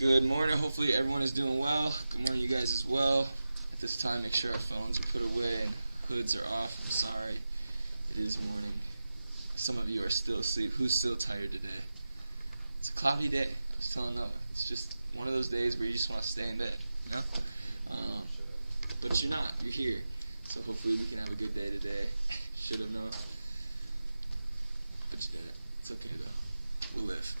Good morning. Hopefully everyone is doing well. Good morning, you guys as well. At this time, make sure our phones are put away and hoods are off. I'm sorry. It is morning. Some of you are still asleep. Who's still tired today? It's a cloudy day. I was telling Noah. It's just one of those days where you just want to stay in bed. You know? But you're not. You're here. So hopefully we can have a good day today. Should have known. But you didn't. It's okay though. We'll live.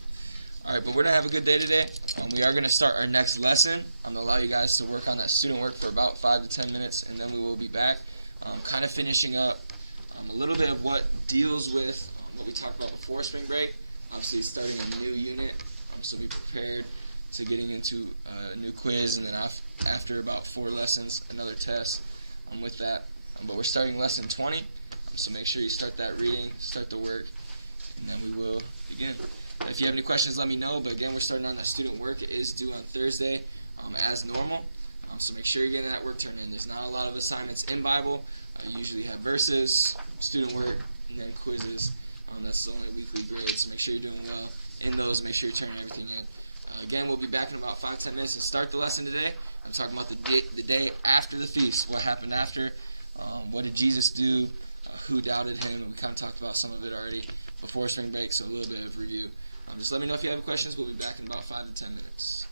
All right, but we're going to have a good day today. We are going to start our next lesson. I'm going to allow you guys to work on that student work for about 5 to 10 minutes, and then we will be back kind of finishing up a little bit of what deals with what we talked about before spring break. Obviously, it's starting a new unit, so be prepared to getting into a new quiz, and then after about 4 lessons, another test with that. But we're starting lesson 20, so make sure you start that reading, start the work, and then we will begin. If you have any questions, let me know. But again, we're starting on that student work. It is due on Thursday as normal. So make sure you're getting that work turned in. There's not a lot of assignments in Bible. You usually have verses, student work, and then quizzes. That's the only weekly grade. So make sure you're doing well in those. Make sure you're turning everything in. Again, we'll be back in about 5-10 minutes to start the lesson today. I'm talking about the day after the feast. What happened after? What did Jesus do? Who doubted him? And we kind of talked about some of it already before spring break, so a little bit of review. Just let me know if you have questions. We'll be back in about 5 to 10 minutes.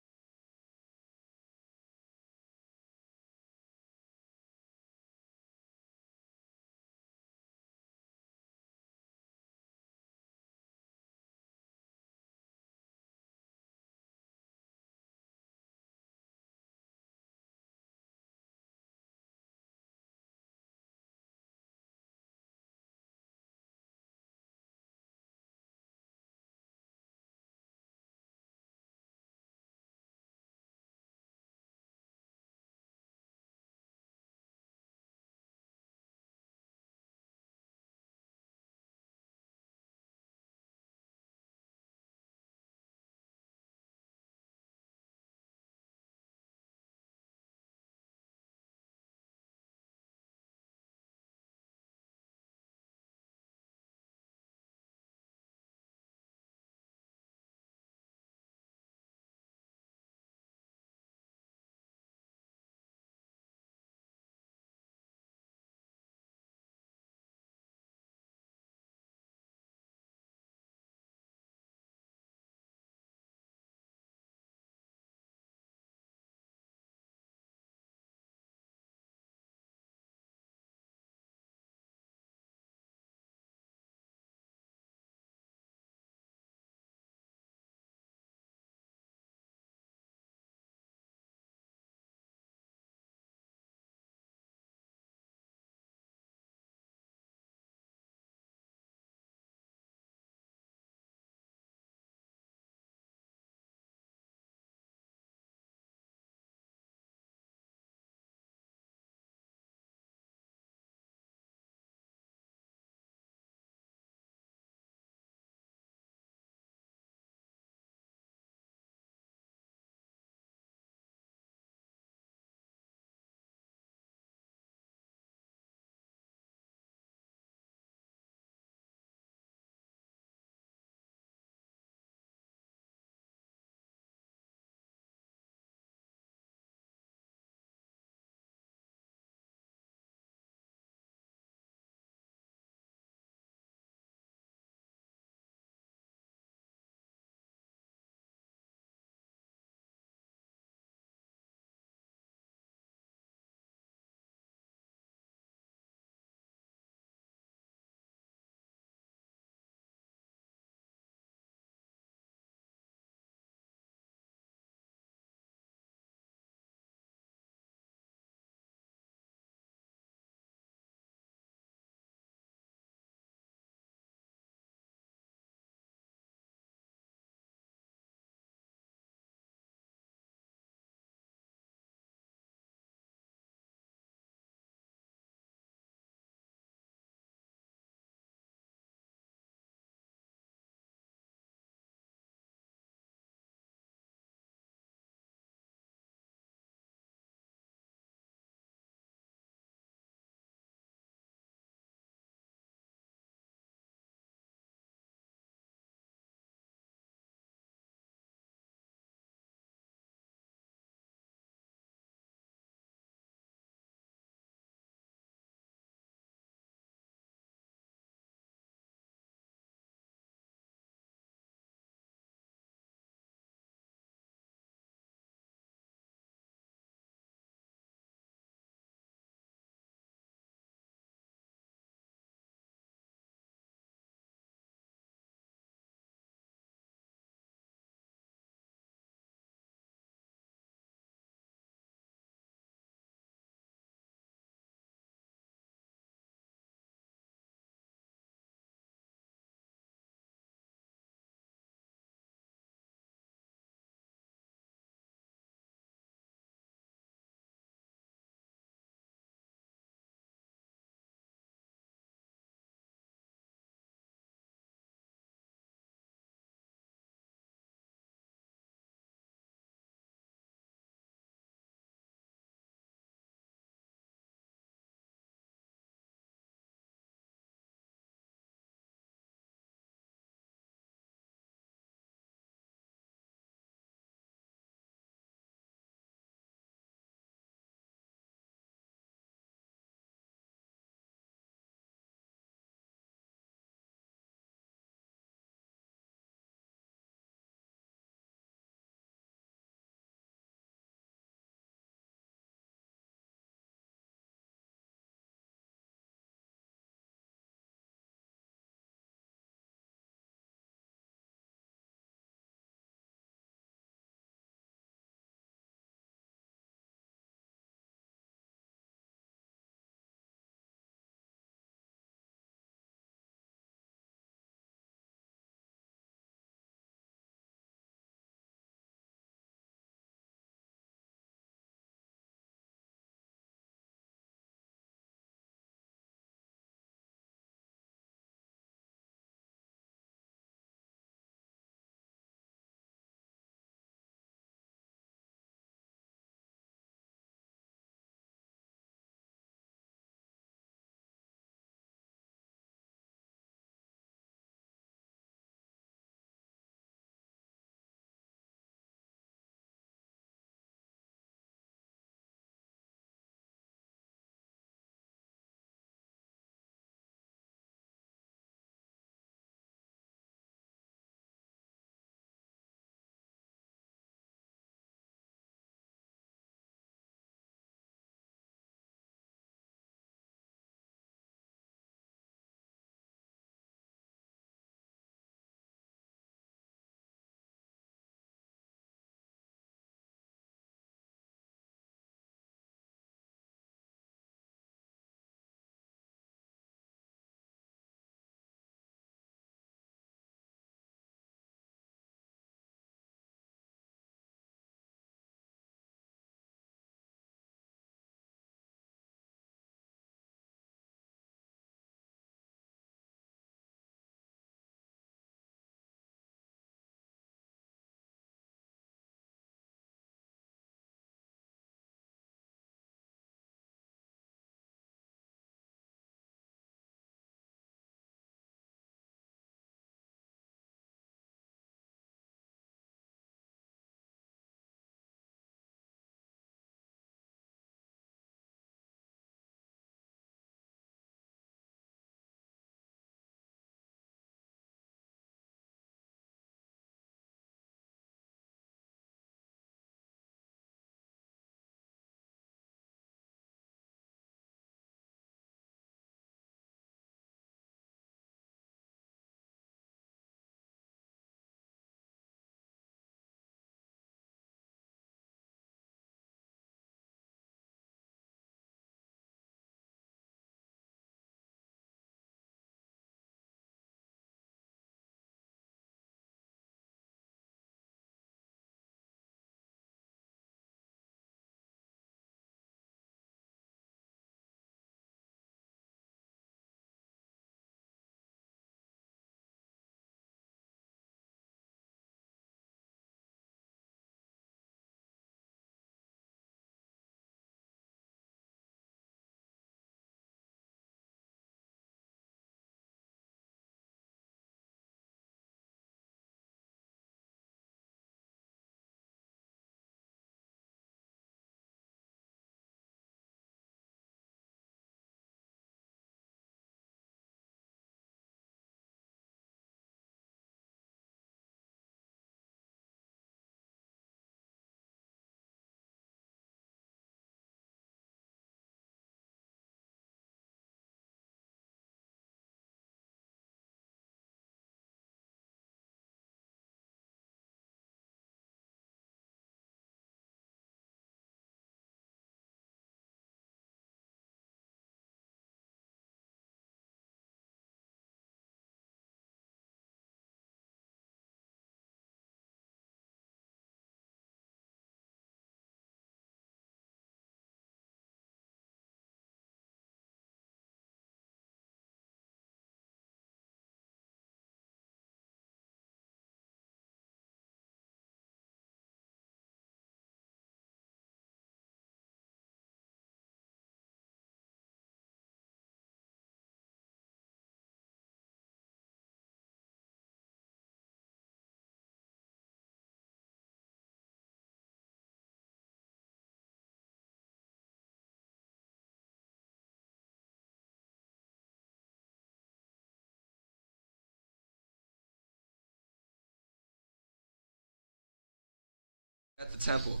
at the temple.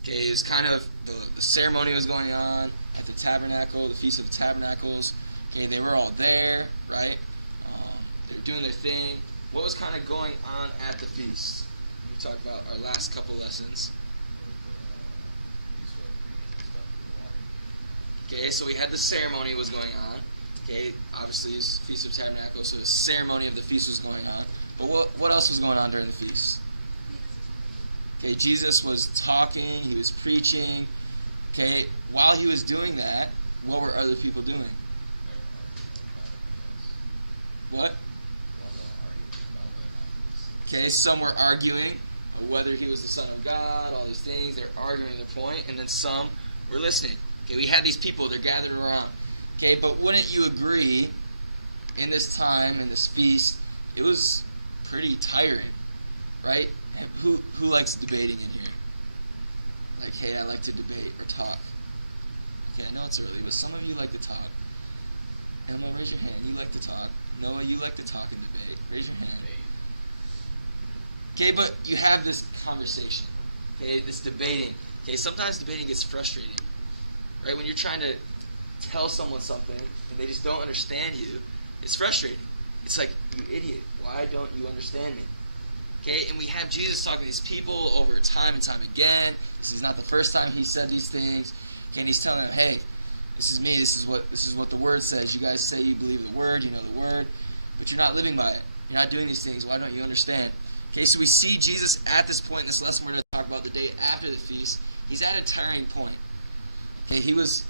Okay, it's kind of the ceremony was going on at the tabernacle, the Feast of the Tabernacles. Okay, they were all there, right? They were doing their thing. What was kind of going on at the feast? We talked about our last couple lessons. Okay, so we had the ceremony was going on. Okay, obviously it's Feast of Tabernacles, so the ceremony of the feast was going on. But what else was going on during the feast? Okay, Jesus was talking, he was preaching. Okay, while he was doing that, what were other people doing? What? Okay, some were arguing whether he was the Son of God, all these things. They're arguing their point, and then some were listening. Okay, we had these people, they're gathered around. Okay, but wouldn't you agree, in this time, in this feast, it was pretty tiring, right? Who likes debating in here? Like, hey, I like to debate or talk. Okay, I know it's early, but some of you like to talk. Emma, raise your hand. You like to talk. Noah, you like to talk and debate. Raise your hand. Okay, but you have this conversation. Okay, this debating. Okay, sometimes debating gets frustrating. Right? When you're trying to tell someone something and they just don't understand you, it's frustrating. It's like, you idiot, why don't you understand me? Okay, and we have Jesus talking to these people over time and time again. This is not the first time he said these things. Okay, and he's telling them, hey, this is me, this is what the word says. You guys say you believe the word, you know the word, but you're not living by it. You're not doing these things. Why don't you understand? Okay, so we see Jesus at this point in this lesson we're going to talk about the day after the feast. He's at a tiring point. Okay, he was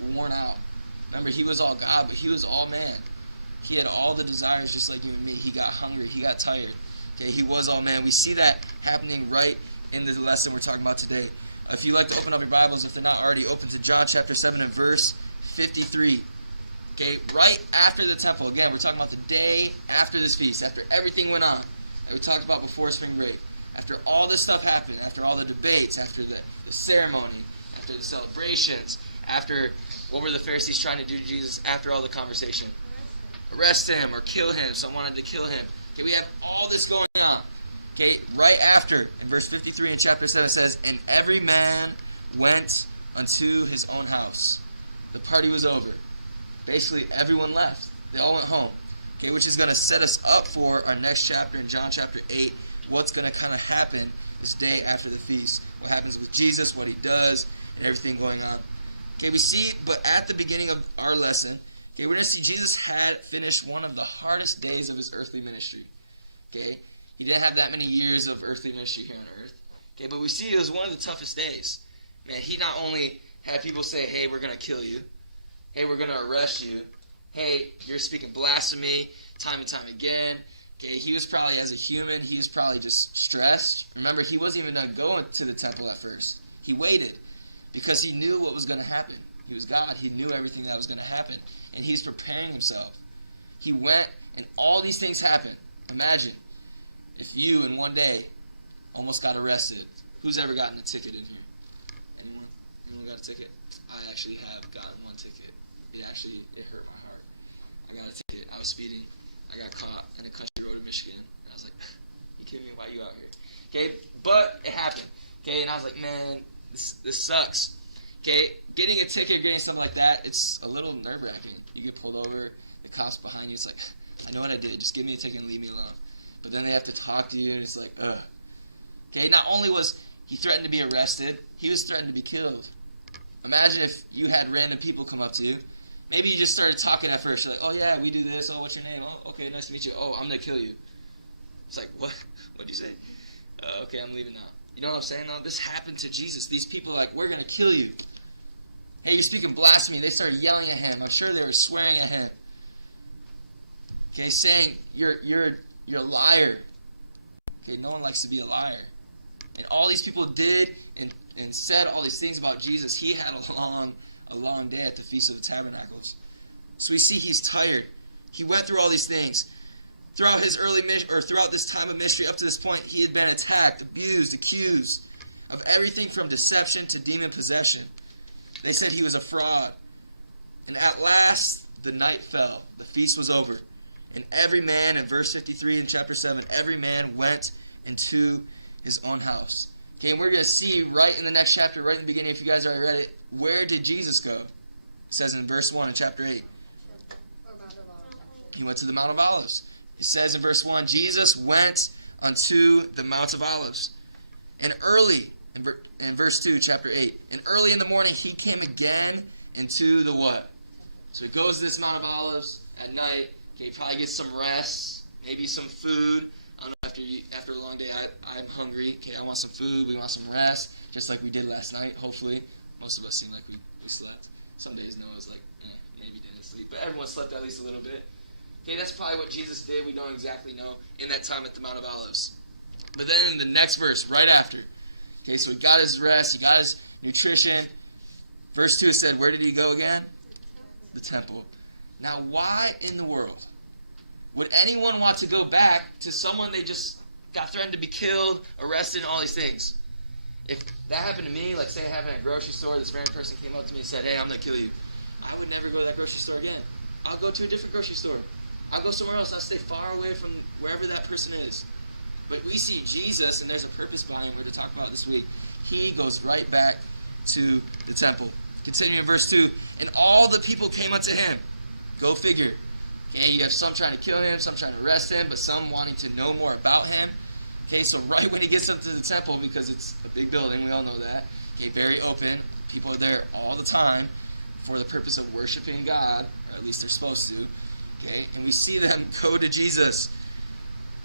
worn out. Remember, he was all God, but he was all man. He had all the desires just like you and me. He got hungry. He got tired. Okay, he was all man. We see that happening right in the lesson we're talking about today. If you'd like to open up your Bibles, if they're not already open, to John chapter 7 and verse 53. Okay, right after the temple. Again, we're talking about the day after this feast, after everything went on that we talked about before spring break. After all this stuff happened, after all the debates, after the ceremony, after the celebrations, after what were the Pharisees trying to do to Jesus after all the conversation? Arrest him or kill him. Some wanted to kill him. Okay, we have all this going on. Okay, right after, in verse 53 in chapter 7, it says, and every man went unto his own house. The party was over. Basically, everyone left. They all went home. Okay, which is going to set us up for our next chapter in John chapter 8, what's going to kind of happen this day after the feast. What happens with Jesus, what he does, and everything going on. Okay, we see, but at the beginning of our lesson, okay, we're going to see Jesus had finished one of the hardest days of his earthly ministry. Okay, he didn't have that many years of earthly ministry here on earth. Okay, but we see it was one of the toughest days. Man, he not only had people say, hey, we're going to kill you. Hey, we're going to arrest you. Hey, you're speaking blasphemy time and time again. Okay, he was probably, as a human, he was probably just stressed. Remember, he wasn't even going to go to the temple at first. He waited because he knew what was going to happen. He was God. He knew everything that was going to happen. And he was preparing himself. He went, and all these things happened. Imagine if you, in one day, almost got arrested. Who's ever gotten a ticket in here? Anyone? Anyone got a ticket? I actually have gotten one ticket. It hurt my heart. I got a ticket. I was speeding. I got caught in a country road in Michigan. And I was like, you kidding me? Why are you out here? Okay, but it happened. Okay, and I was like, man, this sucks. Okay, getting a ticket, getting something like that, it's a little nerve-wracking. You get pulled over, the cops behind you, it's like, I know what I did. Just give me a ticket and leave me alone. But then they have to talk to you, and it's like, ugh. Okay, not only was he threatened to be arrested, he was threatened to be killed. Imagine if you had random people come up to you. Maybe you just started talking at first. You're like, oh, yeah, we do this. Oh, what's your name? Oh, okay, nice to meet you. Oh, I'm going to kill you. It's like, what? What'd you say? Okay, I'm leaving now. You know what I'm saying, though? This happened to Jesus. These people are like, we're going to kill you. Hey, you're speaking blasphemy. They started yelling at him. I'm sure they were swearing at him. Okay, saying, you're a liar. Okay, no one likes to be a liar. And all these people did and said all these things about Jesus. He had a long day at the Feast of the Tabernacles. So we see he's tired. He went through all these things. Throughout his throughout this time of ministry up to this point, he had been attacked, abused, accused of everything from deception to demon possession. They said he was a fraud. And at last, the night fell. The feast was over. And every man, in verse 53 in chapter 7, every man went into his own house. Okay, and we're going to see right in the next chapter, right in the beginning, if you guys already read it, where did Jesus go? It says in verse 1 of chapter 8. He went to the Mount of Olives. It says in verse 1, Jesus went unto the Mount of Olives. And early, in verse 2, chapter 8, and early in the morning he came again into the what? So he goes to this Mount of Olives at night. Okay, probably gets some rest, maybe some food. I don't know, after a long day, I'm hungry. Okay, I want some food. We want some rest, just like we did last night, hopefully. Most of us seem like we slept. Some days Noah's like, maybe didn't sleep. But everyone slept at least a little bit. Okay, that's probably what Jesus did. We don't exactly know in that time at the Mount of Olives. But then in the next verse, right after, okay, so he got his rest, he got his nutrition. Verse 2 said, where did he go again? The temple. Now, why in the world would anyone want to go back to someone they just got threatened to be killed, arrested, and all these things? If that happened to me, like say it happened at a grocery store, this random person came up to me and said, hey, I'm going to kill you. I would never go to that grocery store again. I'll go to a different grocery store. I'll go somewhere else. I'll stay far away from wherever that person is. But we see Jesus, and there's a purpose behind we're to talk about this week. He goes right back to the temple. Continuing in verse 2, and all the people came unto him. Go figure. Okay, you have some trying to kill him, some trying to arrest him, but some wanting to know more about him. Okay, so right when he gets into the temple, because it's a big building, we all know that. Okay, very open. People are there all the time for the purpose of worshiping God, or at least they're supposed to. Okay, and we see them go to Jesus.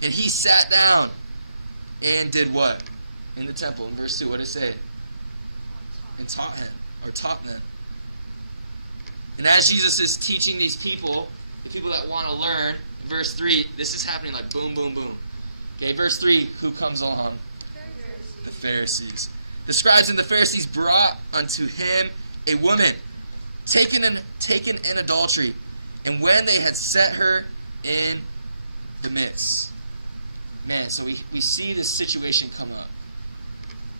And he sat down and did what? In the temple. In verse 2, what did it say? And taught him, or taught them. And as Jesus is teaching these people, the people that want to learn, in verse 3, this is happening like boom, boom, boom. Okay, verse 3, who comes along? The Pharisees. The scribes and the Pharisees brought unto him a woman taken in adultery. And when they had set her in the midst. Man, so we see this situation come up.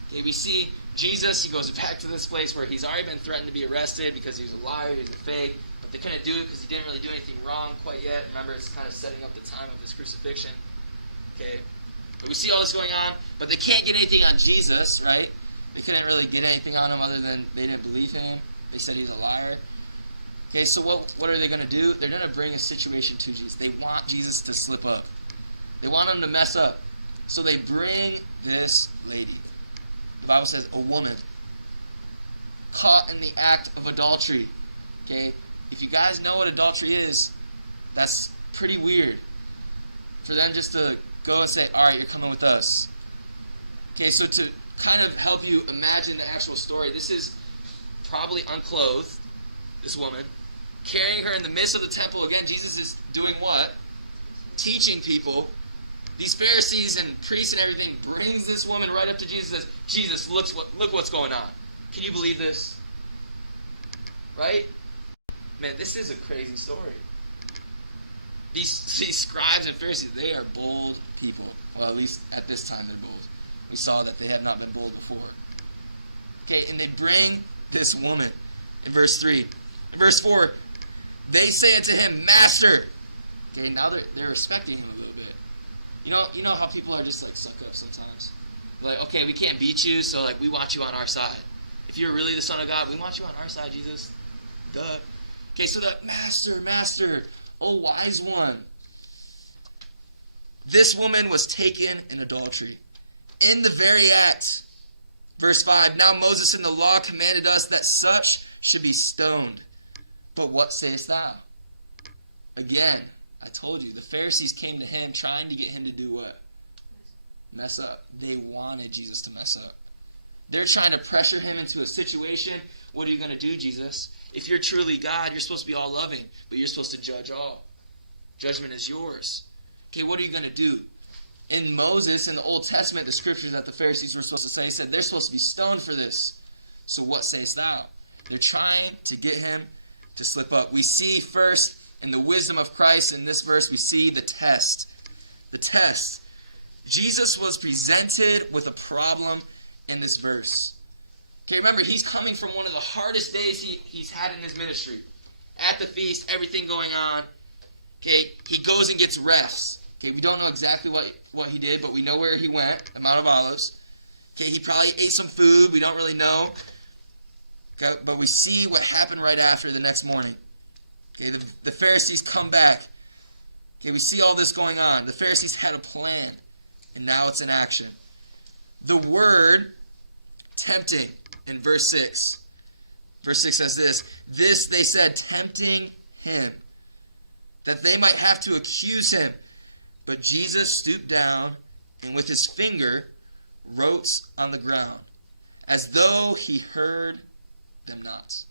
Okay, we see Jesus, he goes back to this place where he's already been threatened to be arrested because he was a liar, he's a fake, but they couldn't do it because he didn't really do anything wrong quite yet. Remember, it's kind of setting up the time of his crucifixion. Okay, but we see all this going on, but they can't get anything on Jesus, right? They couldn't really get anything on him other than they didn't believe him. They said he's a liar. Okay, so what are they going to do? They're going to bring a situation to Jesus. They want Jesus to slip up. They want him to mess up. So they bring this lady. The Bible says a woman caught in the act of adultery. Okay, if you guys know what adultery is, that's pretty weird. For them just to go and say, all right, you're coming with us. Okay, so to kind of help you imagine the actual story, this is probably unclothed, this woman, carrying her in the midst of the temple. Again, Jesus is doing what? Teaching people. These Pharisees and priests and everything brings this woman right up to Jesus and says, Jesus, look what's going on. Can you believe this? Right? Man, this is a crazy story. These scribes and Pharisees, they are bold people. Well, at least at this time they're bold. We saw that they have not been bold before. Okay, and they bring this woman in verse 3. In verse 4, they say unto him, Master. Okay, now they're respecting him a little bit. You know how people are just like suck up sometimes? Like, okay, we can't beat you, so like we want you on our side. If you're really the Son of God, we want you on our side, Jesus. Duh. Okay, so that Master, oh wise one. This woman was taken in adultery. In the very act. Verse 5, now Moses in the law commanded us that such should be stoned. But what sayest thou? Again, I told you, the Pharisees came to him trying to get him to do what? Mess up. They wanted Jesus to mess up. They're trying to pressure him into a situation. What are you going to do, Jesus? If you're truly God, you're supposed to be all loving, but you're supposed to judge all. Judgment is yours. Okay, what are you going to do? In Moses, in the Old Testament, the scriptures that the Pharisees were supposed to say said they're supposed to be stoned for this. So what sayest thou? They're trying to get him to slip up. We see first in the wisdom of Christ in this verse, we see the test. The test. Jesus was presented with a problem in this verse. Okay, remember, he's coming from one of the hardest days he's had in his ministry. At the feast, everything going on. Okay, he goes and gets rest. Okay, we don't know exactly what he did, but we know where he went, the Mount of Olives. Okay, he probably ate some food. We don't really know. Okay, but we see what happened right after the next morning. Okay, the Pharisees come back. Okay, we see all this going on. The Pharisees had a plan, and now it's in action. The word tempting in verse 6. Verse 6 says this. This they said, tempting him, that they might have to accuse him. But Jesus stooped down and with his finger wrote on the ground, as though he heard them not.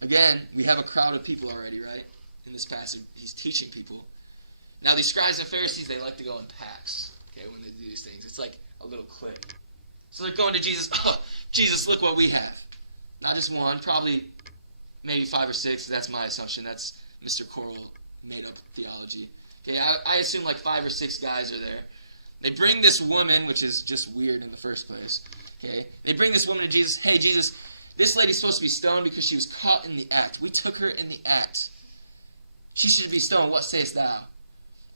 Again, we have a crowd of people already, right? In this passage, he's teaching people. Now, these scribes and Pharisees, they like to go in packs, okay, when they do these things. It's like a little clique. So they're going to Jesus. Oh, Jesus, look what we have. Not just one, probably maybe 5 or 6. That's my assumption. That's Mr. Coral made up theology. Okay, I assume like 5 or 6 guys are there. They bring this woman, which is just weird in the first place. Okay, they bring this woman to Jesus. Hey, Jesus, this lady's supposed to be stoned because she was caught in the act. We took her in the act. She should be stoned. What sayest thou?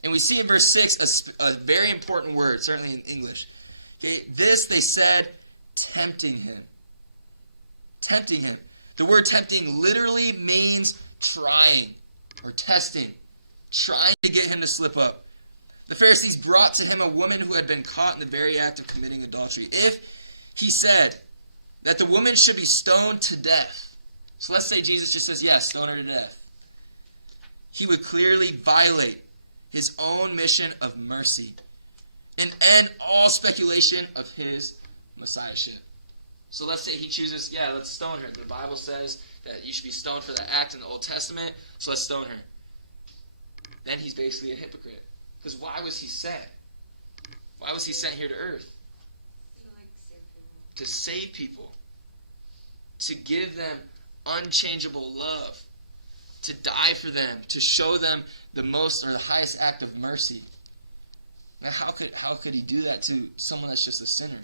And we see in verse 6 a very important word, certainly in English. Okay, this they said, tempting him. Tempting him. The word tempting literally means trying or testing, trying to get him to slip up. The Pharisees brought to him a woman who had been caught in the very act of committing adultery. If he said that the woman should be stoned to death, so let's say Jesus just says, yes, stone her to death, he would clearly violate his own mission of mercy and end all speculation of his messiahship. So let's say he chooses, let's stone her. The Bible says that you should be stoned for that act in the Old Testament, so let's stone her. Then he's basically a hypocrite. Because why was he sent? Why was he sent here to earth? To save people. To give them unchangeable love. To die for them. To show them the most or the highest act of mercy. Now how could he do that to someone that's just a sinner?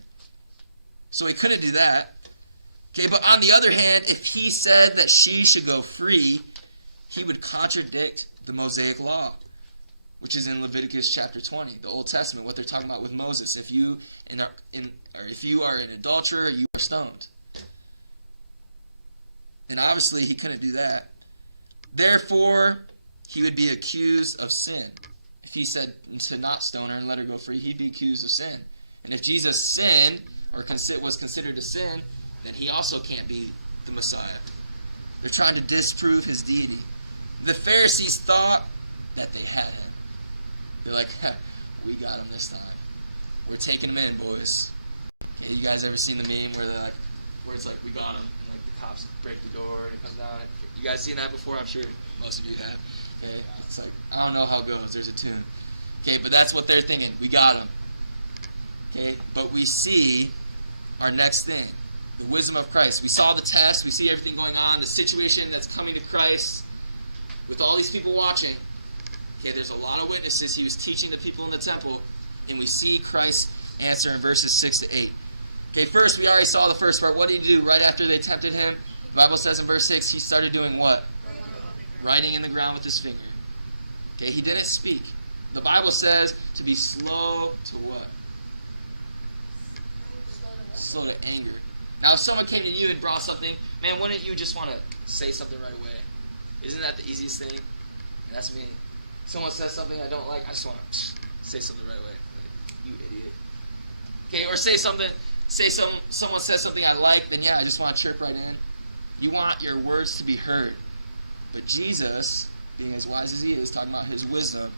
So he couldn't do that. Okay, but on the other hand, if he said that she should go free, he would contradict the Mosaic law, which is in Leviticus chapter 20, the Old Testament, what they're talking about with Moses. If you are an adulterer, you are stoned. And obviously he couldn't do that. Therefore, he would be accused of sin. If he said to not stone her and let her go free, he'd be accused of sin. And if Jesus sinned, or was considered a sin, then he also can't be the Messiah. They're trying to disprove his deity. The Pharisees thought that they had him. They're like, we got him this time. We're taking him in, boys. Okay, you guys ever seen the meme where it's like, we got him, and like the cops break the door and it comes down? You guys seen that before? I'm sure most of you have. Okay, it's like, I don't know how it goes. There's a tune. Okay, but that's what they're thinking. We got him. Okay, but we see our next thing, the wisdom of Christ. We saw the test. We see everything going on, the situation that's coming to Christ with all these people watching. Okay, there's a lot of witnesses. He was teaching the people in the temple, and we see Christ's answer in verses 6 to 8. Okay, first, we already saw the first part. What did he do right after they tempted him? The Bible says in verse 6, he started doing what? Writing in the ground with his finger. Okay, he didn't speak. The Bible says to be slow to what? Slow to anger. Now, if someone came to you and brought something, man, wouldn't you just want to say something right away? Isn't that the easiest thing? And that's me. Someone says something I don't like, I just want to say something right away. Like, you idiot. Okay, or someone says something I like, then I just want to chirp right in. You want your words to be heard. But Jesus, being as wise as he is, talking about his wisdom,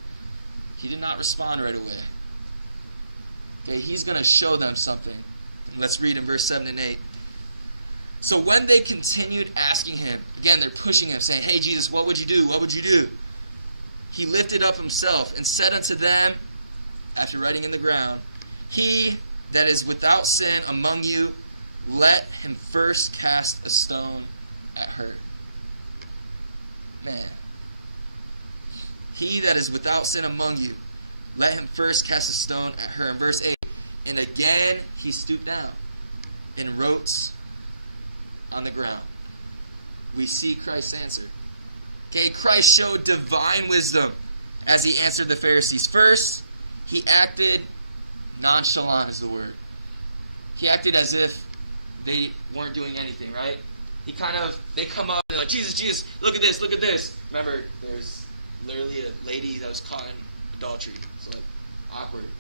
he did not respond right away. Okay, he's going to show them something. And let's read in verse 7 and 8. So when they continued asking him, again, they're pushing him, saying, hey, Jesus, what would you do? What would you do? He lifted up himself and said unto them, after writing in the ground, he that is without sin among you, let him first cast a stone at her. Man. He that is without sin among you, let him first cast a stone at her. In verse 8, and again he stooped down and wrote on the ground. We see Christ's answer. Okay, Christ showed divine wisdom as he answered the Pharisees. First, he acted nonchalant is the word. he acted as if they weren't doing anything, right? They come up and they're like, Jesus, look at this. Remember, there's literally a lady that was caught in adultery. So like, awkward.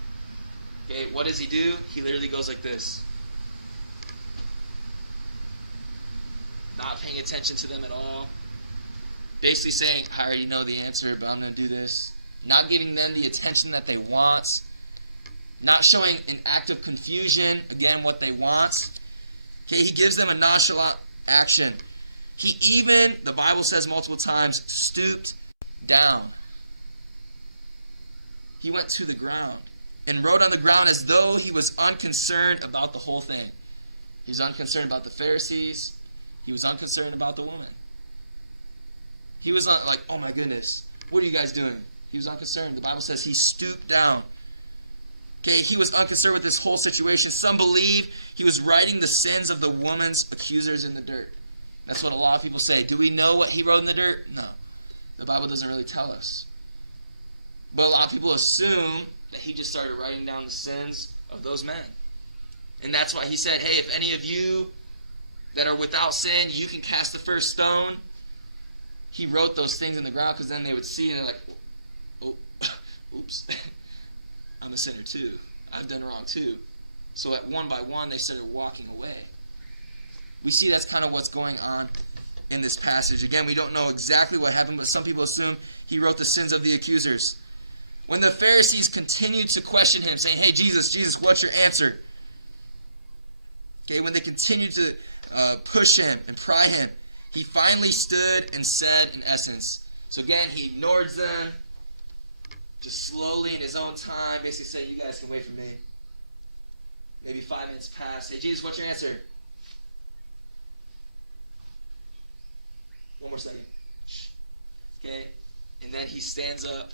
Okay, what does he do? He literally goes like this. Not paying attention to them at all. Basically saying, I already know the answer, but I'm going to do this. Not giving them the attention that they want. Not showing an act of confusion, again, what they want. Okay, he gives them a nonchalant action. He even, the Bible says multiple times, stooped down. He went to the ground and wrote on the ground as though he was unconcerned about the whole thing. He was unconcerned about the Pharisees. He was unconcerned about the woman. He was not like, oh my goodness, what are you guys doing? He was unconcerned. The Bible says he stooped down. Okay, he was unconcerned with this whole situation. Some believe he was writing the sins of the woman's accusers in the dirt. That's what a lot of people say. Do we know what he wrote in the dirt? No. The Bible doesn't really tell us. But a lot of people assume that he just started writing down the sins of those men. And that's why he said, hey, if any of you that are without sin, you can cast the first stone. He wrote those things in the ground because then they would see and they're like, oh, oops, I'm a sinner too. I've done wrong too. So at one by one, they started walking away. We see that's kind of what's going on in this passage. Again, we don't know exactly what happened, but some people assume he wrote the sins of the accusers. When the Pharisees continued to question him, saying, hey, Jesus, what's your answer? Okay, when they continued to push him and pry him, he finally stood and said, in essence. So again, he ignored them, just slowly in his own time, basically saying, you guys can wait for me. Maybe 5 minutes pass. Hey, Jesus, what's your answer? One more second. Okay, and then he stands up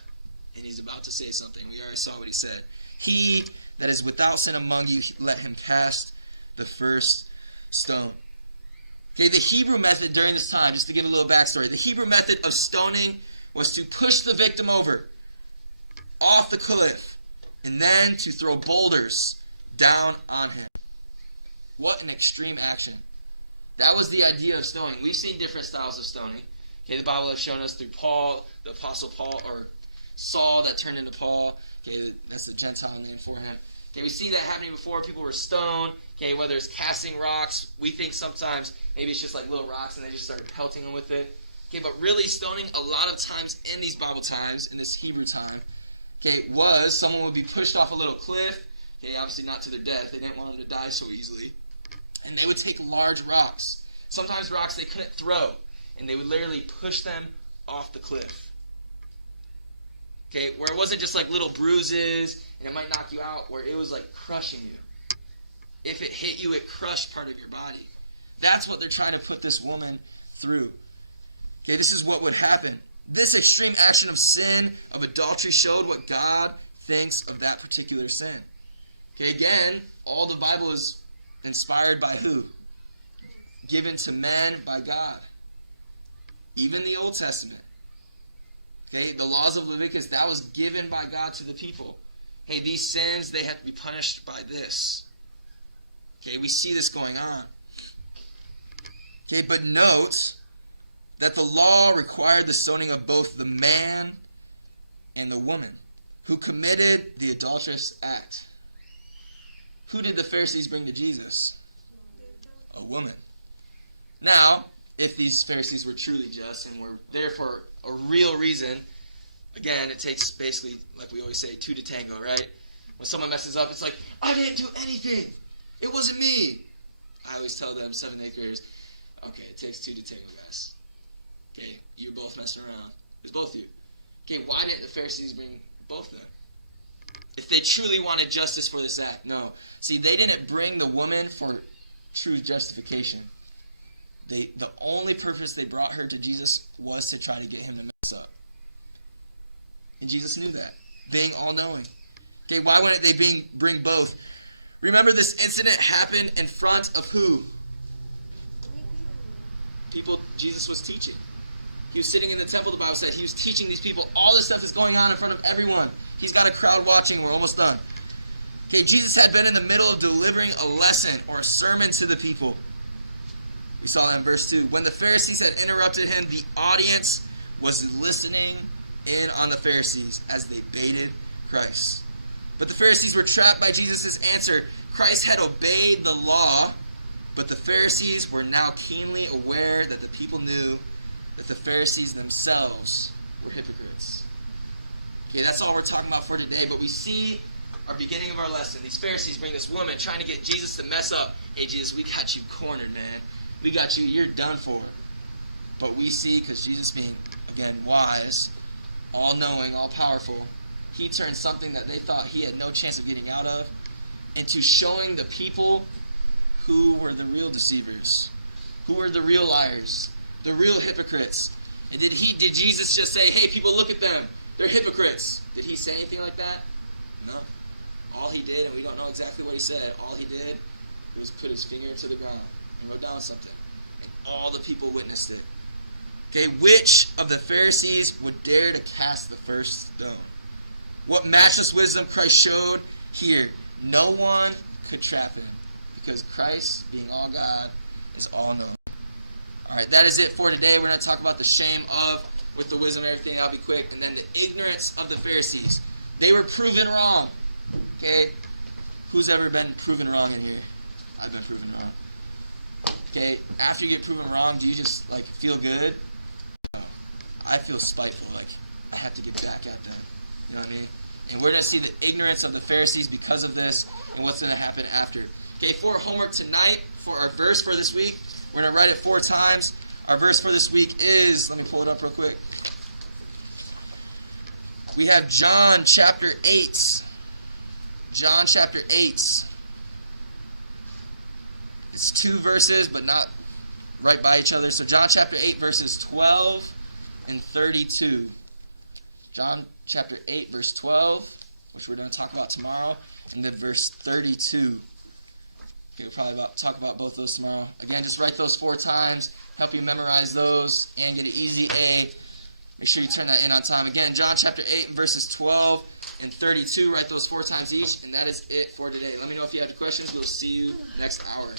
and he's about to say something. We already saw what he said. He that is without sin among you, let him cast the first stone. Okay, the Hebrew method during this time, just to give a little backstory, the Hebrew method of stoning was to push the victim over off the cliff and then to throw boulders down on him. What an extreme action. That was the idea of stoning. We've seen different styles of stoning. Okay, the Bible has shown us through Paul, the Apostle Paul, or Saul that turned into Paul. Okay, that's the Gentile name for him. Okay, we see that happening before. People were stoned. Okay, whether it's casting rocks, we think sometimes maybe it's just like little rocks and they just started pelting them with it. Okay, but really stoning a lot of times in these Bible times, in this Hebrew time, okay, was someone would be pushed off a little cliff. Okay, obviously not to their death. They didn't want them to die so easily. And they would take large rocks. Sometimes rocks they couldn't throw. And they would literally push them off the cliff. Okay, where it wasn't just like little bruises and it might knock you out, where it was like crushing you. If it hit you, it crushed part of your body. That's what they're trying to put this woman through. Okay, this is what would happen. This extreme action of sin, of adultery, showed what God thinks of that particular sin. Okay, again, all the Bible is inspired by who? Given to men by God. Even the Old Testament. Okay, the laws of Leviticus, that was given by God to the people. Hey, these sins, they have to be punished by this. Okay, we see this going on. Okay, but note that the law required the stoning of both the man and the woman who committed the adulterous act. Who did the Pharisees bring to Jesus? A woman. Now, if these Pharisees were truly just and were there for a real reason, again, it takes basically, like we always say, two to tango, right? When someone messes up, it's like, I didn't do anything. It wasn't me. I always tell them, 7th and 8th graders, okay, it takes two to tango, guys. Okay, you're both messing around. It's both of you. Okay, why didn't the Pharisees bring both of them? If they truly wanted justice for this act, no. See, they didn't bring the woman for true justification. The only purpose they brought her to Jesus was to try to get him to mess up. And Jesus knew that, being all-knowing. Okay, why wouldn't they bring both? Remember, this incident happened in front of who? People Jesus was teaching. He was sitting in the temple, the Bible said. He was teaching these people. All this stuff is going on in front of everyone. He's got a crowd watching. We're almost done. Okay, Jesus had been in the middle of delivering a lesson or a sermon to the people. We saw that in verse 2. When the Pharisees had interrupted him, the audience was listening in on the Pharisees as they baited Christ. But the Pharisees were trapped by Jesus' answer. Christ had obeyed the law, but the Pharisees were now keenly aware that the people knew that the Pharisees themselves were hypocrites. Okay, that's all we're talking about for today, but we see our beginning of our lesson. These Pharisees bring this woman trying to get Jesus to mess up. Hey, Jesus, we got you cornered, man. We got you. You're done for. But we see, because Jesus being, again, wise, all-knowing, all-powerful, he turned something that they thought he had no chance of getting out of into showing the people who were the real deceivers, who were the real liars, the real hypocrites. And did Jesus just say, hey, people, look at them. They're hypocrites. Did he say anything like that? No. All he did, and we don't know exactly what he said, all he did was put his finger into the ground and wrote down something. And all the people witnessed it. Okay, which of the Pharisees would dare to cast the first stone? What matchless wisdom Christ showed here. No one could trap him because Christ, being all God, is all knowing. All right, that is it for today. We're going to talk about the shame of, with the wisdom and everything. That'll be quick. And then the ignorance of the Pharisees. They were proven wrong. Okay? Who's ever been proven wrong in here? I've been proven wrong. Okay, after you get proven wrong, do you just feel good? No. I feel spiteful, I have to get back at them. You know what I mean? And we're going to see the ignorance of the Pharisees because of this and what's going to happen after. Okay, for homework tonight, for our verse for this week, we're going to write it 4 times. Our verse for this week is, let me pull it up real quick. We have John chapter 8. John chapter 8. It's 2 verses, but not right by each other. So John chapter 8, verses 12 and 32. John chapter 8, verse 12, which we're going to talk about tomorrow, and then verse 32. Okay, we'll probably talk about both those tomorrow. Again, just write those 4 times, help you memorize those, and get an easy A. Make sure you turn that in on time. Again, John chapter 8, and verses 12 and 32. Write those 4 times each, and that is it for today. Let me know if you have questions. We'll see you next hour.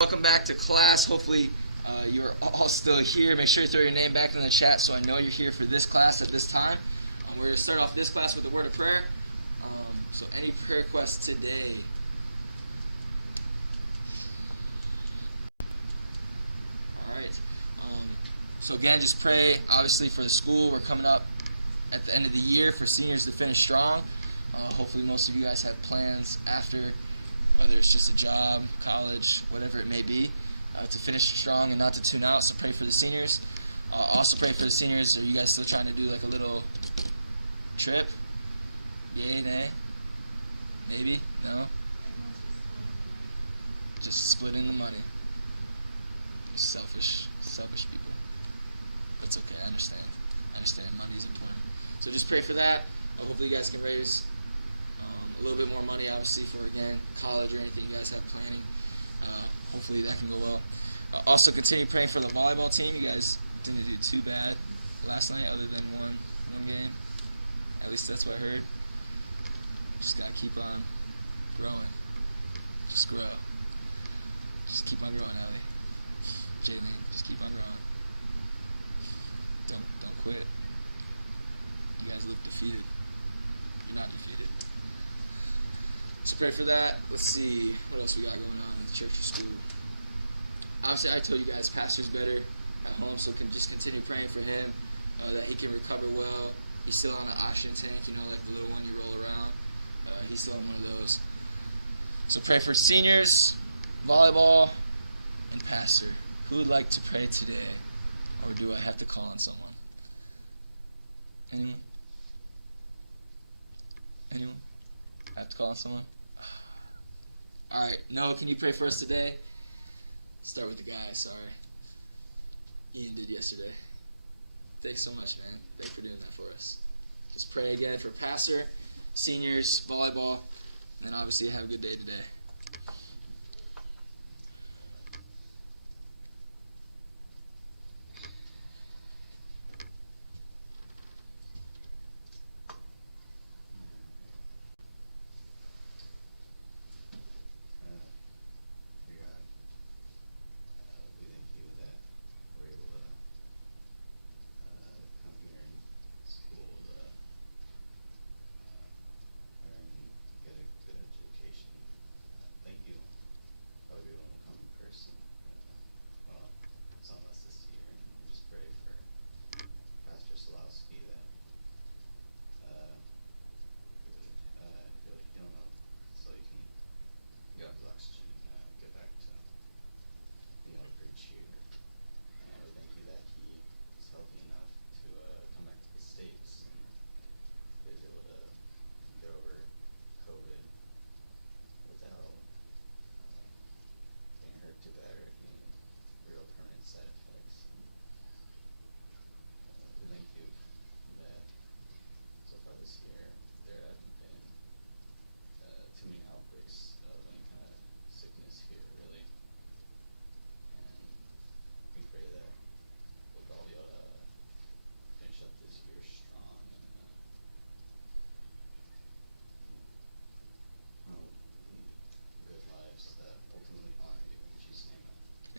Welcome back to class. Hopefully you're all still here. Make sure you throw your name back in the chat so I know you're here for this class at this time. We're going to start off this class with a word of prayer. So any prayer requests today? All right. So again, just pray, obviously, for the school. We're coming up at the end of the year for seniors to finish strong. Hopefully most of you guys have plans after, whether it's just a job, college, whatever it may be, to finish strong and not to tune out. So pray for the seniors. Also pray for the seniors. Are you guys still trying to do like a little trip? Yay, nay? Maybe? No? Just splitting the money. Selfish people. But it's okay, I understand. Money is important. So just pray for that. Hopefully you guys can raise a little bit more money, obviously, for, again, college or anything you guys have planning. Hopefully that can go well. Also continue praying for the volleyball team. You guys didn't do too bad last night other than one game. At least that's what I heard. Just got to keep on growing. Just grow. Just keep on growing, Ellie. Jaylene, just keep on growing. Don't quit. You guys look defeated. You're not defeated. So pray for that. Let's see what else we got going on in the church or school. Obviously, I told you guys Pastor's better at home, so can just continue praying for him, that he can recover well. He's still on an oxygen tank, like the little one you roll around. He's still on one of those. So pray for seniors, volleyball, and Pastor. Who would like to pray today? Or do I have to call on someone? Anyone? I have to call on someone? All right. Noah, can you pray for us today? Start with the guys, sorry. Ian did yesterday. Thanks so much, man. Thanks for doing that for us. Let's pray again for Pastor, seniors, volleyball, and then obviously have a good day today.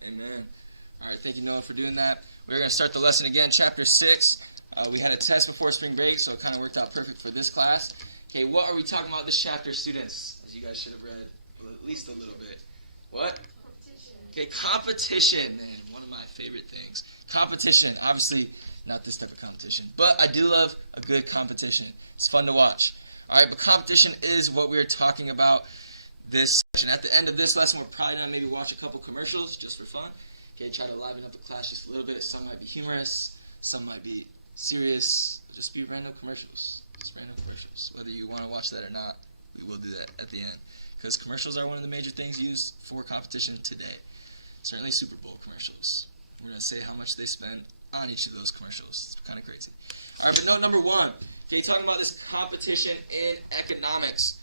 Amen. All right, thank you, Noah, for doing that. We're going to start the lesson again, chapter 6. We had a test before spring break, so it kind of worked out perfect for this class. Okay, what are we talking about this chapter, students? As you guys should have read at least a little bit. What? Competition. Okay, competition, man, one of my favorite things. Competition, obviously not this type of competition, but I do love a good competition. It's fun to watch. All right, but competition is what we're talking about this section. At the end of this lesson, we're probably going to maybe watch a couple commercials just for fun. Okay, try to liven up the class just a little bit. Some might be humorous, some might be serious. Just be random commercials. Just random commercials. Whether you want to watch that or not, we will do that at the end. Because commercials are one of the major things used for competition today. Certainly Super Bowl commercials. We're going to say how much they spend on each of those commercials. It's kind of crazy. All right, but note number 1. Okay, talking about this competition in economics.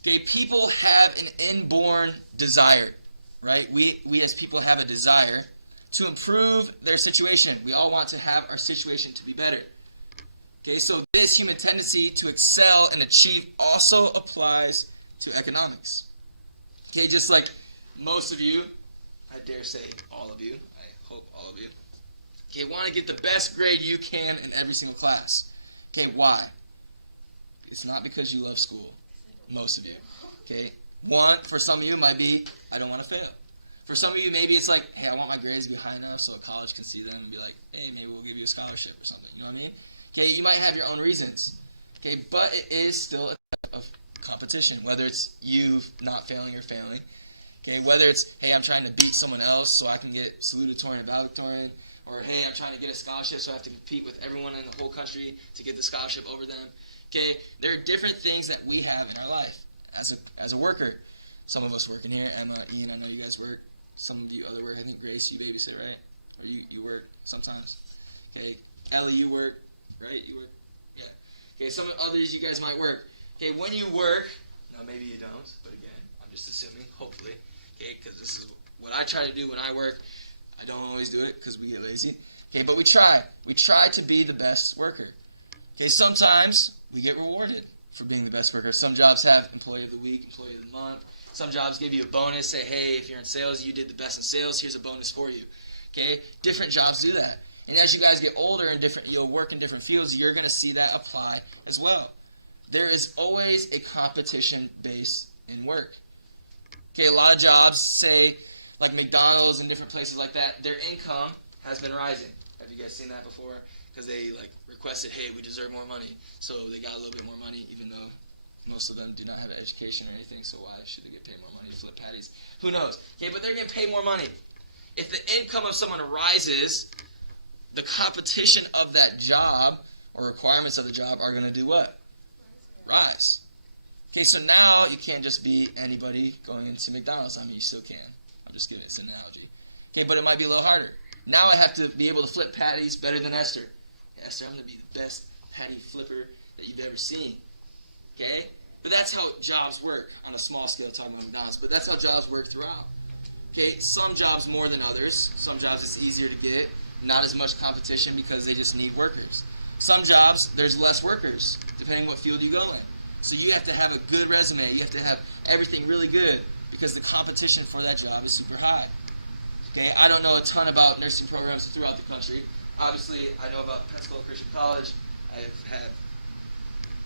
Okay, people have an inborn desire, right? We as people have a desire to improve their situation. We all want to have our situation to be better. Okay, so this human tendency to excel and achieve also applies to economics. Okay, just like most of you, I dare say all of you, I hope all of you, okay, want to get the best grade you can in every single class. Okay, why? It's not because you love school, most of you. Okay, one, for some of you, it might be, I don't want to fail. For some of you, maybe it's like, hey, I want my grades to be high enough so a college can see them and be like, hey, maybe we'll give you a scholarship or something. You know what I mean? Okay, you might have your own reasons. Okay, but it is still a type of competition, whether it's you not failing or failing. Okay, whether it's, hey, I'm trying to beat someone else so I can get salutatorian and valedictorian, or hey, I'm trying to get a scholarship so I have to compete with everyone in the whole country to get the scholarship over them. Okay, there are different things that we have in our life as a worker. Some of us work in here. Emma, Ian, I know you guys work. Some of you other work. I think Grace, you babysit, right? Or you work sometimes. Okay, Ellie, you work, right? You work? Yeah. Okay, some others you guys might work. Okay, when you work, no, maybe you don't, but again, I'm just assuming, hopefully. Okay, because this is what I try to do when I work. I don't always do it because we get lazy. Okay, but we try. We try to be the best worker. Okay, sometimes we get rewarded for being the best worker. Some jobs have employee of the week, employee of the month. Some jobs give you a bonus. Say, hey, if you're in sales, you did the best in sales. Here's a bonus for you. Okay, different jobs do that. And as you guys get older and you'll work in different fields, you're going to see that apply as well. There is always a competition base in work. Okay, a lot of jobs, say, like McDonald's and different places like that, their income has been rising. Have you guys seen that before? Because they requested, hey, we deserve more money. So they got a little bit more money, even though most of them do not have an education or anything. So why should they get paid more money to flip patties? Who knows? Okay, but they're getting paid more money. If the income of someone rises, the competition of that job or requirements of the job are going to do what? Rise. Okay, so now you can't just be anybody going into McDonald's. I mean, you still can. I'm just giving it an analogy. Okay, but it might be a little harder. Now I have to be able to flip patties better than Esther. Esther, I'm going to be the best patty flipper that you've ever seen. Okay? But that's how jobs work on a small scale, talking about McDonald's. But that's how jobs work throughout. Okay, some jobs more than others. Some jobs it's easier to get. Not as much competition because they just need workers. Some jobs, there's less workers, depending what field you go in. So you have to have a good resume. You have to have everything really good because the competition for that job is super high. Okay, I don't know a ton about nursing programs throughout the country. Obviously, I know about Pensacola Christian College.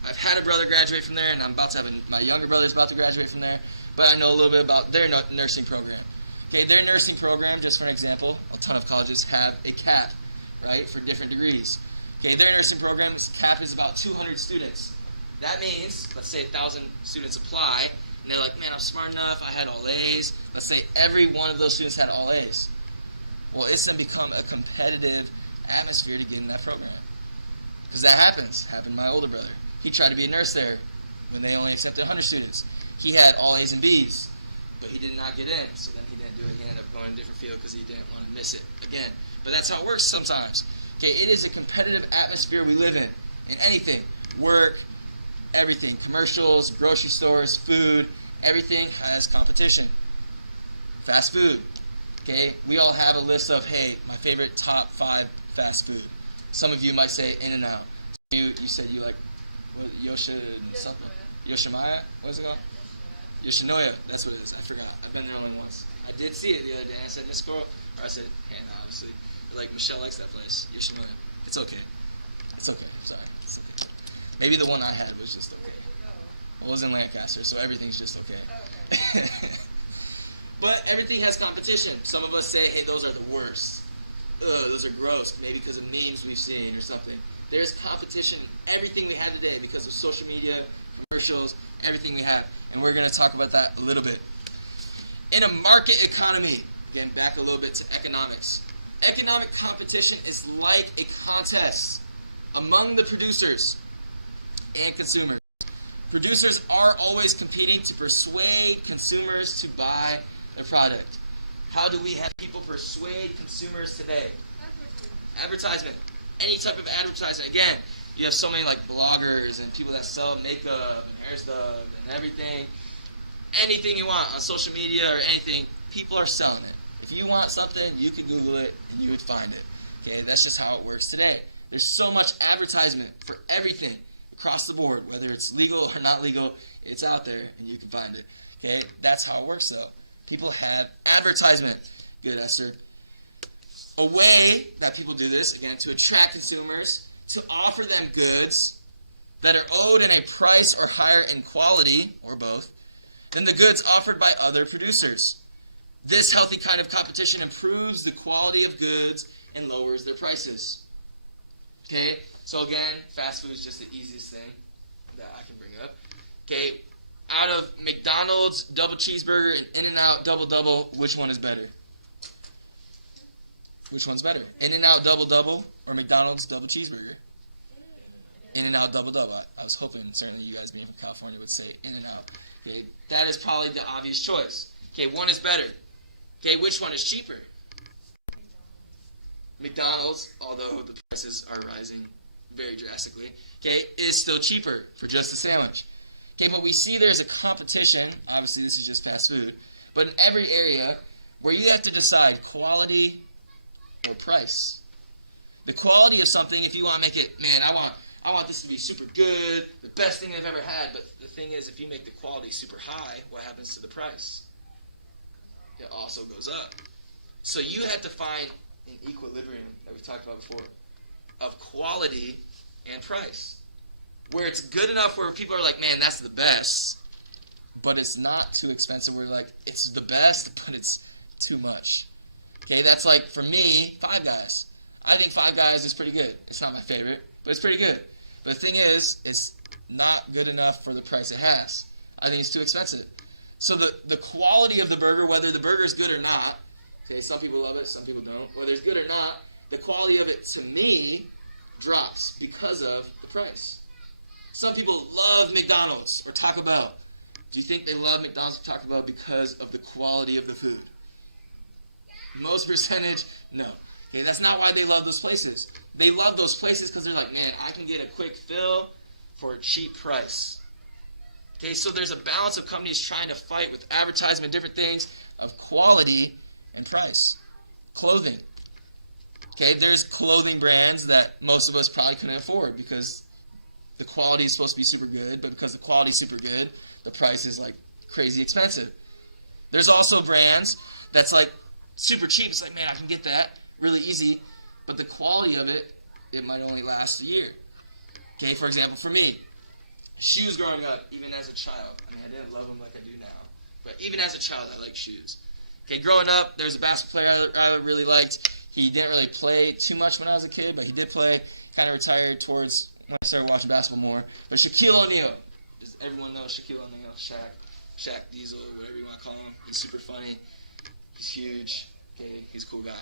I've had a brother graduate from there, and I'm about to have my younger brother's about to graduate from there. But I know a little bit about their nursing program. Okay, their nursing program, just for an example, a ton of colleges have a cap, right, for different degrees. Okay, their nursing program's cap is about 200 students. That means, let's say 1,000 students apply, and they're like, man, I'm smart enough, I had all A's. Let's say every one of those students had all A's. Well, it's then become a competitive atmosphere to get in that program. Because that happened to my older brother. He tried to be a nurse there when they only accepted 100 students. He had all A's and B's, but he did not get in. So then he didn't do it. He ended up going to a different field because he didn't want to miss it again. But that's how it works sometimes. Okay, it is a competitive atmosphere we live in anything. Work, everything. Commercials, grocery stores, food, everything has competition. Fast food. Okay, we all have a list of, hey, my favorite top 5 fast food. Some of you might say In-N-Out. You said you like what, something. Yoshimaya? What is it called? Yoshinoya. That's what it is. I forgot. I've been there only once. I did see it the other day. And I said, Miss Squirrel. Or I said, Hannah, obviously. But like, Michelle likes that place. Yoshinoya. It's okay. It's okay. I'm sorry. It's okay. Maybe the one I had was just okay. It was in Lancaster, so everything's just okay. But everything has competition. Some of us say, hey, those are the worst. Ugh, those are gross. Maybe because of memes we've seen or something. There's competition in everything we have today because of social media, commercials, everything we have. And we're going to talk about that a little bit. In a market economy, again, back a little bit to economics. Economic competition is like a contest among the producers and consumers. Producers are always competing to persuade consumers to buy their product. How do we have people persuade consumers today? Advertisement. Any type of advertisement. Again, you have so many like bloggers and people that sell makeup and hair stuff and everything. Anything you want on social media or anything, people are selling it. If you want something, you could Google it and you would find it. Okay, that's just how it works today. There's so much advertisement for everything across the board, whether it's legal or not legal, it's out there and you can find it. Okay, that's how it works though. People have advertisement. Good, Esther. A way that people do this, again, to attract consumers, to offer them goods that are owed in a price or higher in quality, or both, than the goods offered by other producers. This healthy kind of competition improves the quality of goods and lowers their prices. Okay, so again, fast food is just the easiest thing that I can bring up. Okay, out of McDonald's double cheeseburger and In-N-Out double double, which one is better? Which one's better? In-N-Out double double or McDonald's double cheeseburger? In-N-Out double double. I was hoping certainly you guys being from California would say In-N-Out. Okay, that is probably the obvious choice. Okay, one is better. Okay, which one is cheaper? McDonald's, although the prices are rising very drastically, okay, is still cheaper for just a sandwich. Okay, but we see there's a competition. Obviously, this is just fast food. But in every area where you have to decide quality or price. The quality of something, if you want to make it, man, I want this to be super good, the best thing I've ever had. But the thing is, if you make the quality super high, what happens to the price? It also goes up. So you have to find an equilibrium that we've talked about before of quality and price, where it's good enough where people are like, man, that's the best, but it's not too expensive. We're like, it's the best, but it's too much. Okay, that's like, for me, Five Guys. I think Five Guys is pretty good. It's not my favorite, but it's pretty good. But the thing is, it's not good enough for the price it has. I think it's too expensive. So the quality of the burger, whether the burger is good or not, okay, some people love it, some people don't. Whether it's good or not, the quality of it, to me, drops because of the price. Some people love McDonald's or Taco Bell. Do you think they love McDonald's or Taco Bell because of the quality of the food? Most percentage, no. Okay, that's not why they love those places. They love those places because they're like, man, I can get a quick fill for a cheap price. Okay, so there's a balance of companies trying to fight with advertisement, different things, of quality and price. Clothing. Okay, there's clothing brands that most of us probably couldn't afford because the quality is supposed to be super good, but because the quality is super good, the price is like crazy expensive. There's also brands that's like super cheap. It's like, man, I can get that really easy, but the quality of it, it might only last a year. Okay, for example, for me, shoes growing up, even as a child. I mean, I didn't love them like I do now, but even as a child, I liked shoes. Okay, growing up, there's a basketball player I really liked. He didn't really play too much when I was a kid, but he did play. He kind of retired towards when I started watching basketball more. But Shaquille O'Neal. Does everyone know Shaquille O'Neal? Shaq Diesel, whatever you want to call him. He's super funny. He's huge. Okay, he's a cool guy.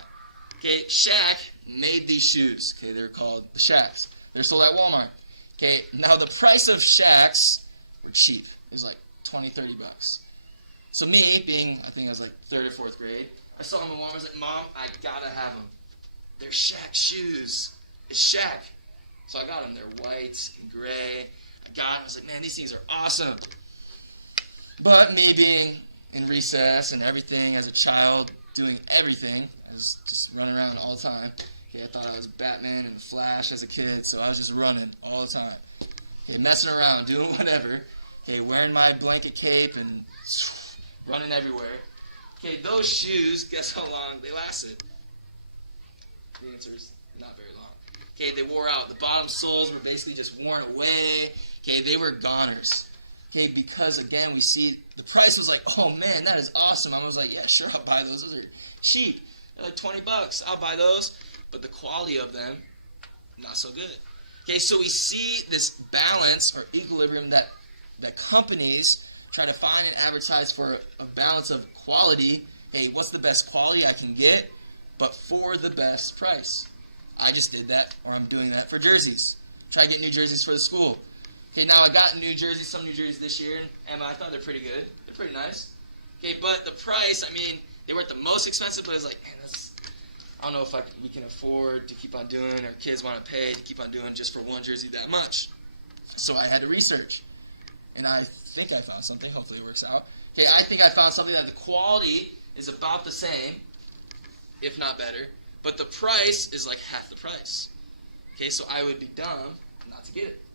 Okay, Shaq made these shoes. Okay, they're called the Shaqs. They're sold at Walmart. Okay, now the price of Shaqs were cheap. It was like $20, $30. So me, being, I think I was like 3rd or 4th grade, I saw them at Walmart. I was like, Mom, I gotta have them. They're Shaq shoes. It's Shaq. So I got them. They're white and gray. I got them. I was like, man, these things are awesome. But me being in recess and everything as a child, doing everything, I was just running around all the time. Okay, I thought I was Batman and the Flash as a kid, so I was just running all the time. Okay, messing around, doing whatever. Okay, wearing my blanket cape and running everywhere. Okay, those shoes, guess how long they lasted? The answer is not very long. Okay, they wore out. The bottom soles were basically just worn away. Okay, they were goners. Okay, because again, we see the price was like, oh man, that is awesome. I was like, yeah, sure, I'll buy those. Those are cheap. They're like $20. I'll buy those. But the quality of them, not so good. Okay, so we see this balance or equilibrium that companies try to find and advertise for a balance of quality. Hey, what's the best quality I can get, but for the best price? I just did that, or I'm doing that for jerseys. Try to get new jerseys for the school. Okay, now I got some new jerseys this year, and Emma, I thought they're pretty good. They're pretty nice. Okay, but the price, I mean, they weren't the most expensive, but it's like, man, I don't know if we can afford to keep on doing, our kids want to pay to keep on doing just for one jersey that much. So I had to research, and I think I found something. Hopefully it works out. Okay, I think I found something that the quality is about the same, if not better, but the price is like half the price. Okay, so I would be dumb not to get it.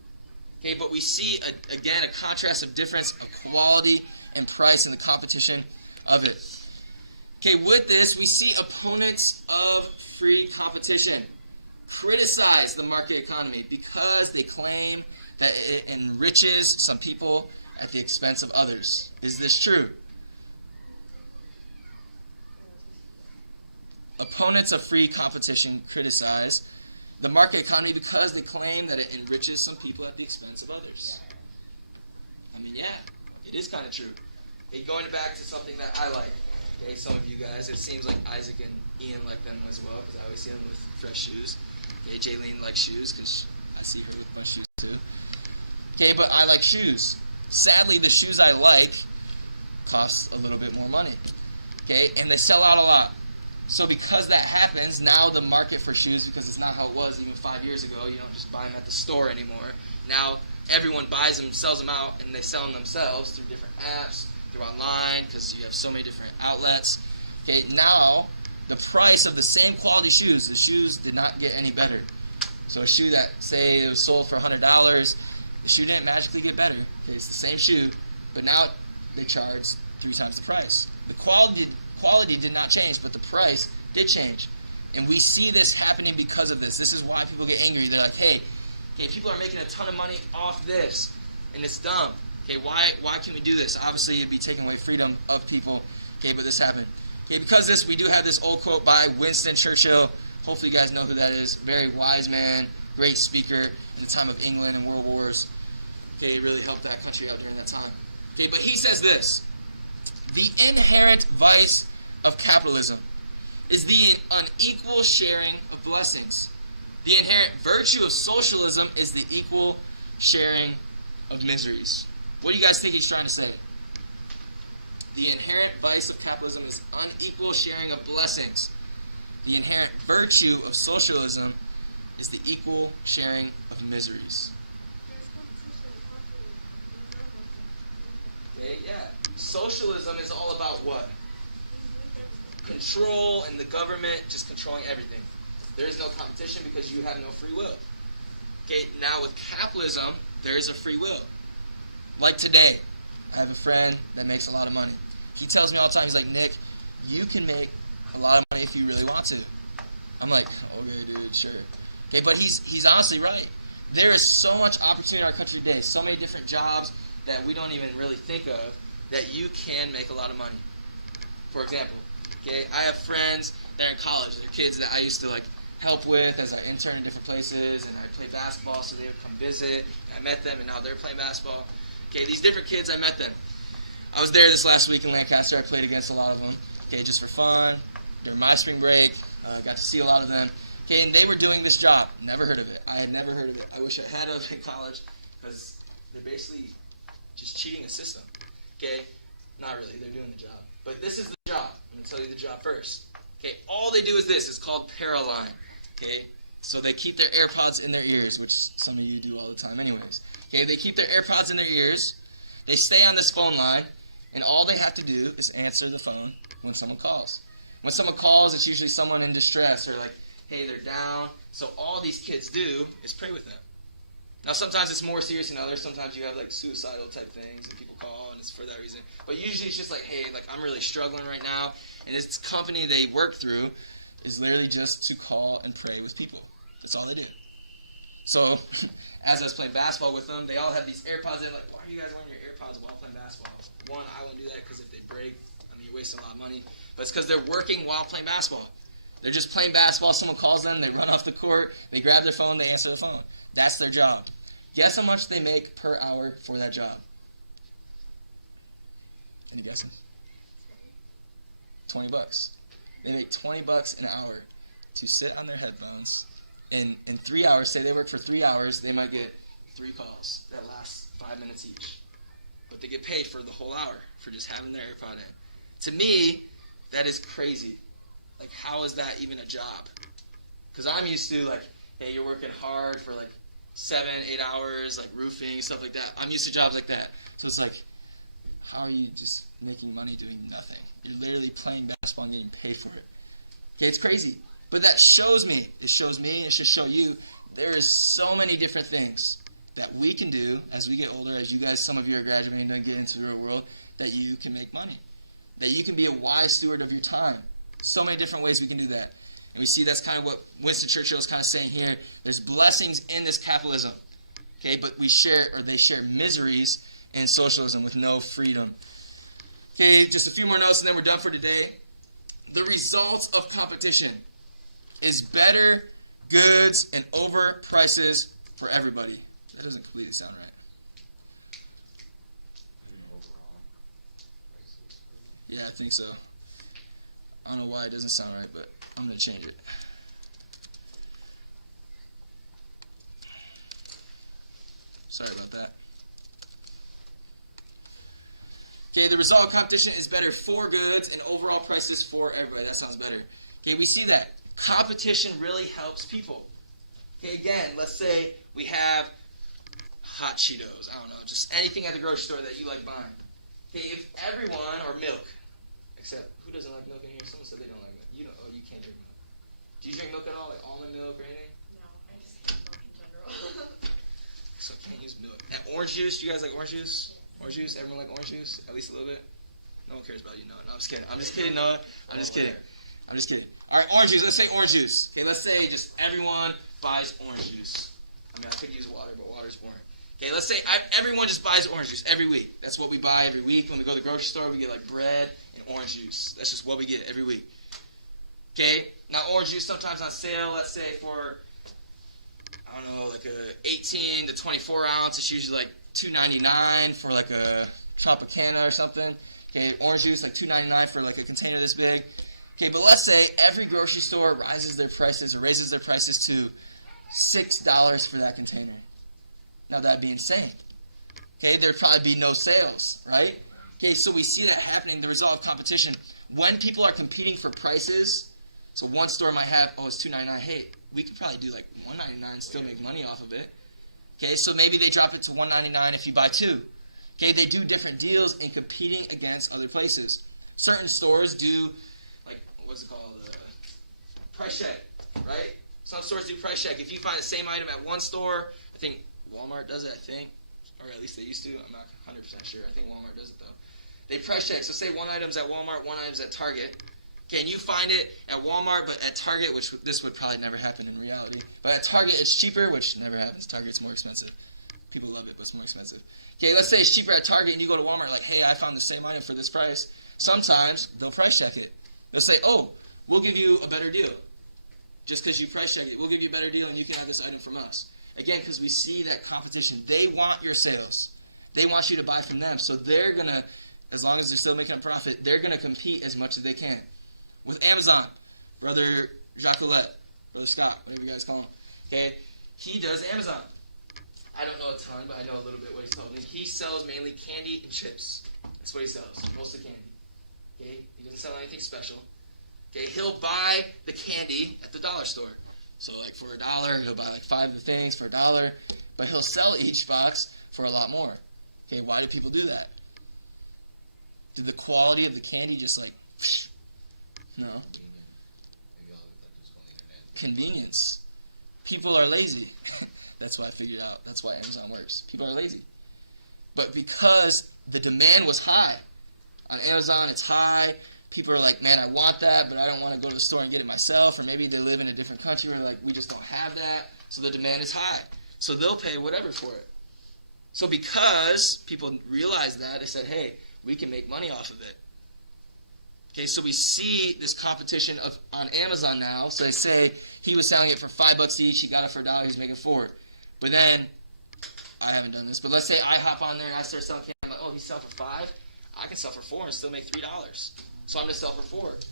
Okay, but we see, again, a contrast of difference of quality and price in the competition of it. Okay, with this, we see opponents of free competition criticize the market economy because they claim that it enriches some people at the expense of others. Is this true? Opponents of free competition criticize the market economy because they claim that it enriches some people at the expense of others. I mean, yeah, it is kind of true. Okay, going back to something that I like. Okay, some of you guys, it seems like Isaac and Ian like them as well, because I always see them with fresh shoes. Okay, Jaylene likes shoes, because I see her with my shoes too. Okay, but I like shoes. Sadly, the shoes I like cost a little bit more money. Okay, and they sell out a lot. So because that happens, now the market for shoes, because it's not how it was even 5 years ago, you don't just buy them at the store anymore. Now everyone buys them, sells them out, and they sell them themselves through different apps, through online, because you have so many different outlets. Okay, now the price of the same quality shoes, the shoes did not get any better. So a shoe that, say, it was sold for $100, the shoe didn't magically get better. Okay, it's the same shoe, but now they charge 3 times the price. The quality did not change, but the price did change. And we see this happening because of this. This is why people get angry. They're like, hey, people are making a ton of money off this, and it's dumb. Okay, why can we do this? Obviously, it'd be taking away freedom of people. Okay, but this happened. Okay, because of this, we do have this old quote by Winston Churchill. Hopefully, you guys know who that is. Very wise man, great speaker in the time of England and World Wars. Okay, he really helped that country out during that time. Okay, but he says this: the inherent vice of capitalism is the unequal sharing of blessings. The inherent virtue of socialism is the equal sharing of miseries. What do you guys think he's trying to say? The inherent vice of capitalism is unequal sharing of blessings. The inherent virtue of socialism is the equal sharing of miseries. Okay, yeah. Socialism is all about what? Control and the government just controlling everything. There is no competition because you have no free will. Okay, now with capitalism, there is a free will. Like today, I have a friend that makes a lot of money. He tells me all the time, he's like, Nick, you can make a lot of money if you really want to. I'm like, okay, dude, sure. Okay, but he's honestly right. There is so much opportunity in our country today, so many different jobs that we don't even really think of, that you can make a lot of money. For example, okay, I have friends that are in college. They're kids that I used to help with as I intern in different places, and I play basketball, so they would come visit. I met them, and now they're playing basketball. Okay, these different kids, I met them. I was there this last week in Lancaster. I played against a lot of them, okay, just for fun. During my spring break, I got to see a lot of them. Okay, and they were doing this job. Never heard of it. I had never heard of it. I wish I had of it in college, because they're basically just cheating a system. Okay, not really. They're doing the job. But this is the job. I'm going to tell you the job first. Okay, all they do is this. It's called Paraline. Okay, so they keep their AirPods in their ears, which some of you do all the time anyways. Okay, they keep their AirPods in their ears. They stay on this phone line, and all they have to do is answer the phone when someone calls. When someone calls, it's usually someone in distress or hey, they're down. So all these kids do is pray with them. Now, sometimes it's more serious than others. Sometimes you have suicidal type things and people call and it's for that reason. But usually it's just hey, I'm really struggling right now. And this company they work through is literally just to call and pray with people. That's all they do. So as I was playing basketball with them, they all have these AirPods. They're like, why are you guys wearing your AirPods while playing basketball? One, I won't do that because if they break, you're wasting a lot of money. But it's because they're working while playing basketball. They're just playing basketball. Someone calls them. They run off the court. They grab their phone. They answer the phone. That's their job. Guess how much they make per hour for that job? Any guesses? $20. They make $20 an hour to sit on their headphones. In 3 hours, say they work for 3 hours, they might get 3 calls that last 5 minutes each. But they get paid for the whole hour for just having their AirPod in. To me, that is crazy. How is that even a job? Because I'm used to, hey, you're working hard for 7-8 hours, roofing, stuff like that. I'm used to jobs like that. So it's how are you just making money doing nothing? You're literally playing basketball and getting paid for it. Okay, it's crazy. But that shows me, it should show you, there is so many different things that we can do as we get older, as you guys, some of you are graduating and get into the real world, that you can make money. that you can be a wise steward of your time. So many different ways we can do that. And we see that's kind of what Winston Churchill is kind of saying here. There's blessings in this capitalism. Okay, but they share miseries in socialism with no freedom. Okay, just a few more notes and then we're done for today. The results of competition is better goods and over prices for everybody. That doesn't completely sound right. Yeah, I think so. I don't know why it doesn't sound right, but I'm going to change it. Sorry about that. Okay, the result of competition is better for goods and overall prices for everybody. That sounds better. Okay, we see that. Competition really helps people. Okay, again, let's say we have hot Cheetos. I don't know, just anything at the grocery store that you like buying. Okay, if everyone, or milk, except who doesn't like milk in here? Someone said they don't like milk. You can't drink milk. Do you drink milk at all, like almond milk or anything? No, I just hate milk in general. So I can't use milk. And orange juice, do you guys like orange juice? Yes. Orange juice? Everyone like orange juice? At least a little bit? No one cares about you, no. No, I'm just kidding. I'm just kidding, Noah. I'm just kidding. I'm just kidding. All right, orange juice. Let's say orange juice. Okay, let's say just everyone buys orange juice. I mean, I could use water, but water's boring. Okay, let's say everyone just buys orange juice every week. That's what we buy every week. When we go to the grocery store, we get like bread and orange juice. That's just what we get every week. Okay, now orange juice sometimes on sale, let's say for, I don't know, like a 18 to 24 ounce. It's usually like $2.99 for like a Tropicana or something. Okay, orange juice like $2.99 for like a container this big. Okay, but let's say every grocery store raises their prices to $6 for that container. Now that'd be insane. Okay, there'd probably be no sales, right? Okay, so we see that happening, the result of competition. When people are competing for prices, so one store might have, it's $2.99. Hey, we could probably do like $1.99 and still make money off of it. Okay, so maybe they drop it to $1.99 if you buy two. Okay, they do different deals in competing against other places. Certain stores do, like, what's it called? Price check, right? Some stores do price check. If you find the same item at one store, I think Walmart does it, or at least they used to. I'm not 100% sure. I think Walmart does it, though. They price check. So say one item's at Walmart, one item's at Target. Okay, and you find it at Walmart, but at Target, which this would probably never happen in reality, but at Target it's cheaper, which never happens. Target's more expensive. People love it, but it's more expensive. Okay, let's say it's cheaper at Target, and you go to Walmart like, hey, I found the same item for this price. Sometimes they'll price check it. They'll say, we'll give you a better deal. Just because you price check it, we'll give you a better deal, and you can have this item from us. Again, because we see that competition. They want your sales. They want you to buy from them. So they're going to, as long as they're still making a profit, they're going to compete as much as they can. With Amazon, Brother Jacqueline, Brother Scott, whatever you guys call him, okay, he does Amazon. I don't know a ton, but I know a little bit what he's told me. He sells mainly candy and chips. That's what he sells, mostly candy. Okay, he doesn't sell anything special. Okay, he'll buy the candy at the dollar store. So like for $1, he'll buy like 5 of the things for $1, but he'll sell each box for a lot more. Okay, why do people do that? Did the quality of the candy just like, no. Convenience. People are lazy. That's why I figured out. That's why Amazon works. People are lazy. But because the demand was high, on Amazon it's high, people are like, man, I want that, but I don't want to go to the store and get it myself. Or maybe they live in a different country where like we just don't have that. So the demand is high. So they'll pay whatever for it. So because people realized that, they said, hey, we can make money off of it. Okay, so we see this competition on Amazon now. So they say he was selling it for $5 each. He got it for $1. He's making $4. But then, I haven't done this, but let's say I hop on there and I start selling candy. I'm like, he's selling for $5? I can sell for $4 and still make $3. So I'm going to sell for $4.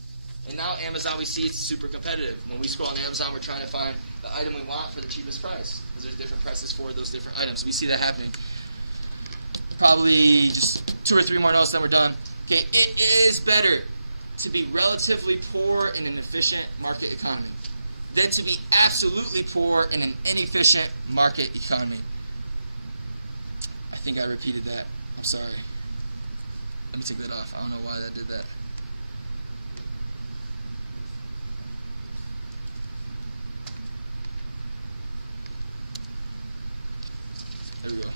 And now Amazon, we see it's super competitive. When we scroll on Amazon, we're trying to find the item we want for the cheapest price. Because there's different prices for those different items. We see that happening. Probably just 2 or 3 more notes, then we're done. Okay, it is better to be relatively poor in an efficient market economy than to be absolutely poor in an inefficient market economy. I think I repeated that. I'm sorry. Let me take that off. I don't know why that did that. There we go.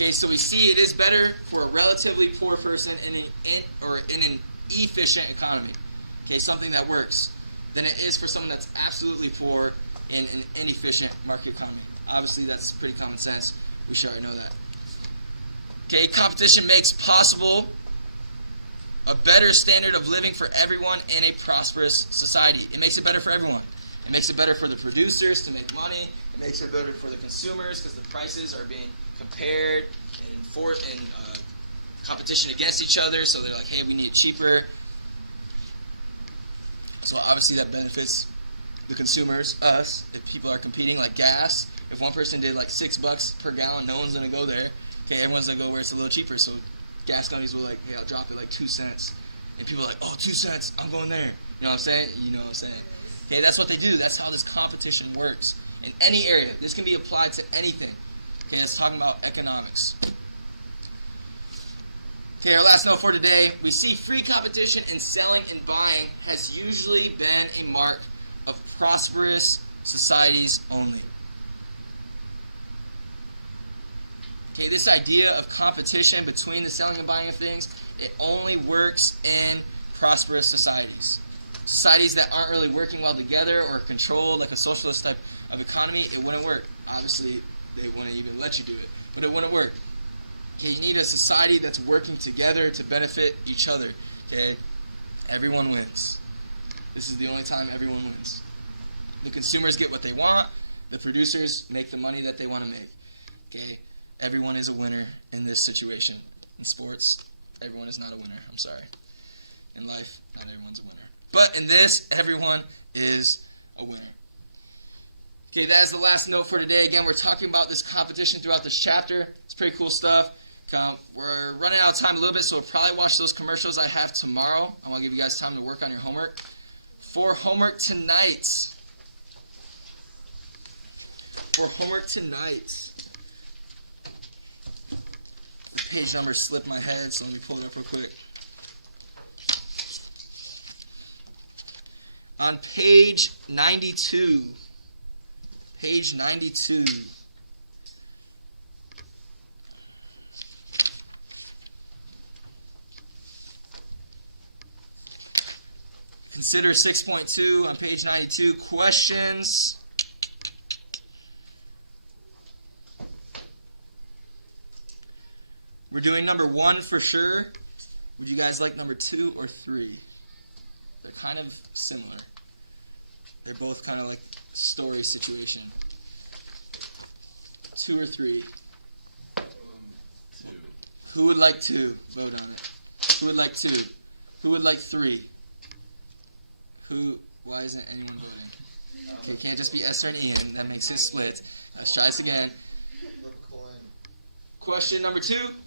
Okay, so we see it is better for a relatively poor person in an efficient economy. Okay, something that works, than it is for someone that's absolutely poor in an inefficient market economy. Obviously, that's pretty common sense. We should already know that. Okay, competition makes possible a better standard of living for everyone in a prosperous society. It makes it better for everyone. It makes it better for the producers to make money. It makes it better for the consumers because the prices are being compared and competition against each other. So they're like, hey, we need it cheaper. So obviously that benefits the consumers, us. If people are competing, like gas, if one person did like $6 per gallon, no one's gonna go there. Okay, everyone's gonna go where it's a little cheaper. So gas companies will like, hey, I'll drop it like 2 cents, and people are like, oh, 2 cents, I'm going there. You know what I'm saying? You know what I'm saying? Okay, that's what they do. That's how this competition works in any area. This can be applied to anything. Okay, let's talk about economics. Okay, our last note for today. We see free competition in selling and buying has usually been a mark of prosperous societies only. Okay, this idea of competition between the selling and buying of things, it only works in prosperous societies. Societies that aren't really working well together or controlled, like a socialist type of economy, it wouldn't work. Obviously, they wouldn't even let you do it, but it wouldn't work. Okay, you need a society that's working together to benefit each other. Okay, everyone wins. This is the only time everyone wins. The consumers get what they want. The producers make the money that they want to make. Okay, everyone is a winner in this situation. In sports, everyone is not a winner. I'm sorry. In life, not everyone's a winner. But in this, everyone is a winner. Okay, that is the last note for today. Again, we're talking about this competition throughout this chapter. It's pretty cool stuff. We're running out of time a little bit, so we'll probably watch those commercials I have tomorrow. I want to give you guys time to work on your homework. For homework tonight, the page number slipped my head, so let me pull it up real quick. On page 92, consider 6.2 on page 92, questions. We're doing number 1 for sure. Would you guys like number 2 or 3? They're kind of similar. They're both kind of like story situation. 2 or 3? 2. Who would like 2? Vote on it. Who would like 2? Who would like 3? Why isn't anyone voting? Okay, it can't just be Esther and Ian. That makes it split. Let's try this again. Flip a coin. Question number 2? Flip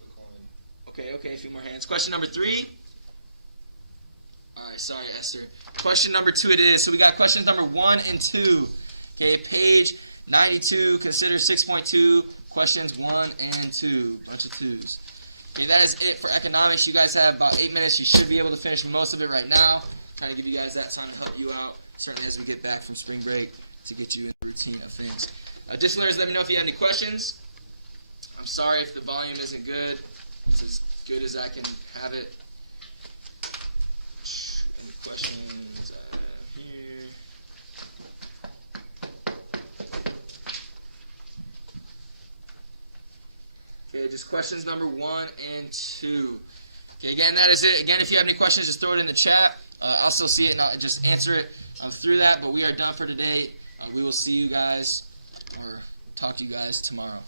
a coin. Okay, a few more hands. Question number 3? Alright, sorry, Esther. Question number 2 it is. So we got questions number 1 and 2. Okay, page 92, consider 6.2, questions 1 and 2. Bunch of 2s. Okay, that is it for economics. You guys have about 8 minutes. You should be able to finish most of it right now. Trying to give you guys that time to help you out, certainly as we get back from spring break, to get you in the routine of things. Distance learners, let me know if you have any questions. I'm sorry if the volume isn't good. It's as good as I can have it. Any questions I have here? Okay, just questions number 1 and 2. Okay, again, that is it. Again, if you have any questions, just throw it in the chat. I'll still see it, and I'll just answer it through that. But we are done for today. We will see you guys, or talk to you guys tomorrow.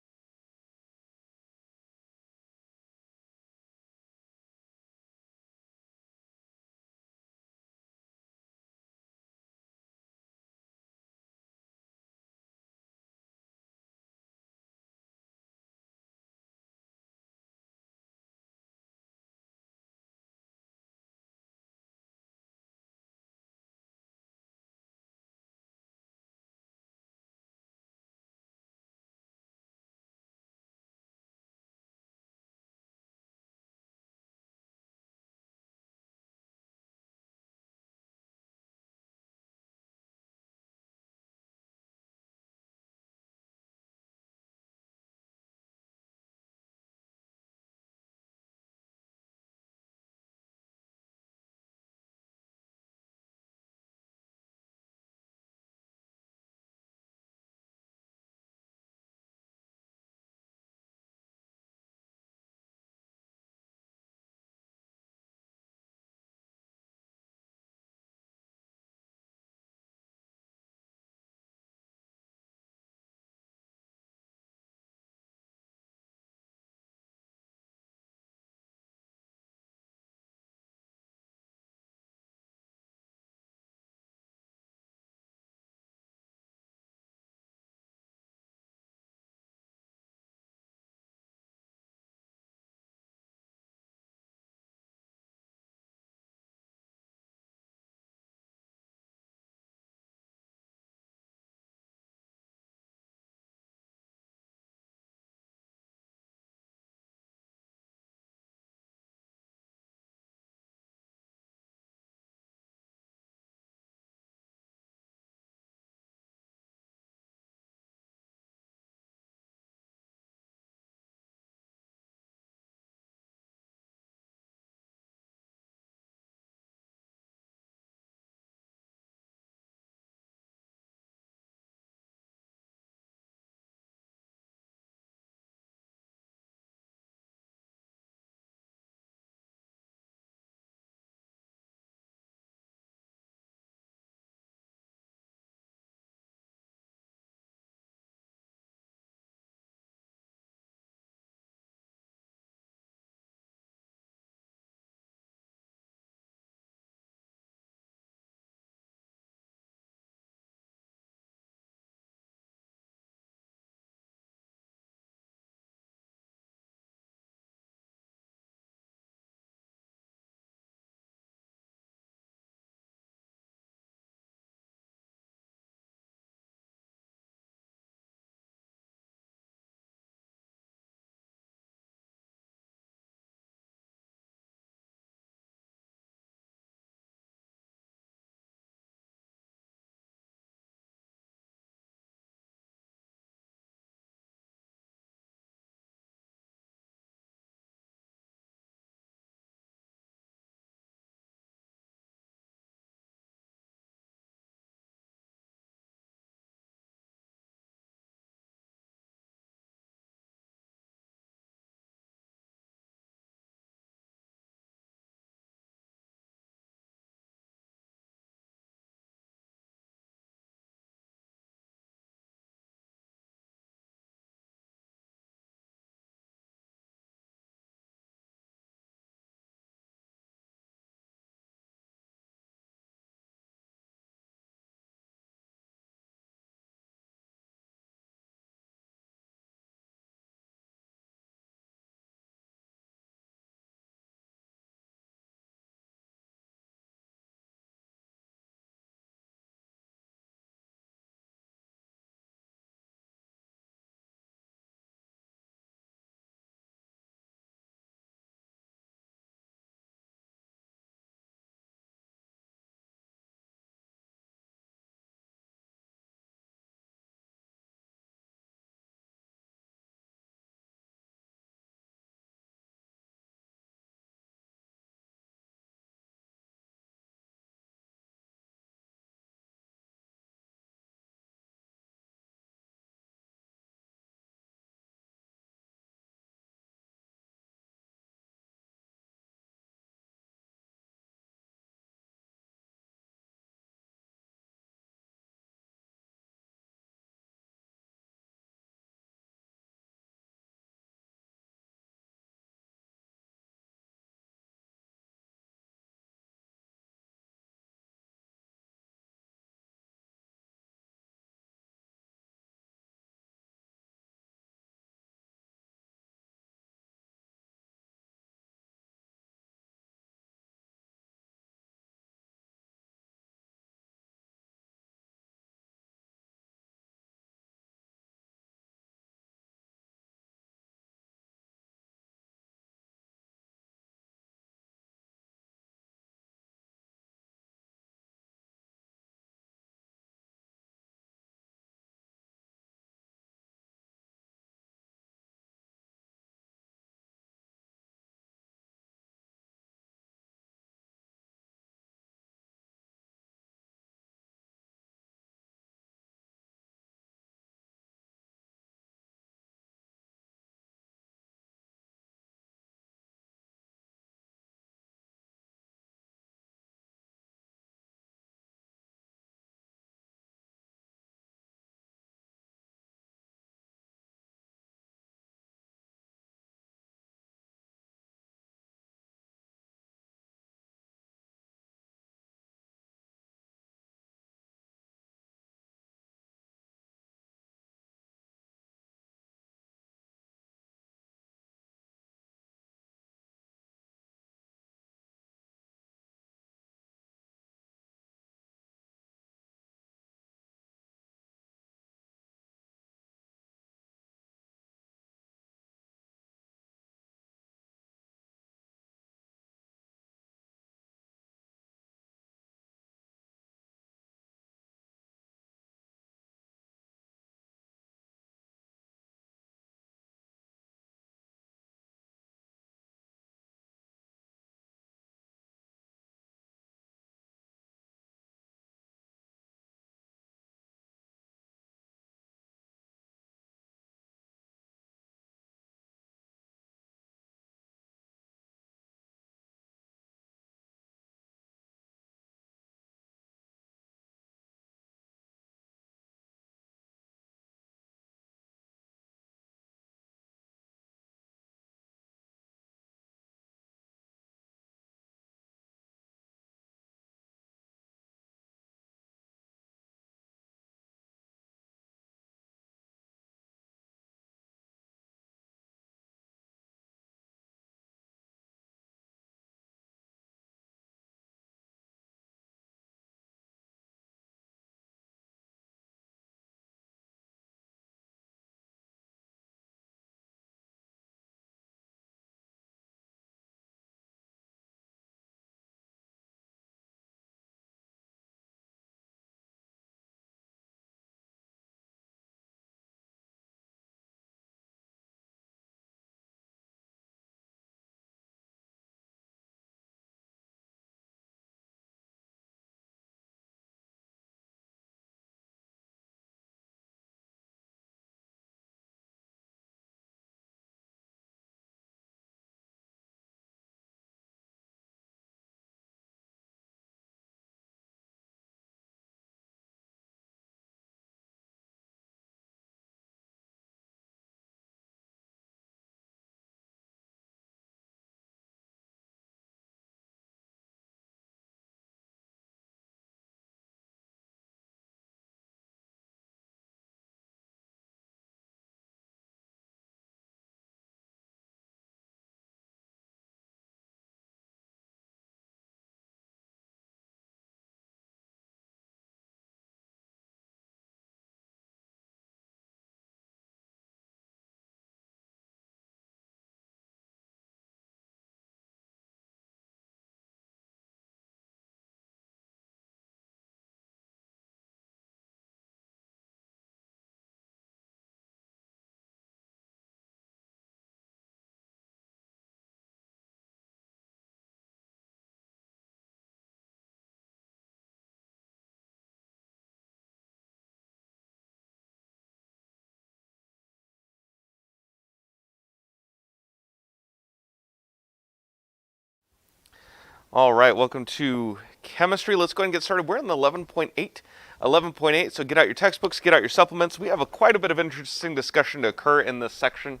All right, welcome to chemistry. Let's go ahead and get started. We're in the 11.8. 11.8, so get out your textbooks, get out your supplements. We have quite a bit of interesting discussion to occur in this section.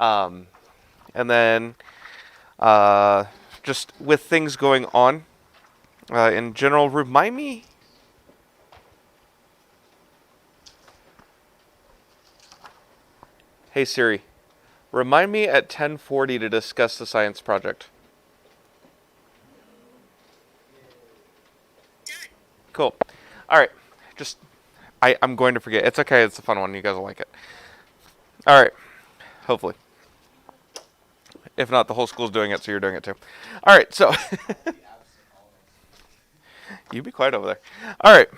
And then just with things going on in general, remind me. Hey Siri, remind me at 10:40 to discuss the science project. Cool. All right. I'm going to forget. It's okay. It's a fun one. You guys will like it. All right. Hopefully. If not, the whole school's doing it, so you're doing it too. All right. So you be quiet over there. All right.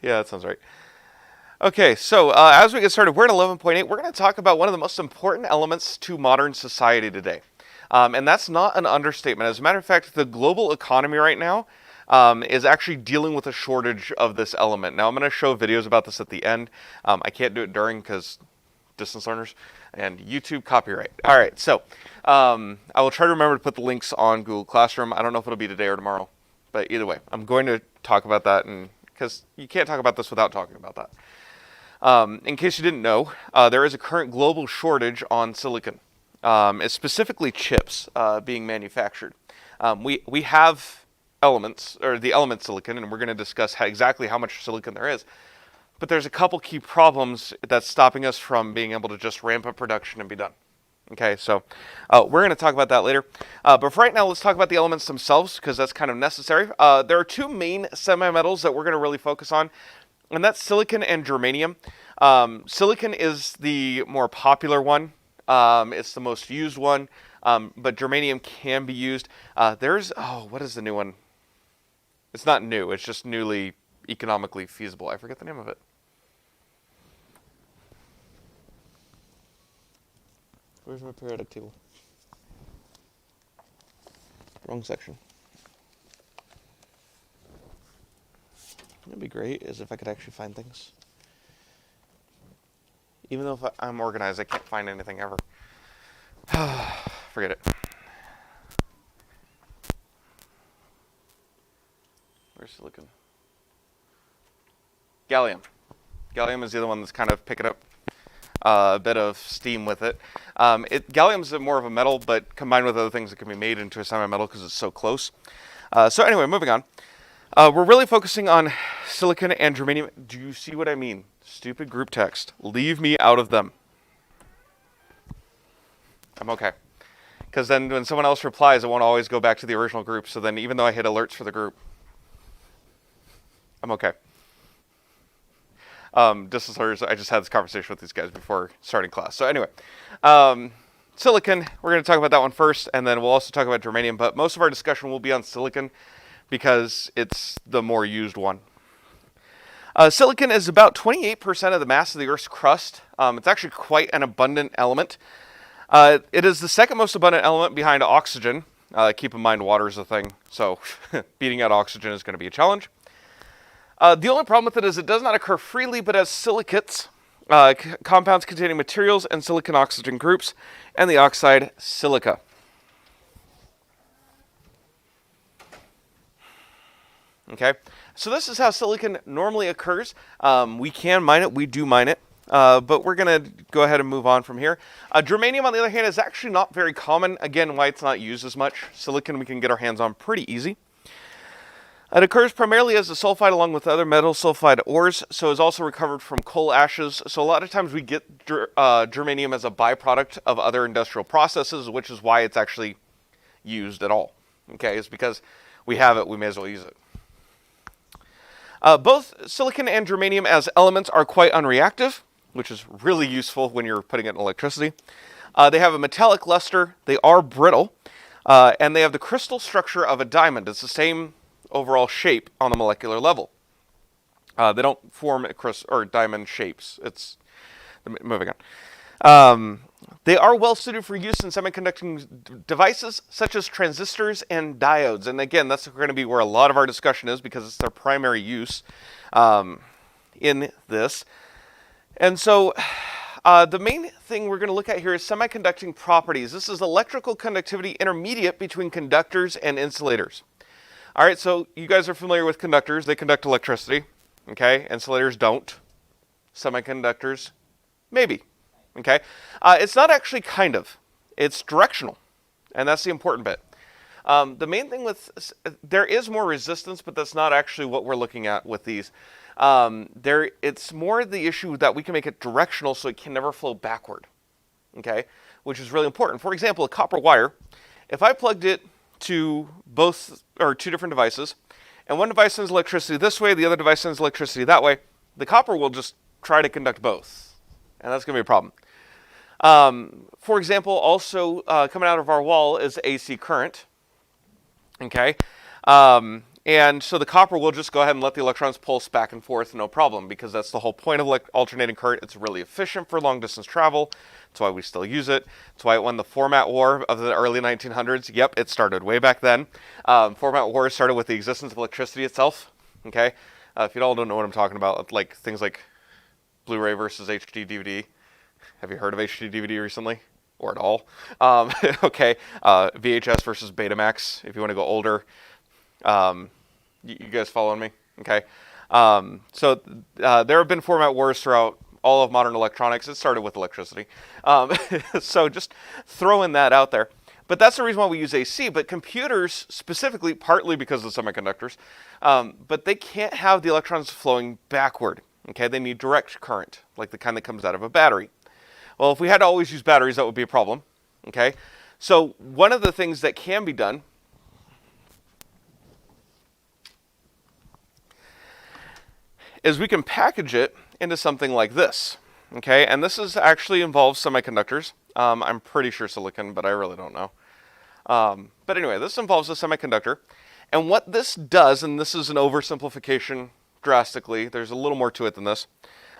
Yeah, that sounds right. Okay. So as we get started, we're at 11.8. We're going to talk about one of the most important elements to modern society today. And that's not an understatement. As a matter of fact, the global economy right now is actually dealing with a shortage of this element. Now, I'm going to show videos about this at the end. I can't do it during because distance learners and YouTube copyright. All right, so I will try to remember to put the links on Google Classroom. I don't know if it'll be today or tomorrow, but either way, I'm going to talk about that, and because you can't talk about this without talking about that. In case you didn't know, there is a current global shortage on silicon. It's specifically chips being manufactured. We have elements, or the element silicon, and we're going to discuss exactly how much silicon there is. But there's a couple key problems that's stopping us from being able to just ramp up production and be done. Okay, so we're going to talk about that later. But for right now, let's talk about the elements themselves, because that's kind of necessary. There are two main semi-metals that we're going to really focus on, and that's silicon and germanium. Silicon is the more popular one. It's the most used one, but germanium can be used. What is the new one? It's not new, it's just newly economically feasible. I forget the name of it. Where's my periodic table? Wrong section. What'd be great is if I could actually find things. Even though if I'm organized, I can't find anything ever. Forget it. Where's silicon? Gallium. Gallium is the other one that's kind of picking up a bit of steam with it. Gallium is more of a metal, but combined with other things, it can be made into a semi-metal because it's so close. So anyway, moving on. We're really focusing on silicon and germanium. Do you see what I mean? Stupid group text. Leave me out of them. I'm okay. Because then when someone else replies, it won't always go back to the original group. So then even though I hit alerts for the group, I'm okay. Distance learners, I just had this conversation with these guys before starting class. So anyway, silicon, we're going to talk about that one first, and then we'll also talk about germanium. But most of our discussion will be on silicon because it's the more used one. Silicon is about 28% of the mass of the Earth's crust. It's actually quite an abundant element. It is the second most abundant element behind oxygen. Keep in mind, water is a thing, so beating out oxygen is going to be a challenge. The only problem with it is it does not occur freely, but as silicates, compounds containing materials and silicon-oxygen groups, and the oxide silica. Okay, so this is how silicon normally occurs. We can mine it, we do mine it, but we're going to go ahead and move on from here. Germanium, on the other hand, is actually not very common. Again, why it's not used as much. Silicon we can get our hands on pretty easy. It occurs primarily as a sulfide along with other metal sulfide ores, so is also recovered from coal ashes. So a lot of times we get germanium as a byproduct of other industrial processes, which is why it's actually used at all. Okay, it's because we have it, we may as well use it. Both silicon and germanium as elements are quite unreactive, which is really useful when you're putting it in electricity. They have a metallic luster, they are brittle, and they have the crystal structure of a diamond. It's the same overall shape on the molecular level. They don't form diamond shapes. Moving on. They are well suited for use in semiconducting devices such as transistors and diodes. And again, that's going to be where a lot of our discussion is because it's their primary use in this. And so the main thing we're going to look at here is semiconducting properties. This is electrical conductivity intermediate between conductors and insulators. All right, so you guys are familiar with conductors. They conduct electricity, okay? Insulators don't. Semiconductors, maybe, okay? It's not actually kind of. It's directional, and that's the important bit. The main thing with, there is more resistance, but that's not actually what we're looking at with these. It's more the issue that we can make it directional so it can never flow backward, okay? Which is really important. For example, a copper wire, if I plugged it to both, or two different devices, and one device sends electricity this way, the other device sends electricity that way, the copper will just try to conduct both, and that's going to be a problem. For example, also coming out of our wall is AC current, okay? And so the copper will just go ahead and let the electrons pulse back and forth, no problem, because that's the whole point of alternating current. It's really efficient for long distance travel. That's why we still use it. That's why it won the format war of the early 1900s. Yep, it started way back then. Format war started with the existence of electricity itself, okay? If you all don't know what I'm talking about, like things like Blu-ray versus HD DVD. Have you heard of HD DVD recently? Or at all? Okay, VHS versus Betamax, if you want to go older. You guys following me? Okay. So there have been format wars throughout all of modern electronics. It started with electricity. So just throwing that out there. But that's the reason why we use AC. But computers specifically, partly because of semiconductors, but they can't have the electrons flowing backward. Okay, they need direct current, like the kind that comes out of a battery. Well, if we had to always use batteries, that would be a problem. Okay, so one of the things that can be done is we can package it into something like this, okay? And this is actually involves semiconductors. I'm pretty sure silicon, but I really don't know. But anyway, this involves a semiconductor. And what this does, and this is an oversimplification drastically, there's a little more to it than this.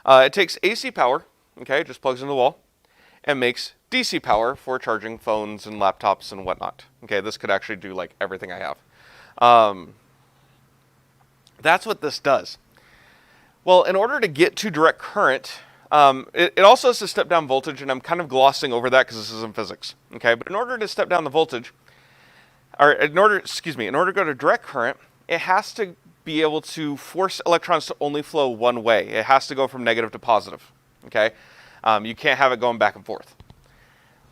It takes AC power, okay, just plugs into the wall, and makes DC power for charging phones and laptops and whatnot. Okay, this could actually do like everything I have. That's what this does. Well, in order to get to direct current, it also has to step down voltage, and I'm kind of glossing over that because this is in physics. Okay, but in order to step down the voltage, or in order to go to direct current, it has to be able to force electrons to only flow one way. It has to go from negative to positive. Okay, you can't have it going back and forth.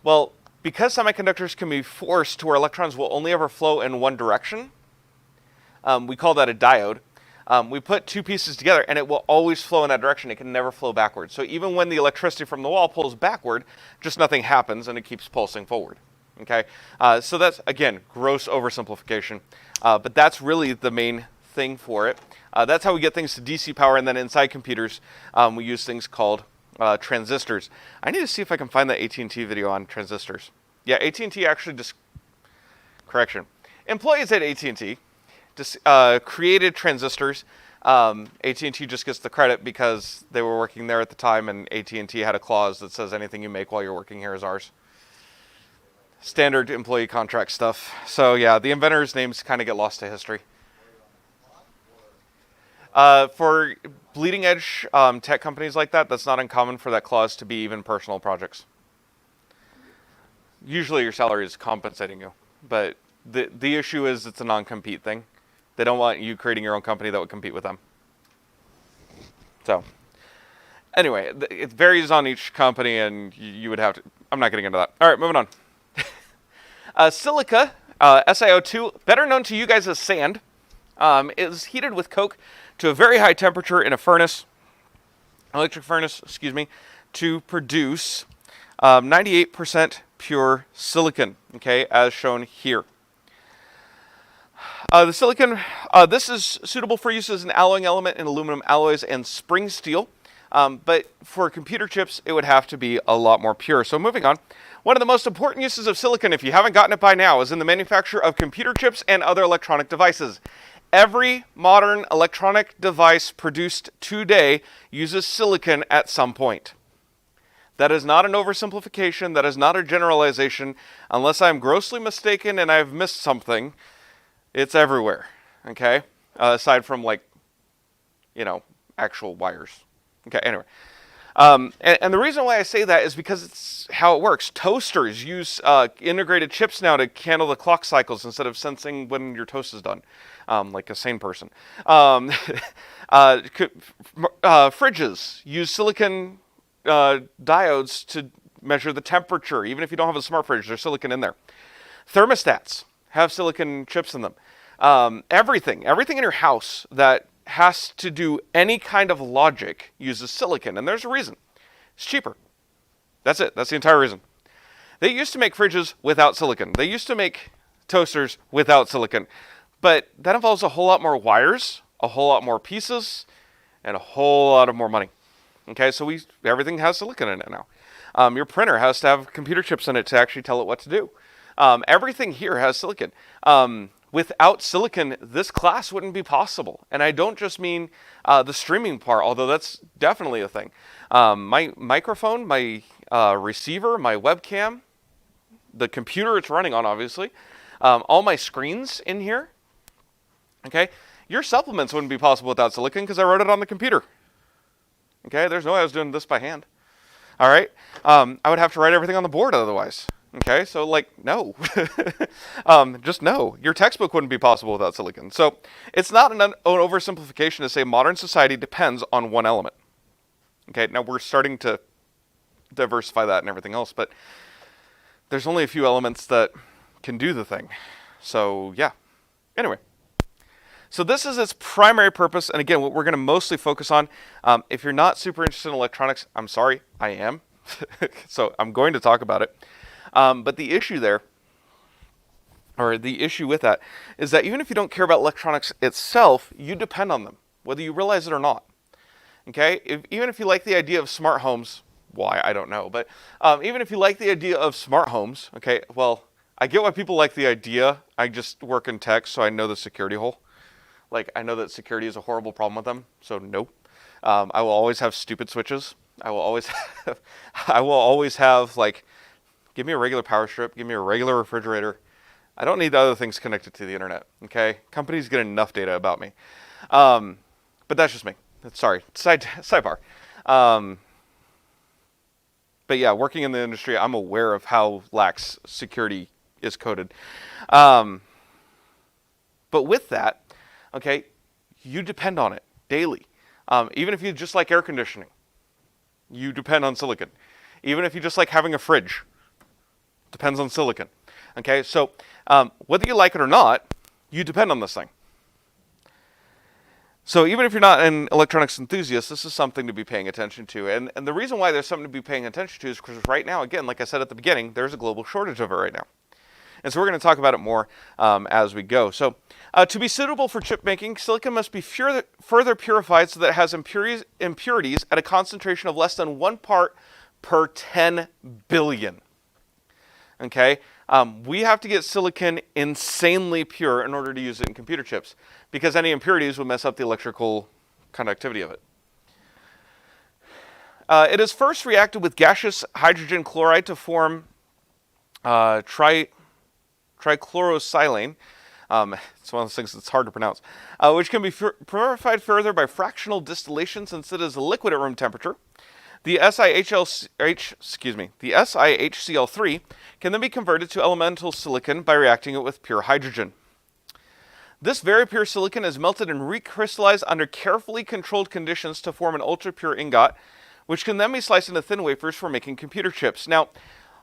Well, because semiconductors can be forced to where electrons will only ever flow in one direction, we call that a diode. We put two pieces together, and it will always flow in that direction. It can never flow backwards. So even when the electricity from the wall pulls backward, just nothing happens, and it keeps pulsing forward. Okay, so that's, again, gross oversimplification. But that's really the main thing for it. That's how we get things to DC power, and then inside computers, we use things called transistors. I need to see if I can find the AT&T video on transistors. Yeah, AT&T actually just... Correction. Employees at AT&T created transistors. AT&T just gets the credit because they were working there at the time, and AT&T had a clause that says anything you make while you're working here is ours. Standard employee contract stuff. So yeah, the inventors' names kind of get lost to history. For bleeding edge tech companies like that, that's not uncommon for that clause to be even personal projects. Usually your salary is compensating you, but the issue is it's a non-compete thing. They don't want you creating your own company that would compete with them. So, anyway, it varies on each company, and you would have to... I'm not getting into that. All right, moving on. Silica, SiO2, better known to you guys as sand, is heated with coke to a very high temperature in a furnace, electric furnace, to produce 98% pure silicon, okay, as shown here. The silicon, this is suitable for use as an alloying element in aluminum alloys and spring steel, but for computer chips, it would have to be a lot more pure. So moving on, one of the most important uses of silicon, if you haven't gotten it by now, is in the manufacture of computer chips and other electronic devices. Every modern electronic device produced today uses silicon at some point. That is not an oversimplification. That is not a generalization. Unless I'm grossly mistaken and I've missed something, it's everywhere, okay? Aside from, like, actual wires. Okay, anyway. And the reason why I say that is because it's how it works. Toasters use integrated chips now to handle the clock cycles instead of sensing when your toast is done, like a sane person. Fridges use silicon diodes to measure the temperature. Even if you don't have a smart fridge, there's silicon in there. Thermostats have silicon chips in them. Everything in your house that has to do any kind of logic uses silicon, and there's a reason. It's cheaper. That's it. That's the entire reason. They used to make fridges without silicon. They used to make toasters without silicon. But that involves a whole lot more wires, a whole lot more pieces, and a whole lot of more money. Okay, so everything has silicon in it now. Your printer has to have computer chips in it to actually tell it what to do. Everything here has silicon. Without silicon, this class wouldn't be possible. And I don't just mean the streaming part, although that's definitely a thing. My microphone, my receiver, my webcam, the computer it's running on, obviously, all my screens in here, okay? Your supplements wouldn't be possible without silicon because I wrote it on the computer. Okay, there's no way I was doing this by hand. All right, I would have to write everything on the board otherwise. Okay, so like, no. Just no. Your textbook wouldn't be possible without silicon. So it's not an oversimplification to say modern society depends on one element. Okay, now we're starting to diversify that and everything else, but there's only a few elements that can do the thing. So yeah. Anyway. So this is its primary purpose, and again, what we're going to mostly focus on. If you're not super interested in electronics, I'm sorry, I am. So I'm going to talk about it. But the issue there, or the issue with that, is that even if you don't care about electronics itself, you depend on them, whether you realize it or not. Okay? Even if you like the idea of smart homes, why, I don't know, but even if you like the idea of smart homes, okay, well, I get why people like the idea. I just work in tech, so I know the security hole. Like, I know that security is a horrible problem with them, so nope. I will always have stupid switches. I will always have, like, give me a regular power strip, give me a regular refrigerator. I don't need other things connected to the internet, okay? Companies get enough data about me. But that's just me. Sorry, sidebar. But yeah, working in the industry, I'm aware of how lax security is coded. But with that, okay, you depend on it daily. Even if you just like air conditioning, you depend on silicon. Even if you just like having a fridge, depends on silicon. Okay, so whether you like it or not, you depend on this thing. So even if you're not an electronics enthusiast, this is something to be paying attention to. And the reason why there's something to be paying attention to is because right now, again, like I said at the beginning, there's a global shortage of it right now. And so we're going to talk about it more as we go. So to be suitable for chip making, silicon must be further purified so that it has impurities at a concentration of less than 1 part per 10 billion. Okay? We have to get silicon insanely pure in order to use it in computer chips, because any impurities would mess up the electrical conductivity of it. It is first reacted with gaseous hydrogen chloride to form trichlorosilane. It's one of those things that's hard to pronounce, which can be purified further by fractional distillation since it is a liquid at room temperature. The SiHCl3 can then be converted to elemental silicon by reacting it with pure hydrogen. This very pure silicon is melted and recrystallized under carefully controlled conditions to form an ultra-pure ingot, which can then be sliced into thin wafers for making computer chips. Now,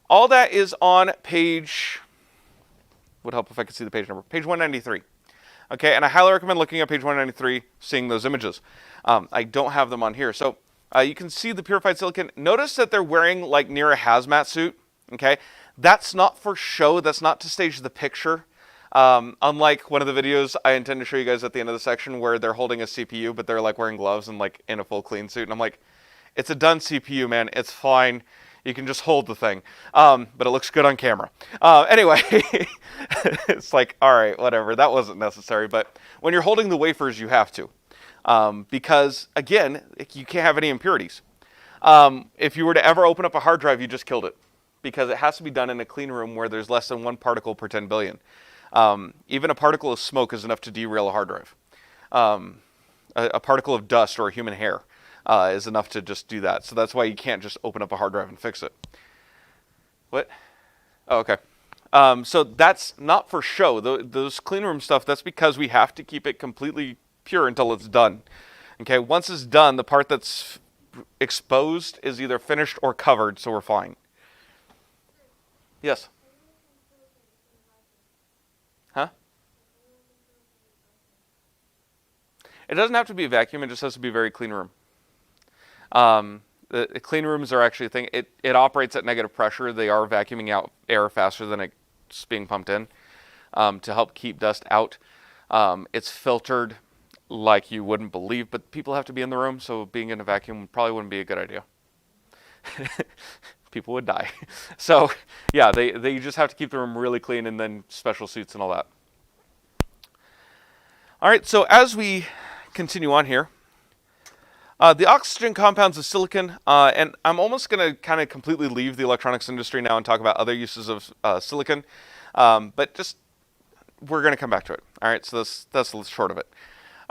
all that is on page, would help if I could see the page number, page 193. Okay, and I highly recommend looking at page 193, seeing those images. I don't have them on here. So you can see the purified silicon. Notice that they're wearing like near a hazmat suit. Okay, that's not for show. That's not to stage the picture. Unlike one of the videos I intend to show you guys at the end of the section where they're holding a CPU, but they're like wearing gloves and like in a full clean suit. And I'm like, it's a done CPU, man. It's fine. You can just hold the thing. But it looks good on camera. Anyway, it's like, all right, whatever. That wasn't necessary. But when you're holding the wafers, you have to. Because, again, you can't have any impurities. If you were to ever open up a hard drive, you just killed it. Because it has to be done in a clean room where there's less than 1 particle per 10 billion. Even a particle of smoke is enough to derail a hard drive. A particle of dust or a human hair is enough to just do that. So that's why you can't just open up a hard drive and fix it. What? Oh, okay. So that's not for show. Those clean room stuff, that's because we have to keep it completely pure until it's done. Okay, once it's done, the part that's exposed is either finished or covered, so we're fine. Yes? Huh? It doesn't have to be a vacuum, it just has to be a very clean room. The clean rooms are actually a thing. It operates at negative pressure. They are vacuuming out air faster than it's being pumped in to help keep dust out. It's filtered like you wouldn't believe, but people have to be in the room, so being in a vacuum probably wouldn't be a good idea. People would die. So, yeah, they just have to keep the room really clean and then special suits and all that. All right, so as we continue on here, the oxygen compounds of silicon, and I'm almost going to kind of completely leave the electronics industry now and talk about other uses of silicon, but just we're going to come back to it. All right, so that's the short of it.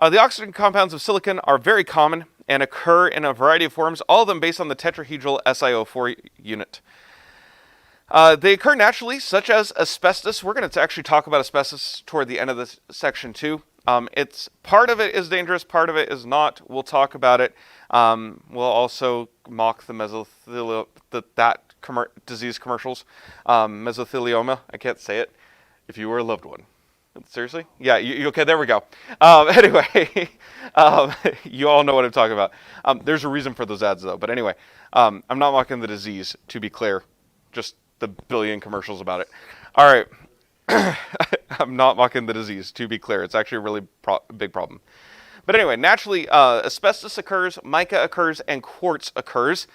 The oxygen compounds of silicon are very common and occur in a variety of forms, all of them based on the tetrahedral SiO4 unit. They occur naturally, such as asbestos. We're going to actually talk about asbestos toward the end of this section too. It's part of it is dangerous, part of it is not. We'll talk about it. We'll also mock the mesothelioma, disease commercials. Mesothelioma, I can't say it. If you were a loved one. Seriously? Yeah, you okay, there we go. Anyway, you all know what I'm talking about. There's a reason for those ads though, but anyway, I'm not mocking the disease, to be clear. Just the billion commercials about it. All right. I'm not mocking the disease, to be clear. It's actually a really big problem. But anyway, naturally, asbestos occurs, mica occurs, and quartz occurs.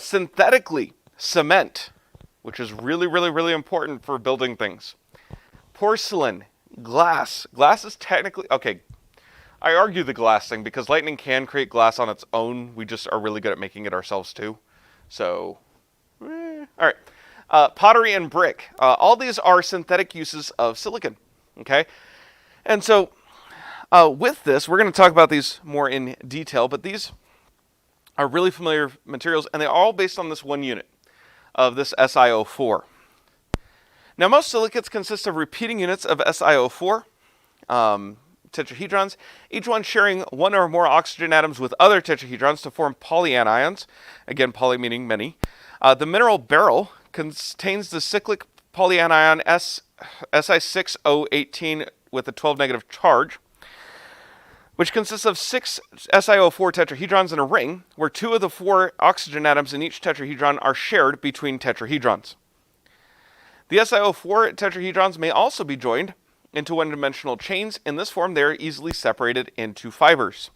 Synthetically, cement, which is really, really, really important for building things. Porcelain, glass. Glass is technically... Okay, I argue the glass thing because lightning can create glass on its own. We just are really good at making it ourselves too. So, all right. Pottery and brick. All these are synthetic uses of silicon. Okay? And so, with this, we're going to talk about these more in detail, but these are really familiar materials, and they're all based on this one unit of this SiO4. Now, most silicates consist of repeating units of SiO4, tetrahedrons, each one sharing one or more oxygen atoms with other tetrahedrons to form polyanions. Again, poly meaning many. The mineral beryl contains the cyclic polyanion Si6O18 with a 12 negative charge, which consists of 6 SiO4 tetrahedrons in a ring, where 2 of the 4 oxygen atoms in each tetrahedron are shared between tetrahedrons. The SiO4 tetrahedrons may also be joined into one-dimensional chains. In this form, they are easily separated into fibers.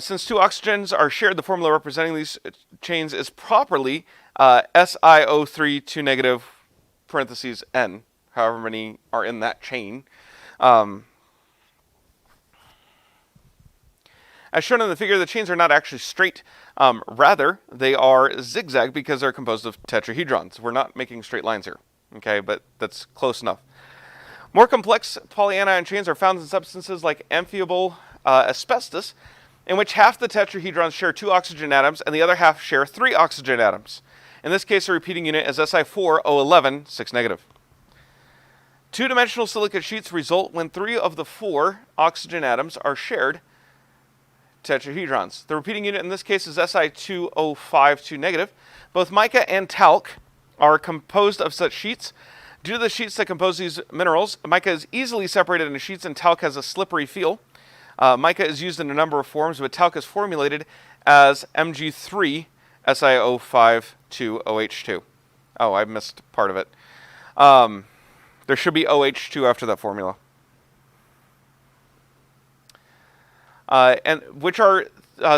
Since 2 oxygens are shared, the formula representing these chains is properly SiO3 2 negative parentheses N, however many are in that chain. As shown in the figure, the chains are not actually straight. Rather, they are zigzag because they're composed of tetrahedrons. We're not making straight lines here, okay, but that's close enough. More complex polyanion chains are found in substances like amphibole asbestos, in which half the tetrahedrons share 2 oxygen atoms and the other half share 3 oxygen atoms. In this case, the repeating unit is Si4O11, 6 negative. Two-dimensional silicate sheets result when 3 of the 4 oxygen atoms are shared tetrahedrons. The repeating unit in this case is Si2O5, 2 negative. Both mica and talc are composed of such sheets. Due to the sheets that compose these minerals, mica is easily separated into sheets and talc has a slippery feel. Mica is used in a number of forms, but talc is formulated as Mg3 SiO5 2OH2. Oh, I missed part of it. There should be OH2 after that formula. And which are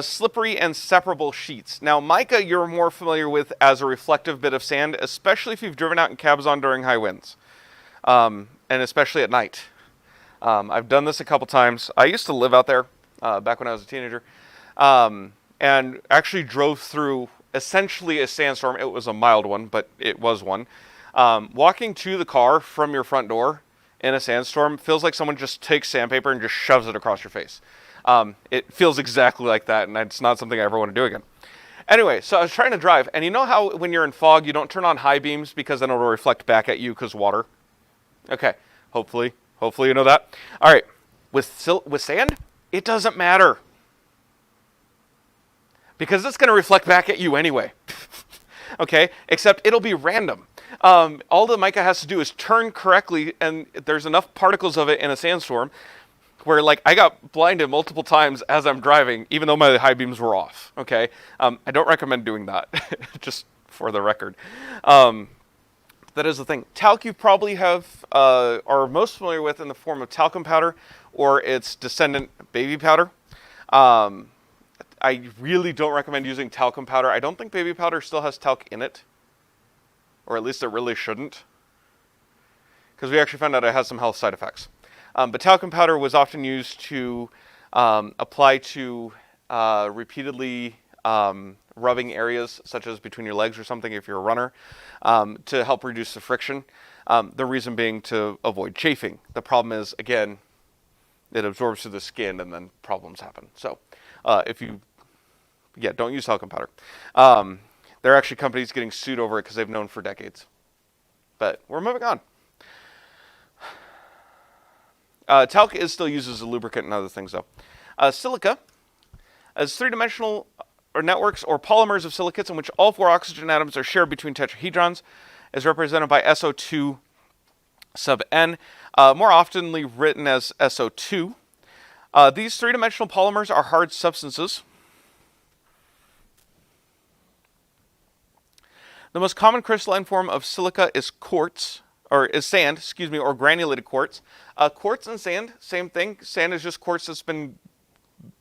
slippery and separable sheets. Now, mica you're more familiar with as a reflective bit of sand, especially if you've driven out in Cabazon during high winds, and especially at night. I've done this a couple times. I used to live out there back when I was a teenager, and actually drove through essentially a sandstorm. It was a mild one, but it was one. Walking to the car from your front door in a sandstorm feels like someone just takes sandpaper and just shoves it across your face. It feels exactly like that, and it's not something I ever want to do again. Anyway, so I was trying to drive, and you know how when you're in fog, you don't turn on high beams because then it'll reflect back at you because water? Okay, hopefully you know that. All right, with sand, it doesn't matter because it's going to reflect back at you anyway. Okay, except it'll be random. All the mica has to do is turn correctly, and there's enough particles of it in a sandstorm where, like, I got blinded multiple times as I'm driving, even though my high beams were off. Okay, I don't recommend doing that, just for the record. That is the thing. Talc you probably are most familiar with in the form of talcum powder or its descendant baby powder. I really don't recommend using talcum powder. I don't think baby powder still has talc in it, or at least it really shouldn't, because we actually found out it has some health side effects. But talcum powder was often used to apply to repeatedly rubbing areas, such as between your legs or something if you're a runner, to help reduce the friction. The reason being to avoid chafing. The problem is, again, it absorbs through the skin and then problems happen. So don't use talcum powder. There are actually companies getting sued over it because they've known for decades. But we're moving on. Talc is still used as a lubricant and other things, though. Silica as three-dimensional networks or polymers of silicates in which all four oxygen atoms are shared between tetrahedrons, is represented by SO2 sub N, more oftenly written as SO2. These three-dimensional polymers are hard substances. The most common crystalline form of silica is sand, or granulated quartz. Quartz and sand, same thing. Sand is just quartz that's been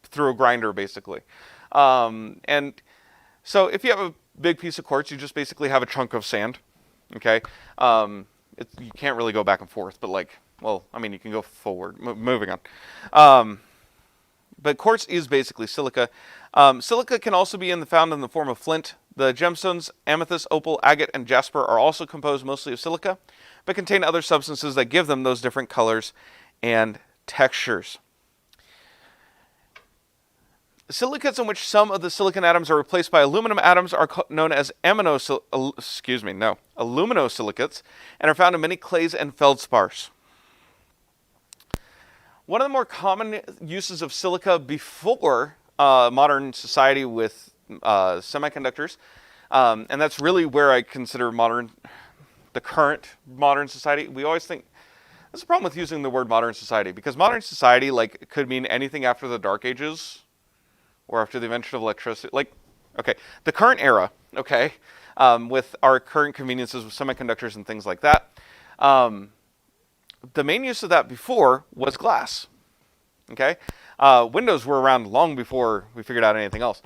through a grinder, basically. And so if you have a big piece of quartz, you just basically have a chunk of sand. Okay, you can't really go back and forth, but you can go forward. Moving on. But quartz is basically silica. Silica can also be found in the form of flint. The gemstones amethyst, opal, agate, and jasper are also composed mostly of silica, but contain other substances that give them those different colors and textures. Silicates in which some of the silicon atoms are replaced by aluminum atoms are known as aluminosilicates and are found in many clays and feldspars. One of the more common uses of silica before modern society with semiconductors, and that's really where I consider the current modern society. We always think there's a problem with using the word modern society, because modern society could mean anything after the Dark Ages or after the invention of electricity. The current era, with our current conveniences with semiconductors and things like that. The main use of that before was glass. Okay, windows were around long before we figured out anything else.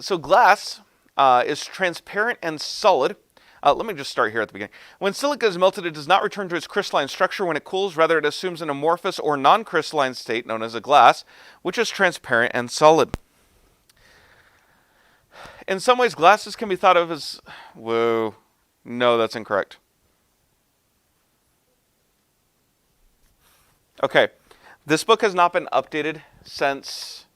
So glass is transparent and solid. Let me just start here at the beginning. When silica is melted, it does not return to its crystalline structure when it cools. Rather, it assumes an amorphous or non-crystalline state known as a glass, which is transparent and solid. In some ways, glasses can be thought of as... Whoa. No, that's incorrect. Okay. This book has not been updated since...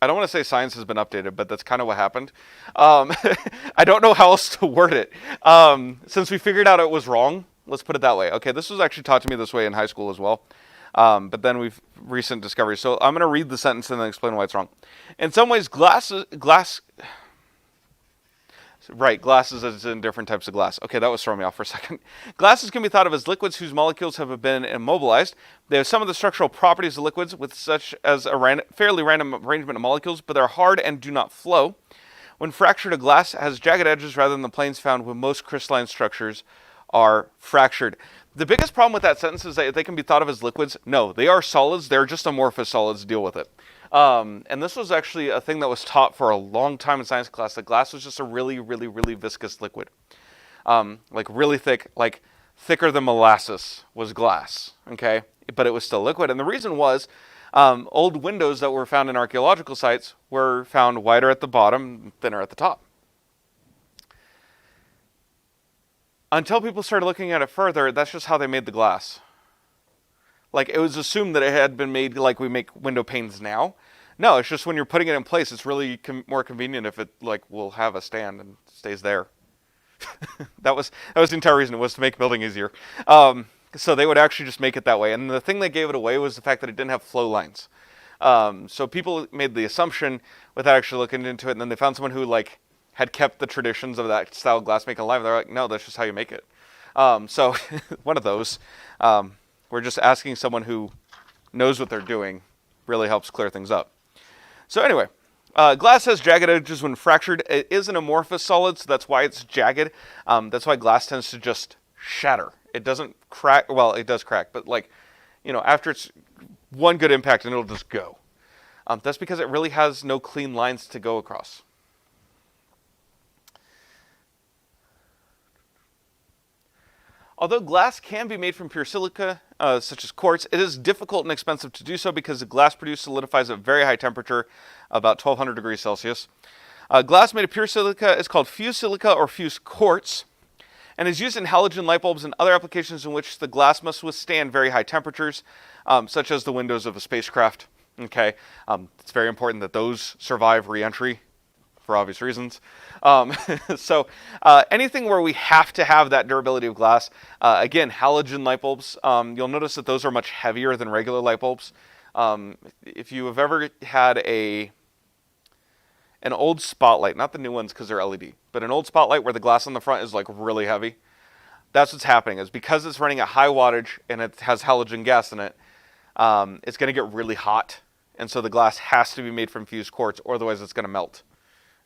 I don't want to say science has been updated, but that's kind of what happened. I don't know how else to word it. Since we figured out it was wrong, let's put it that way. Okay, this was actually taught to me this way in high school as well. But then we've recent discoveries. So I'm going to read the sentence and then explain why it's wrong. In some ways, glasses is in different types of glass. Okay, that was throwing me off for a second. Glasses can be thought of as liquids whose molecules have been immobilized. They have some of the structural properties of liquids, with such as a fairly random arrangement of molecules, but they're hard and do not flow. When fractured, a glass has jagged edges rather than the planes found when most crystalline structures are fractured. The biggest problem with that sentence is that they can be thought of as liquids. No, they are solids. They're just amorphous solids. Deal with it. And this was actually a thing that was taught for a long time in science class, that glass was just a really, really, really viscous liquid. Really thick, thicker than molasses was glass, okay? But it was still liquid. And the reason was old windows that were found in archaeological sites were found wider at the bottom, thinner at the top. Until people started looking at it further, that's just how they made the glass. Like, it was assumed that it had been made like we make window panes now. No, it's just when you're putting it in place, it's really more convenient if it like will have a stand and stays there. that was the entire reason, it was to make building easier. So they would actually just make it that way. And the thing that gave it away was the fact that it didn't have flow lines. So people made the assumption without actually looking into it, and then they found someone who like had kept the traditions of that style of glassmaking alive. They're like, no, that's just how you make it. So one of those. We're just asking someone who knows what they're doing really helps clear things up. So anyway, glass has jagged edges when fractured. It is an amorphous solid, so that's why it's jagged. That's why glass tends to just shatter. It doesn't crack. Well, it does crack, but like, after it's one good impact and it'll just go. That's because it really has no clean lines to go across. Although glass can be made from pure silica, such as quartz, it is difficult and expensive to do so because the glass produced solidifies at very high temperature, about 1200 degrees Celsius. Glass made of pure silica is called fused silica or fused quartz, and is used in halogen light bulbs and other applications in which the glass must withstand very high temperatures, such as the windows of a spacecraft. Okay, it's very important that those survive re-entry, for obvious reasons. So anything where we have to have that durability of glass, again, halogen light bulbs, you'll notice that those are much heavier than regular light bulbs. If you have ever had an old spotlight, not the new ones because they're LED, but an old spotlight where the glass on the front is like really heavy, that's what's happening. Is because it's running at high wattage and it has halogen gas in it, it's going to get really hot, and so the glass has to be made from fused quartz, or otherwise it's going to melt.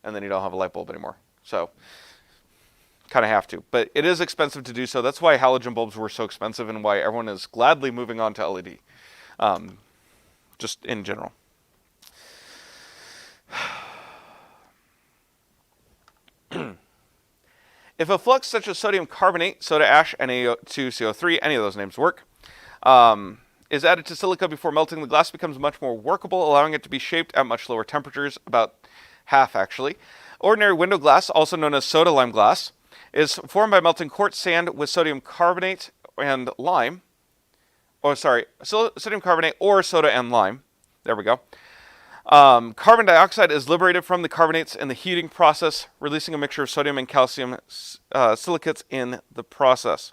And then you don't have a light bulb anymore. So, kind of have to. But it is expensive to do so. That's why halogen bulbs were so expensive and why everyone is gladly moving on to LED. Just in general. If a flux such as sodium carbonate, soda ash, Na2CO3, any of those names work, is added to silica before melting, the glass becomes much more workable, allowing it to be shaped at much lower temperatures, about half actually. Ordinary window glass, also known as soda lime glass, is formed by melting quartz sand with sodium carbonate and lime. Sodium carbonate or soda and lime. There we go. Carbon dioxide is liberated from the carbonates in the heating process, releasing a mixture of sodium and calcium silicates in the process.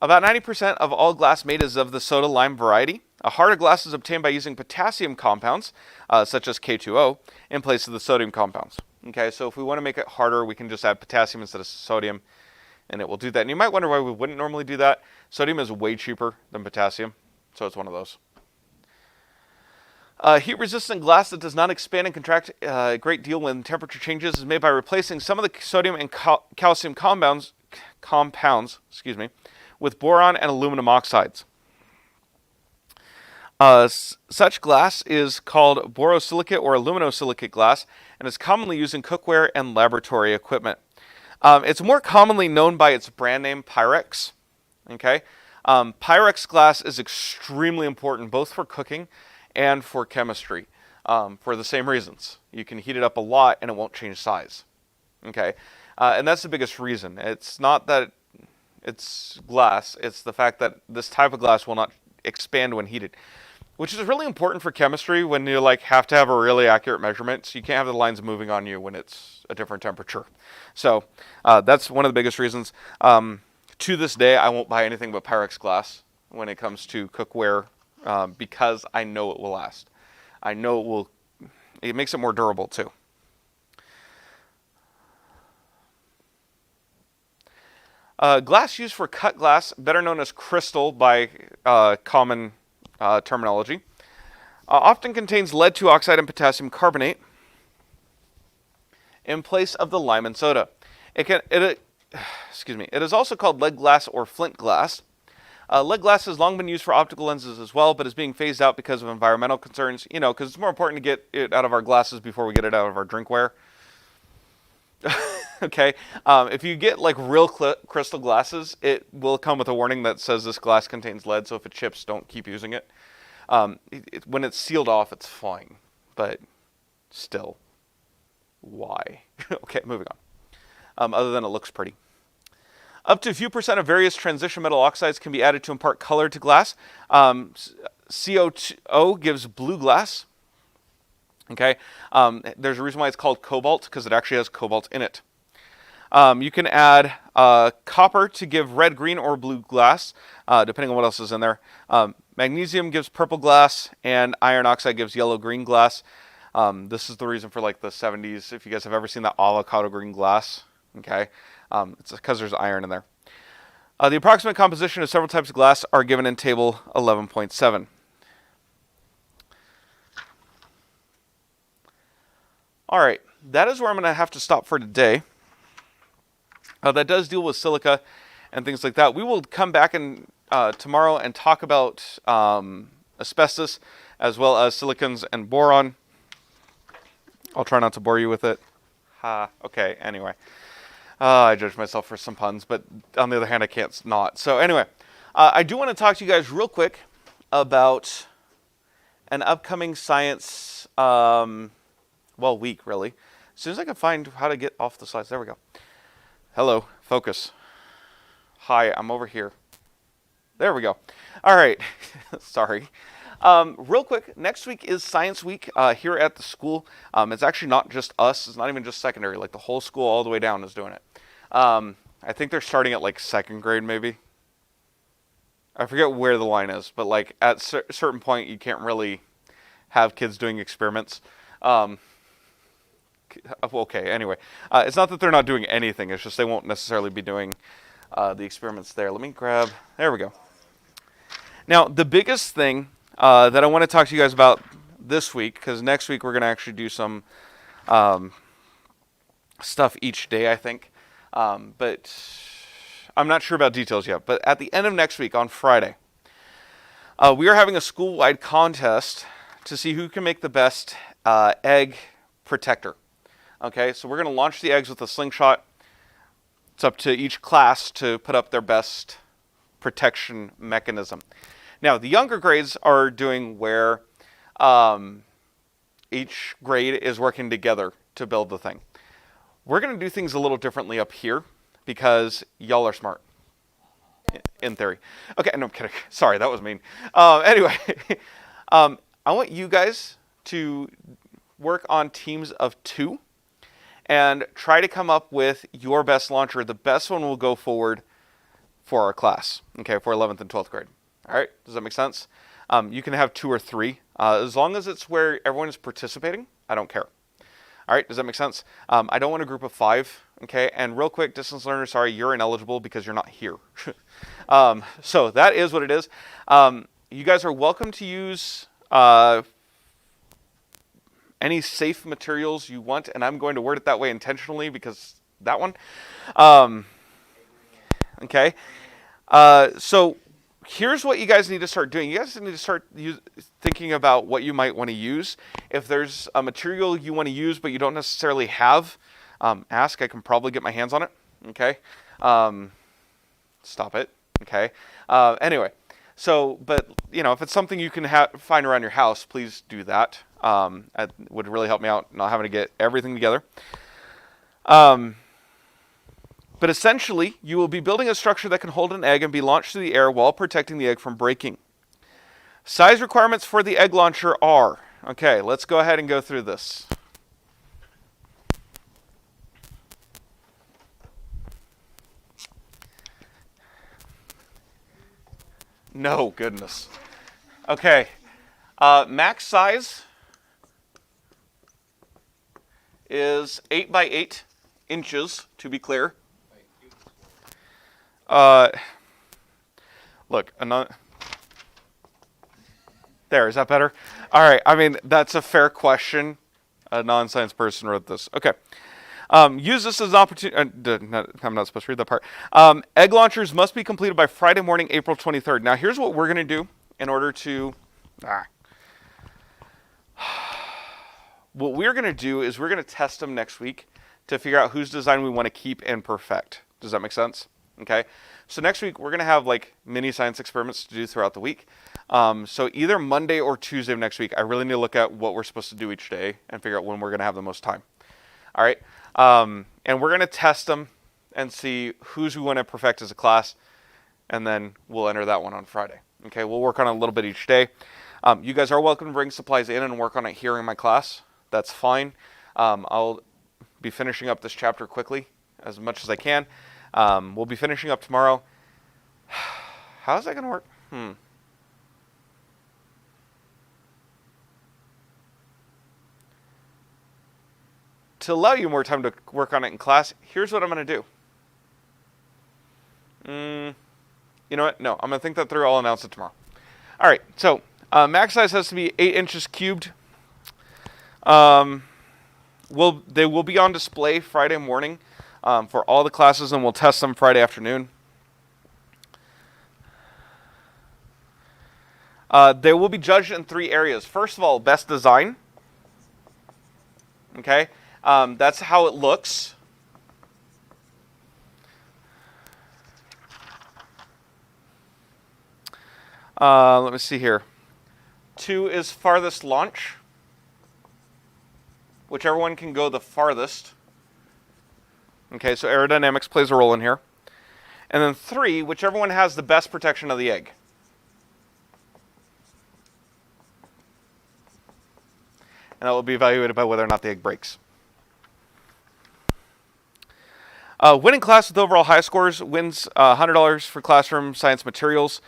About 90% of all glass made is of the soda lime variety. A harder glass is obtained by using potassium compounds, such as K2O, in place of the sodium compounds. Okay, so if we want to make it harder, we can just add potassium instead of sodium, and it will do that. And you might wonder why we wouldn't normally do that. Sodium is way cheaper than potassium, so it's one of those. Heat-resistant glass that does not expand and contract a great deal when temperature changes is made by replacing some of the sodium and calcium compounds, with boron and aluminum oxides. Such glass is called borosilicate or aluminosilicate glass and is commonly used in cookware and laboratory equipment. It's more commonly known by its brand name Pyrex. Okay, Pyrex glass is extremely important both for cooking and for chemistry for the same reasons. You can heat it up a lot and it won't change size. Okay, and that's the biggest reason. It's not that it's glass, it's the fact that this type of glass will not expand when heated, which is really important for chemistry when you have to have a really accurate measurement. So you can't have the lines moving on you when it's a different temperature. So that's one of the biggest reasons. To this day, I won't buy anything but Pyrex glass when it comes to cookware because I know it will last. I know it makes it more durable too. Glass used for cut glass, better known as crystal by common terminology, often contains lead 2 oxide and potassium carbonate in place of the lime and soda. It is also called lead glass or flint glass. Lead glass has long been used for optical lenses as well, but is being phased out because of environmental concerns. Because it's more important to get it out of our glasses before we get it out of our drinkware. Okay, if you get real crystal glasses, it will come with a warning that says this glass contains lead, so if it chips, don't keep using it. When it's sealed off, it's fine, but still, why? Okay, moving on. Other than it looks pretty. Up to a few percent of various transition metal oxides can be added to impart color to glass. CO2 gives blue glass. Okay, there's a reason why it's called cobalt, because it actually has cobalt in it. You can add copper to give red, green, or blue glass, depending on what else is in there. Magnesium gives purple glass, and iron oxide gives yellow-green glass. This is the reason for like the 70s, if you guys have ever seen that avocado green glass. Okay, it's because there's iron in there. The approximate composition of several types of glass are given in table 11.7. All right, that is where I'm going to have to stop for today. That does deal with silica and things like that. We will come back tomorrow and talk about asbestos as well as silicons and boron. I'll try not to bore you with it. Okay, anyway. I judge myself for some puns, but on the other hand, I can't not. So anyway, I do want to talk to you guys real quick about an upcoming science, week, really. As soon as I can find how to get off the slides. There we go. Hello, focus. Hi, I'm over here. There we go. All right, sorry. Real quick, next week is Science Week here at the school. It's actually not just us. It's not even just secondary. Like the whole school all the way down is doing it. I think they're starting at like second grade maybe. I forget where the line is, but like at a certain point you can't really have kids doing experiments. Okay, anyway. It's not that they're not doing anything. It's just they won't necessarily be doing the experiments there. Let me grab... There we go. Now, the biggest thing that I want to talk to you guys about this week, because next week we're going to actually do some stuff each day, I think. But I'm not sure about details yet. But at the end of next week, on Friday, we are having a school-wide contest to see who can make the best egg protector. Okay, so we're going to launch the eggs with a slingshot. It's up to each class to put up their best protection mechanism. Now, the younger grades are doing where each grade is working together to build the thing. We're going to do things a little differently up here because y'all are smart, in theory. Okay, no, I'm kidding. Sorry, that was mean. Anyway, I want you guys to work on teams of 2 and try to come up with your best launcher. The best one will go forward for our class, okay, for 11th and 12th grade. All right, does that make sense? You can have 2 or 3. As long as it's where everyone is participating, I don't care. All right, does that make sense? I don't want a group of 5, okay? And real quick, distance learners, sorry, you're ineligible because you're not here. So that is what it is. You guys are welcome to use any safe materials you want, and I'm going to word it that way intentionally because that one. Okay. So here's what you guys need to start doing. You guys need to start thinking about what you might want to use. If there's a material you want to use but you don't necessarily have, ask. I can probably get my hands on it. Okay. Stop it. Okay. Anyway. So, but, you know, if it's something you can find around your house, please do that. It would really help me out not having to get everything together. But essentially, you will be building a structure that can hold an egg and be launched through the air while protecting the egg from breaking. Size requirements for the egg launcher are... Okay, let's go ahead and go through this. No, goodness. Okay. Max size is 8 by 8 inches, to be clear. Look, there, is that better? All right, I mean, that's a fair question. A non-science person wrote this. Okay. Use this as an opportunity. I'm not supposed to read that part. Egg launchers must be completed by Friday morning, April 23rd. Now, here's what we're going to do in order to... What we're going to do is we're going to test them next week to figure out whose design we want to keep and perfect. Does that make sense? Okay. So next week, we're going to have like mini science experiments to do throughout the week. So either Monday or Tuesday of next week, I really need to look at what we're supposed to do each day and figure out when we're going to have the most time. All right. And we're going to test them and see who's we want to perfect as a class, and then we'll enter that one on Friday. Okay, we'll work on it a little bit each day. You guys are welcome to bring supplies in and work on it here in my class. That's fine. I'll be finishing up this chapter quickly, as much as I can. We'll be finishing up tomorrow. How's that going to work? To allow you more time to work on it in class, here's what I'm going to do. You know what? No, I'm going to think that through. I'll announce it tomorrow. All right, so max size has to be 8 inches cubed. They will be on display Friday morning for all the classes, and we'll test them Friday afternoon. They will be judged in 3 areas. First of all, best design. Okay, that's how it looks. Let me see here. 2 is farthest launch. Whichever one can go the farthest. Okay, so aerodynamics plays a role in here. And then 3, whichever one has the best protection of the egg. And that will be evaluated by whether or not the egg breaks. Winning class with overall high scores wins $100 for classroom science materials.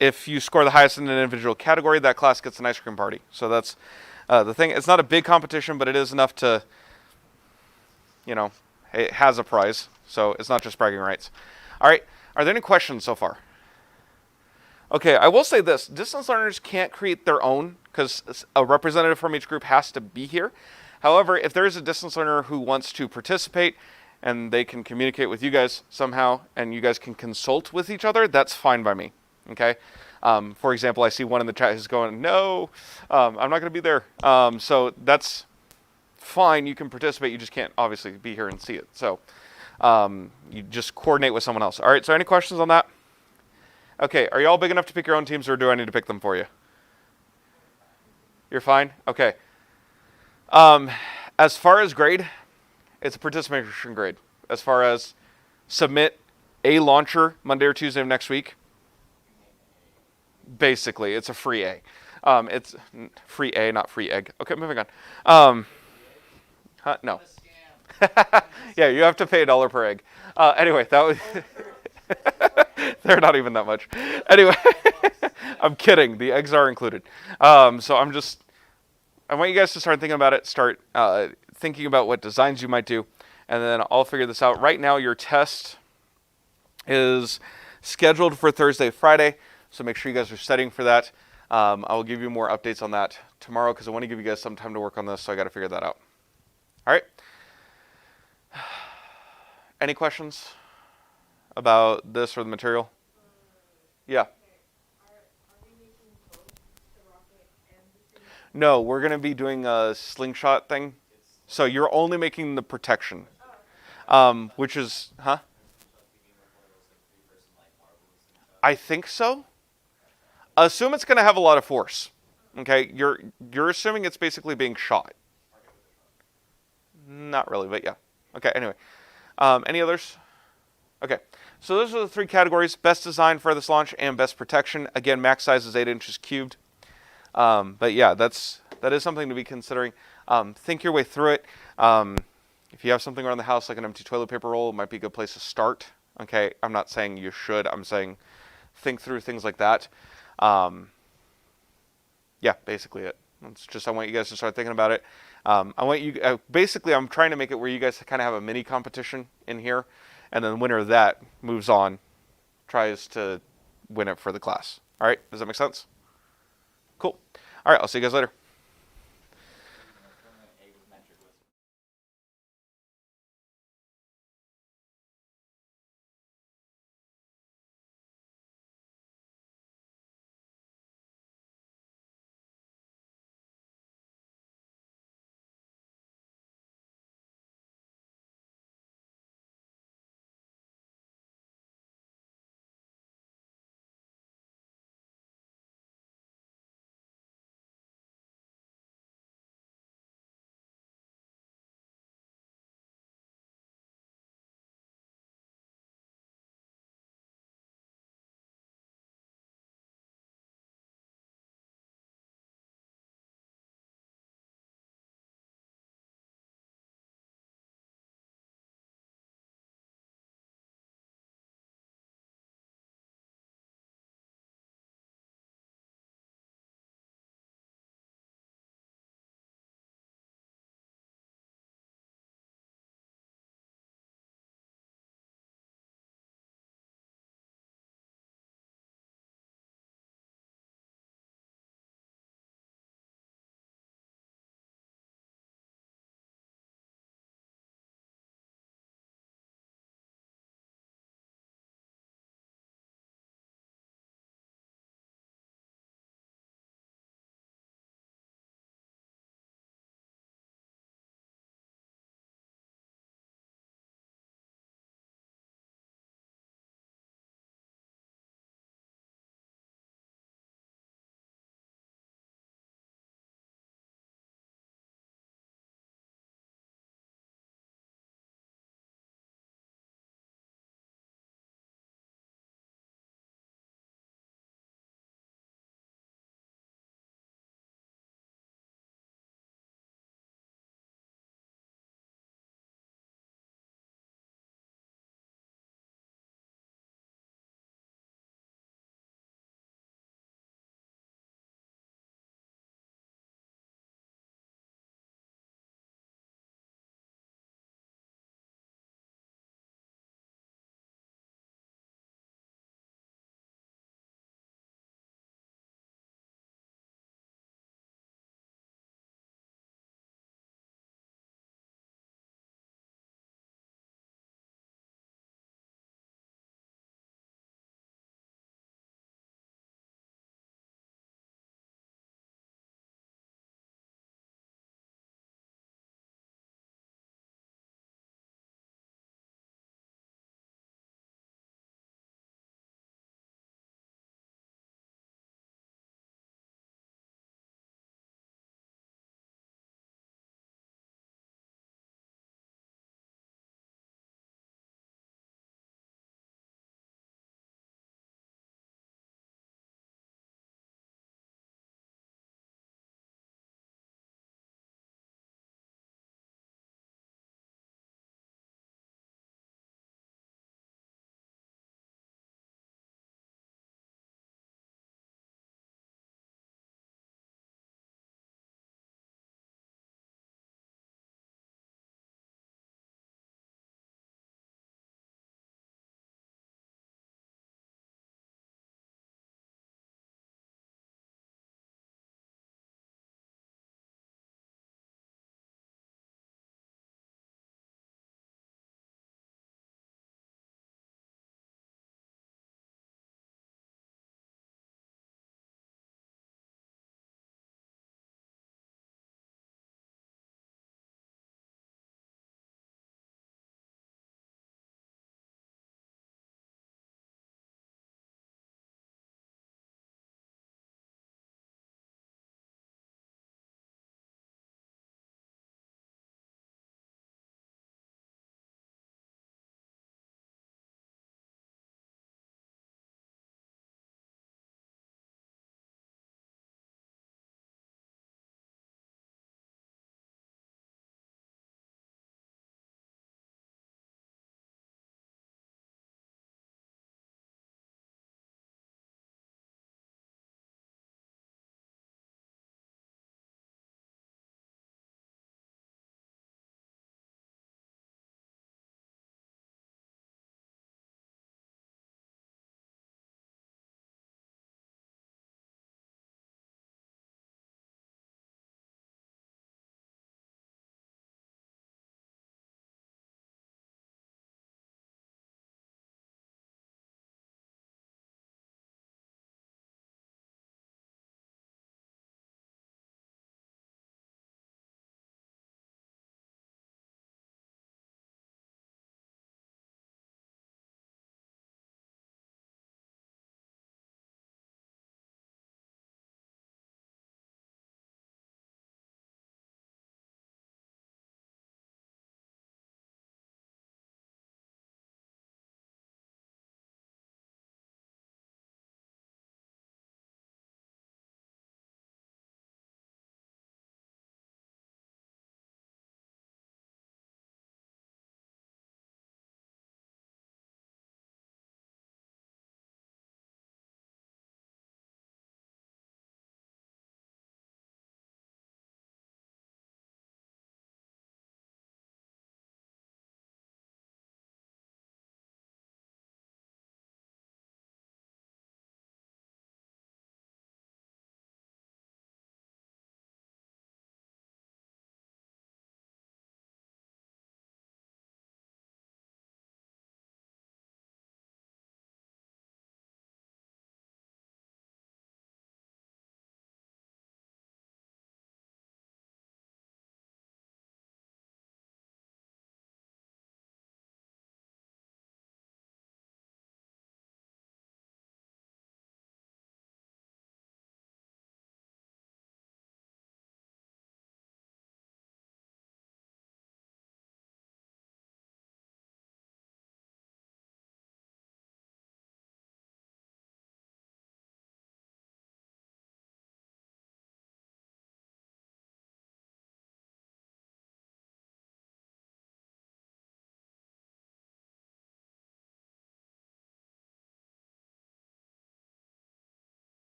If you score the highest in an individual category, that class gets an ice cream party. So that's the thing. It's not a big competition, but it is enough to, it has a prize. So it's not just bragging rights. All right. Are there any questions so far? Okay, I will say this. Distance learners can't create their own because a representative from each group has to be here. However, if there is a distance learner who wants to participate and they can communicate with you guys somehow and you guys can consult with each other, that's fine by me. Okay. For example, I see one in the chat who's going, no, I'm not going to be there. So that's fine. You can participate. You just can't obviously be here and see it. So you just coordinate with someone else. All right. So any questions on that? Okay. Are you all big enough to pick your own teams or do I need to pick them for you? You're fine? Okay. As far as grade, it's a participation grade. As far as submit a launcher Monday or Tuesday of next week, basically, it's a free A. It's free A, not free egg. Okay, moving on. No. Yeah, you have to pay $1 per egg. Anyway, that was... They're not even that much. Anyway, I'm kidding. The eggs are included. So I want you guys to start thinking about it. Start thinking about what designs you might do. And then I'll figure this out. Right now, your test is scheduled for Thursday, Friday. So make sure you guys are studying for that. I will give you more updates on that tomorrow because I want to give you guys some time to work on this. So I got to figure that out. All right. Any questions about this or the material? Yeah. No, we're going to be doing a slingshot thing. So you're only making the protection, which is, I think so. Assume it's going to have a lot of force. Okay, you're assuming it's basically being shot. Not really, but yeah. Okay, anyway. Any others? Okay, so those are the 3 categories: best design, furthest launch, and best protection. Again, max size is 8 inches cubed. But yeah, that is something to be considering. Think your way through it. If you have something around the house like an empty toilet paper roll, it might be a good place to start. Okay, I'm not saying you should. I'm saying think through things like that. Yeah, basically it. It's just I want you guys to start thinking about it. I want you. Basically, I'm trying to make it where you guys kind of have a mini competition in here, and then the winner of that moves on, tries to win it for the class. All right, does that make sense? Cool. All right, I'll see you guys later.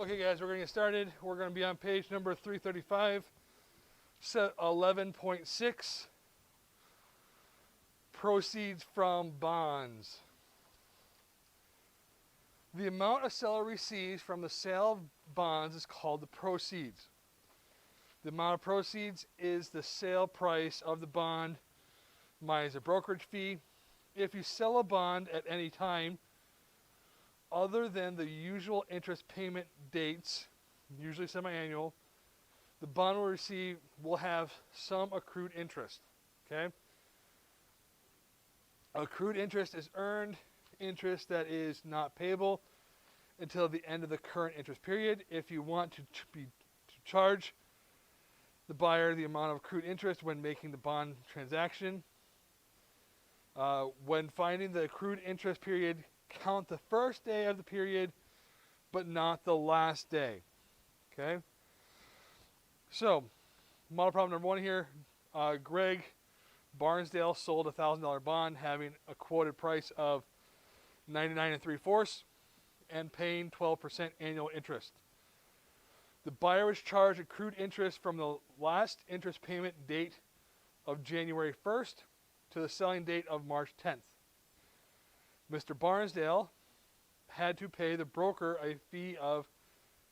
Okay, guys, we're going to get started. We're going to be on page number 335, set 11.6, proceeds from bonds. The amount a seller receives from the sale of bonds is called the proceeds. The amount of proceeds is the sale price of the bond minus a brokerage fee. If you sell a bond at any time other than the usual interest payment dates, usually semi-annual, the bond will have some accrued interest. Okay? Accrued interest is earned interest that is not payable until the end of the current interest period. If you want to charge the buyer the amount of accrued interest when making the bond transaction, when finding the accrued interest period, count the first day of the period, but not the last day. Okay? So, model problem number 1 here. Greg Barnsdale sold a $1,000 bond having a quoted price of 99 3/4 and paying 12% annual interest. The buyer was charged accrued interest from the last interest payment date of January 1st to the selling date of March 10th. Mr. Barnsdale had to pay the broker a fee of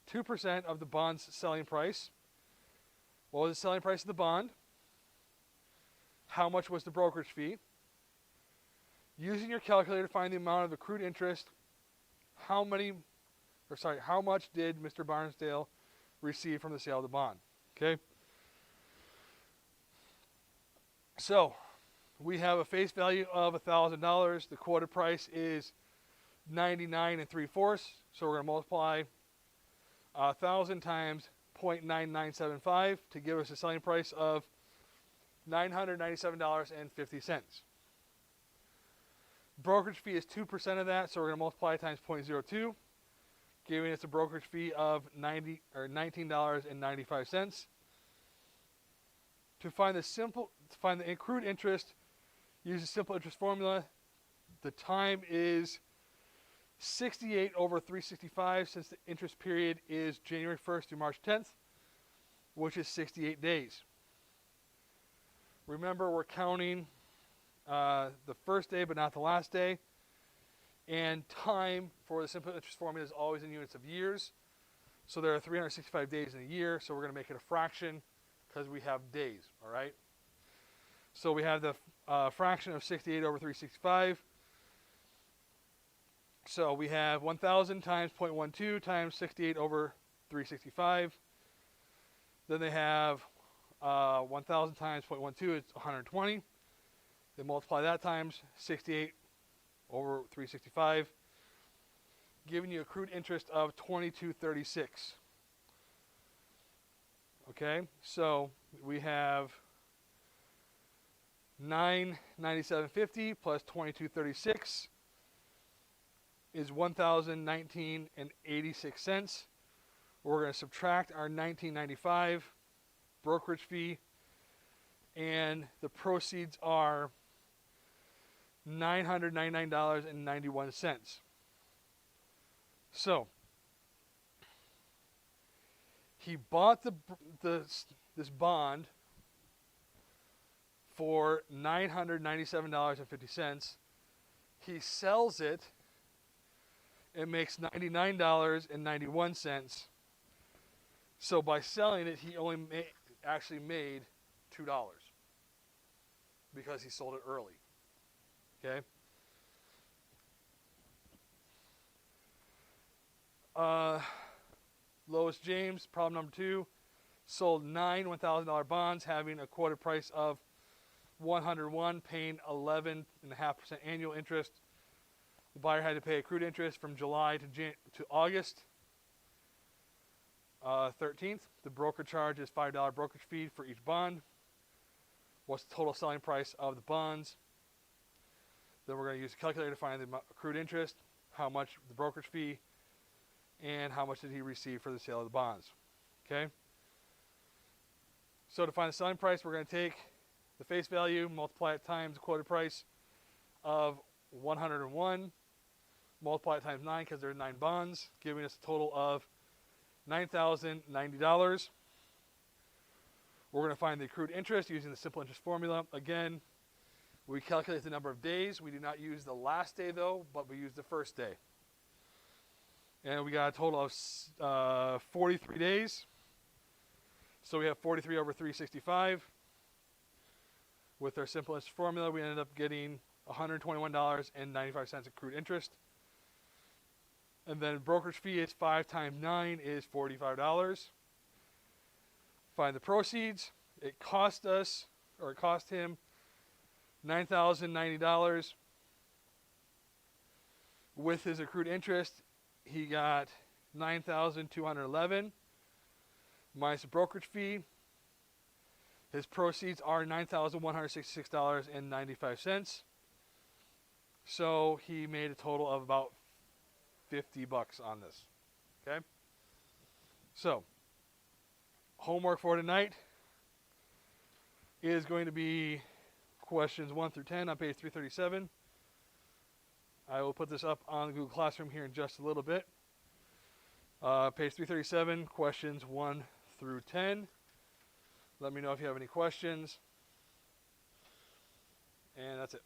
2% of the bond's selling price. What was the selling price of the bond? How much was the brokerage fee? Using your calculator to find the amount of accrued interest, how much did Mr. Barnsdale receive from the sale of the bond? Okay? So, we have a face value of $1,000. The quoted price is 99 3/4. So we're going to multiply 1,000 times 0.9975 to give us a selling price of $997.50. Brokerage fee is 2% of that, so we're going to multiply times 0.02, giving us a brokerage fee of $19.95. To find the accrued interest, use a simple interest formula. The time is 68 over 365 since the interest period is January 1st through March 10th, which is 68 days. Remember, we're counting the first day but not the last day. And time for the simple interest formula is always in units of years. So there are 365 days in a year, so we're going to make it a fraction because we have days, all right? So we have the fraction of 68 over 365. So we have 1,000 times 0.12 times 68 over 365. Then they have 1,000 times 0.12, it's 120. They multiply that times 68 over 365, giving you accrued interest of 2236. Okay, so we have 997.50 plus 2236 is 1,019.86 cents. We're going to subtract our 19.95 brokerage fee, and the proceeds are $999.91. So he bought this bond for $997.50. He sells it and makes $99.91. So by selling it, he only actually made $2 because he sold it early. Okay? Lois James, problem number 2, sold 9 $1,000 bonds having a quoted price of 101, paying 11.5% annual interest. The buyer had to pay accrued interest from July to August 13th. The broker charge is $5 brokerage fee for each bond. What's the total selling price of the bonds? Then we're going to use a calculator to find the accrued interest, how much the brokerage fee, and how much did he receive for the sale of the bonds. Okay? So to find the selling price, we're going to take the face value, multiply it times the quoted price of 101, multiply it times 9 because there are 9 bonds, giving us a total of $9,090. We're going to find the accrued interest using the simple interest formula. Again, we calculate the number of days. We do not use the last day, though, but we use the first day. And we got a total of 43 days. So we have 43 over 365. With our simple interest formula, we ended up getting $121.95 accrued interest. And then brokerage fee is 5 times 9 is $45. Find the proceeds. It cost him $9,090. With his accrued interest, he got $9,211 minus the brokerage fee. His proceeds are $9,166.95. So he made a total of about $50 on this. Okay? So, homework for tonight is going to be questions 1 through 10 on page 337. I will put this up on the Google Classroom here in just a little bit. Page 337, questions 1 through 10. Let me know if you have any questions. And that's it.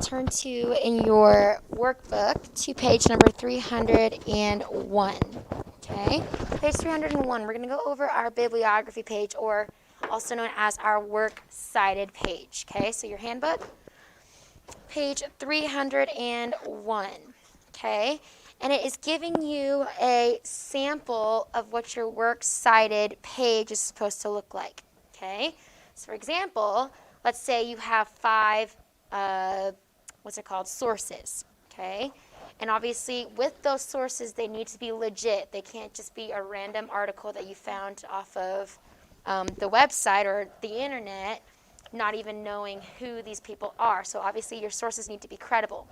turn to in your workbook to page number 301. Okay, page 301. We're going to go over our bibliography page, or also known as our works cited page. Okay, so your handbook, page 301. Okay, and it is giving you a sample of what your works cited page is supposed to look like. Okay, so for example, let's say you have 5 sources, okay? And obviously, with those sources, they need to be legit. They can't just be a random article that you found off of the website or the internet, not even knowing who these people are. So obviously, your sources need to be credible,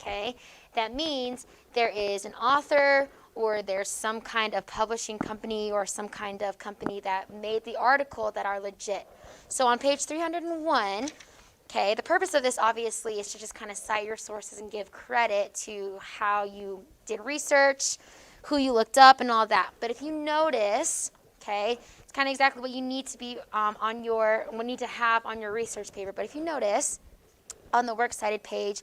okay? That means there is an author, or there's some kind of publishing company or some kind of company that made the article that are legit. So on page 301, okay, the purpose of this obviously is to just kind of cite your sources and give credit to how you did research, who you looked up, and all that. But if you notice, okay, it's kind of exactly what you need to be need to have on your research paper. But if you notice, on the works cited page,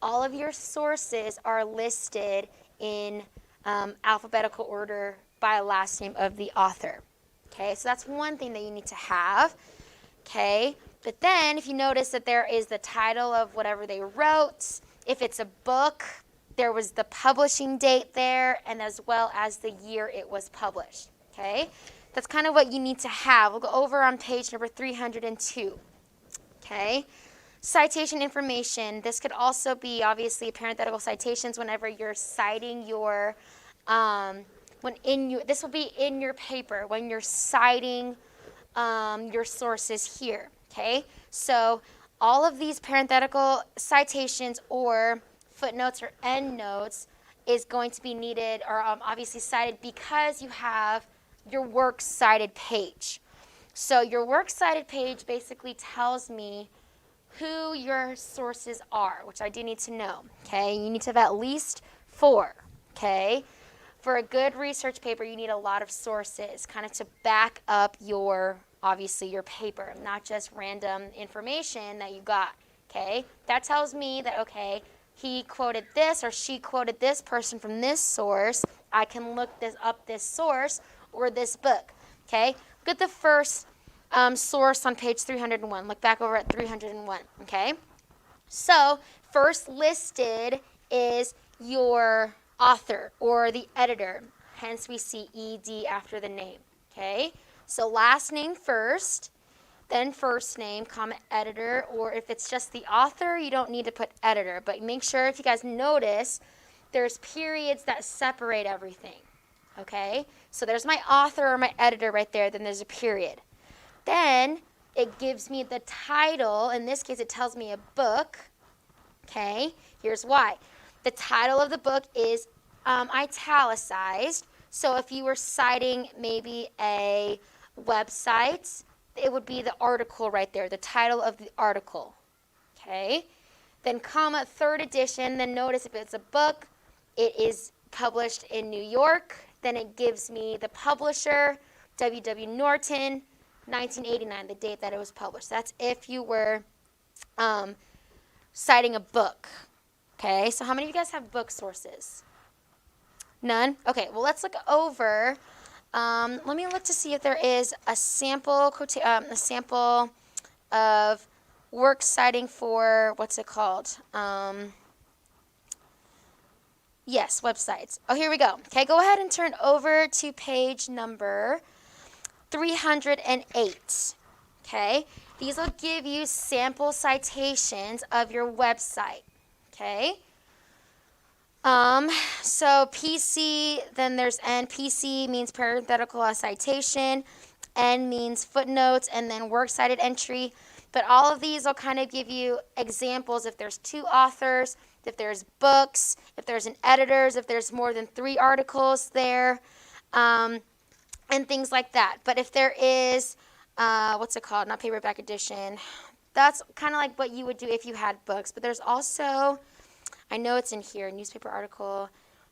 all of your sources are listed in alphabetical order by last name of the author. Okay, so that's one thing that you need to have. Okay, but then if you notice that there is the title of whatever they wrote, if it's a book, there was the publishing date there, and as well as the year it was published. Okay, that's kind of what you need to have. We'll go over on page number 302. Okay, citation information. This could also be obviously parenthetical citations whenever you're citing your, this will be in your paper when you're citing your sources here. Okay, so all of these parenthetical citations or footnotes or endnotes is going to be needed or obviously cited because you have your works cited page. So your works cited page basically tells me who your sources are, which I do need to know. Okay, you need to have at least 4. Okay, for a good research paper, you need a lot of sources, kind of to back up obviously your paper, not just random information that you got, okay? That tells me that, okay, he quoted this or she quoted this person from this source. I can look this source or this book, okay? Look at the first source on page 301. Look back over at 301, okay? So first listed is your author or the editor. Hence we see ED after the name, okay? So last name first, then first name, comma, editor, or if it's just the author, you don't need to put editor. But make sure, if you guys notice, there's periods that separate everything, okay? So there's my author or my editor right there, then there's a period. Then it gives me the title. In this case, it tells me a book, okay? Here's why. The title of the book is italicized. So if you were citing maybe a website, it would be the article right there, the title of the article, okay? Then comma, 3rd edition, then notice if it's a book, it is published in New York, then it gives me the publisher, W.W. Norton, 1989, the date that it was published. That's if you were citing a book, okay? So how many of you guys have book sources? None? Okay, well, let's look over. Let me look to see if there is a sample of works citing for, what's it called? Yes, websites. Oh, here we go. Okay, go ahead and turn over to page number 308. Okay, these will give you sample citations of your website. Okay. So PC, then there's N. PC means parenthetical citation. N means footnotes, and then works cited entry. But all of these will kind of give you examples if there's 2 authors, if there's books, if there's an editors, if there's more than 3 articles there, and things like that. But if there is, what's it called? Not paperback edition. That's kind of like what you would do if you had books. But there's also, I know it's in here, newspaper article,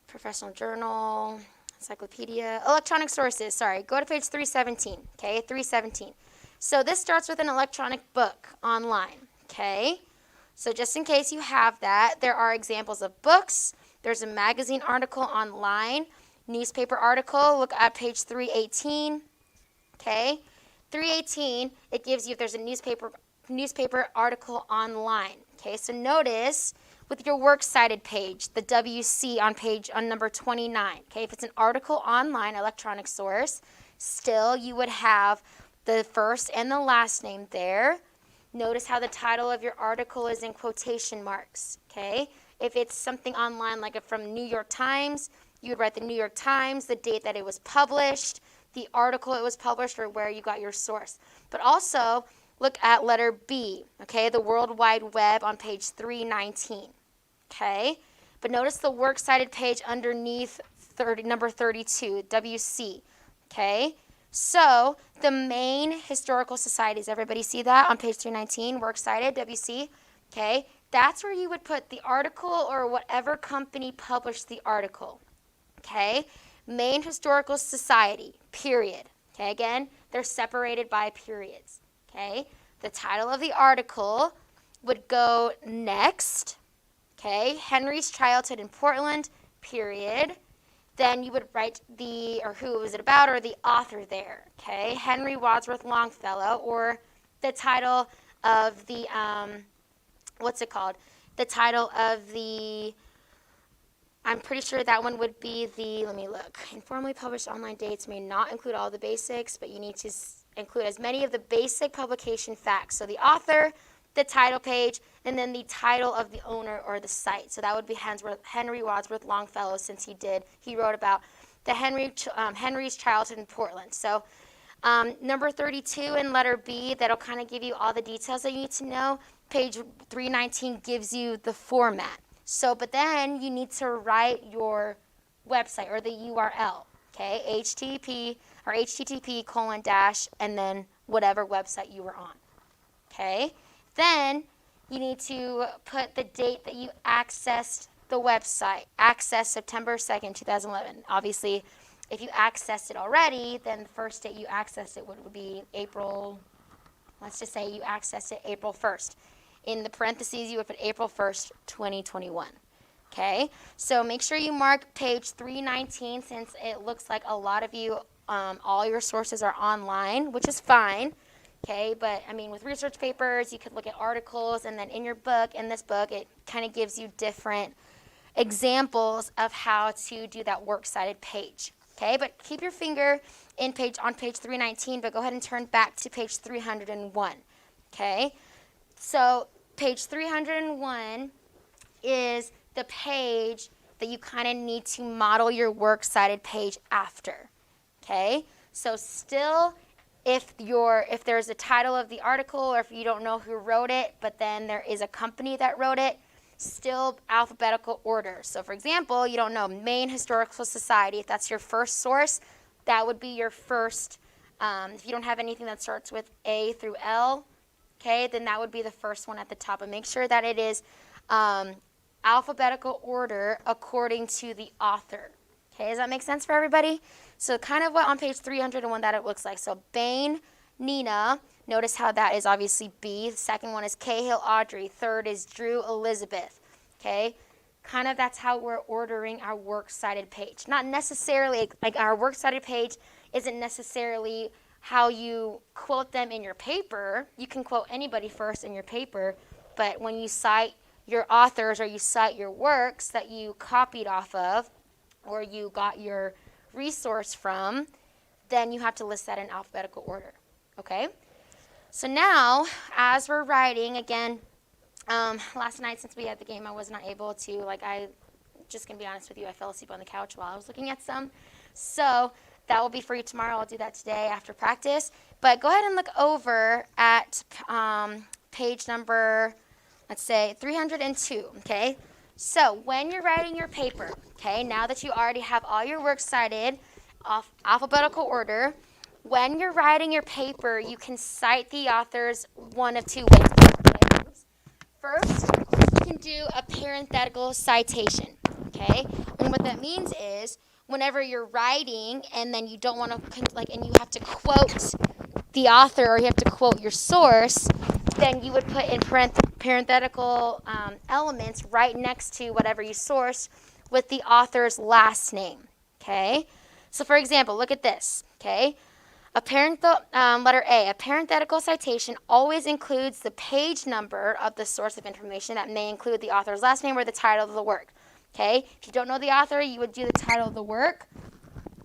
professional journal, encyclopedia, electronic sources. Sorry, go to page 317, okay, 317. So this starts with an electronic book online, okay? So just in case you have that, there are examples of books. There's a magazine article online, newspaper article. Look at page 318. Okay, 318. It gives you if there's a newspaper article online. Okay, so notice with your works cited page, the WC on number 29. Okay, if it's an article online, electronic source, still you would have the first and the last name there. Notice how the title of your article is in quotation marks. Okay, if it's something online like from New York Times, you would write the New York Times, the date that it was published, the article it was published, or where you got your source. But also look at letter B, okay, the World Wide Web on page 319, okay? But notice the works cited page underneath number 32, WC, okay? So the main historical societies, everybody see that on page 319, works cited, WC, okay? That's where you would put the article or whatever company published the article, okay? Main historical society, period. Okay, again, they're separated by periods. Okay, the title of the article would go next. Okay, Henry's childhood in Portland, period. Then you would write who was it about, or the author there. Okay, Henry Wadsworth Longfellow, or the title of the, what's it called? The title of the, I'm pretty sure that one would be let me look. Informally published online dates may not include all the basics, but you need to include as many of the basic publication facts. So the author, the title page, and then the title of the owner or the site. So that would be Henry Wadsworth Longfellow, since he wrote about the Henry's childhood in Portland. So number 32 in letter B, that'll kind of give you all the details that you need to know. Page 319 gives you the format. So, but then you need to write your website or the URL, okay? http:// and then whatever website you were on, okay? Then you need to put the date that you accessed the website. Access September 2nd, 2011. Obviously, if you accessed it already, then the first date you accessed it would be April, let's just say you accessed it April 1st. In the parentheses, you would put April 1st, 2021. Okay, so make sure you mark page 319, since it looks like a lot of you, all your sources are online, which is fine. Okay, but I mean, with research papers, you could look at articles, and then in your book, in this book, it kind of gives you different examples of how to do that works cited page. Okay, but keep your finger on page 319, but go ahead and turn back to page 301. Okay. So page 301 is the page that you kind of need to model your works cited page after. Okay? So still, if there's a title of the article, or if you don't know who wrote it, but then there is a company that wrote it, still alphabetical order. So for example, you don't know Maine Historical Society. If that's your first source, that would be your first. If you don't have anything that starts with A through L, okay, then that would be the first one at the top. And make sure that it is alphabetical order according to the author. Okay, does that make sense for everybody? So kind of what on page 301 that it looks like. So Bain, Nina, notice how that is obviously B. The second one is Cahill, Audrey. Third is Drew, Elizabeth. Okay, kind of that's how we're ordering our works cited page. Not necessarily, like our works cited page isn't necessarily how you quote them in your paper. You can quote anybody first in your paper, but when you cite your authors or you cite your works that you copied off of or you got your resource from, then you have to list that in alphabetical order, okay? So now, as we're writing, again, last night since we had the game, I was not able to, just gonna be honest with you, I fell asleep on the couch while I was looking at some. So that will be for you tomorrow. I'll do that today after practice. But go ahead and look over at page number, let's say, 302, okay? So when you're writing your paper, okay, now that you already have all your works cited off alphabetical order, when you're writing your paper, you can cite the authors one of two ways. Okay? First, you can do a parenthetical citation, okay? And what that means is, whenever you're writing and then you don't want to, and you have to quote the author or you have to quote your source, then you would put in parenthetical elements right next to whatever you source with the author's last name, okay? So for example, look at this, okay? Letter A, a parenthetical citation always includes the page number of the source of information that may include the author's last name or the title of the work, okay? If you don't know the author, you would do the title of the work,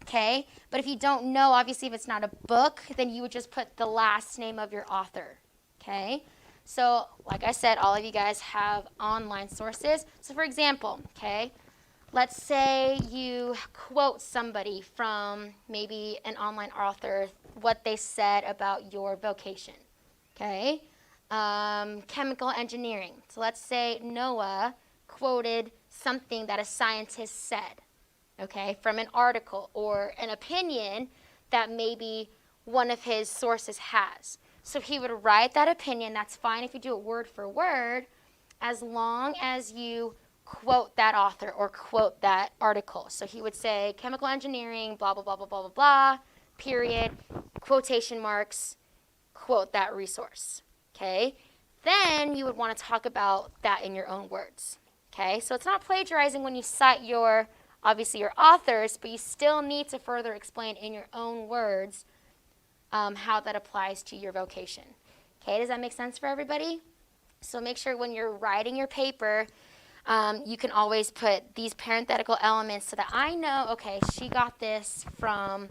okay? But if you don't know, obviously if it's not a book, then you would just put the last name of your author, okay? So like I said, all of you guys have online sources. So for example, okay, let's say you quote somebody from maybe an online author, what they said about your vocation, okay? Chemical engineering. So let's say Noah quoted something that a scientist said, okay, from an article or an opinion that maybe one of his sources has. So he would write that opinion. That's fine if you do it word for word, as long as you quote that author or quote that article. So he would say chemical engineering, blah, blah, blah, blah, blah, blah, blah, period, quotation marks, quote that resource, okay? Then you would want to talk about that in your own words, okay? So it's not plagiarizing when you cite your, obviously your authors, but you still need to further explain in your own words how that applies to your vocation. Okay, does that make sense for everybody? So make sure when you're writing your paper, you can always put these parenthetical elements so that I know, okay, she got this from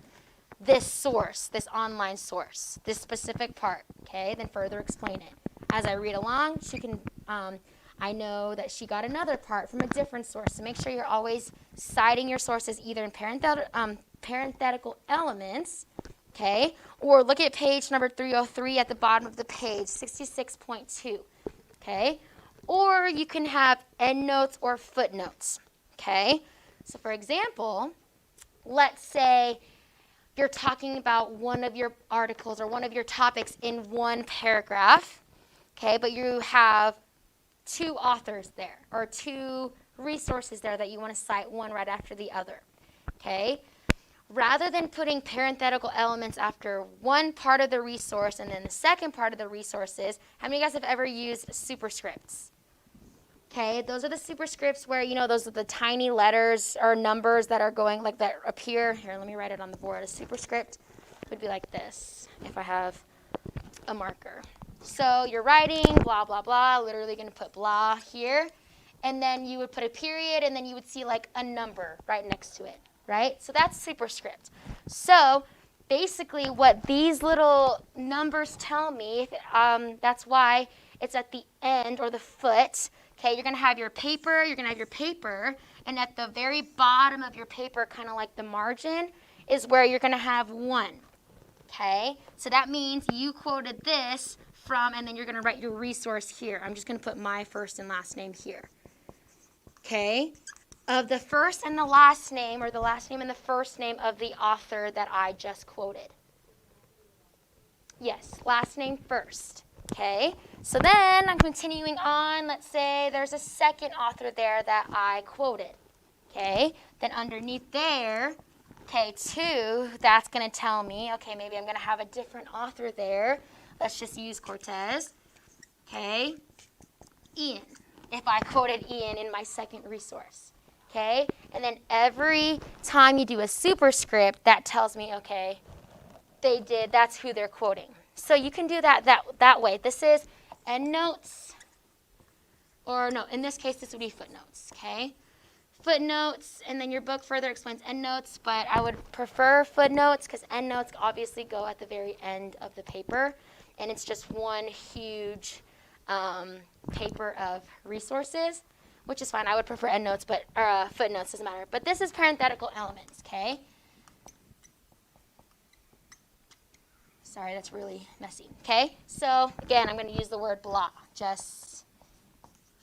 this source, this online source, this specific part, okay? Then further explain it. As I read along, she can, I know that she got another part from a different source. So make sure you're always citing your sources either in parenthetical elements, okay? Or look at page number 303 at the bottom of the page, 66.2, okay? Or you can have endnotes or footnotes, okay? So for example, let's say you're talking about one of your articles or one of your topics in one paragraph, okay? But you have two authors there or two resources there that you want to cite one right after the other, okay? Rather than putting parenthetical elements after one part of the resource and then the second part of the resources, how many of you guys have ever used superscripts? Okay, those are the superscripts where, you know, those are the tiny letters or numbers that are going, like that appear. Here, let me write it on the board. A superscript would be like this if I have a marker. So you're writing, blah, blah, blah, literally going to put blah here. And then you would put a period, and then you would see like a number right next to it, right? So that's superscript. So basically what these little numbers tell me, that's why it's at the end or the foot. Okay, you're going to have your paper, and at the very bottom of your paper, kind of like the margin, is where you're going to have 1. Okay, so that means you quoted this from, and then you're going to write your resource here. I'm just going to put my first and last name here. Okay, of the first and the last name, or the last name and the first name of the author that I just quoted. Yes, last name first. Okay, so then I'm continuing on. Let's say there's a second author there that I quoted. Okay, then underneath there, okay, 2, that's going to tell me, okay, maybe I'm going to have a different author there. Let's just use Cortez. Okay, Ian, if I quoted Ian in my second resource. Okay, and then every time you do a superscript, that tells me, okay, that's who they're quoting. So you can do that way. This is endnotes, or no, in this case, this would be footnotes, okay? Footnotes, and then your book further explains endnotes, but I would prefer footnotes because endnotes obviously go at the very end of the paper, and it's just one huge paper of resources, which is fine. I would prefer endnotes, but footnotes doesn't matter. But this is parenthetical elements, okay? Sorry, that's really messy. Okay, so again, I'm going to use the word blah just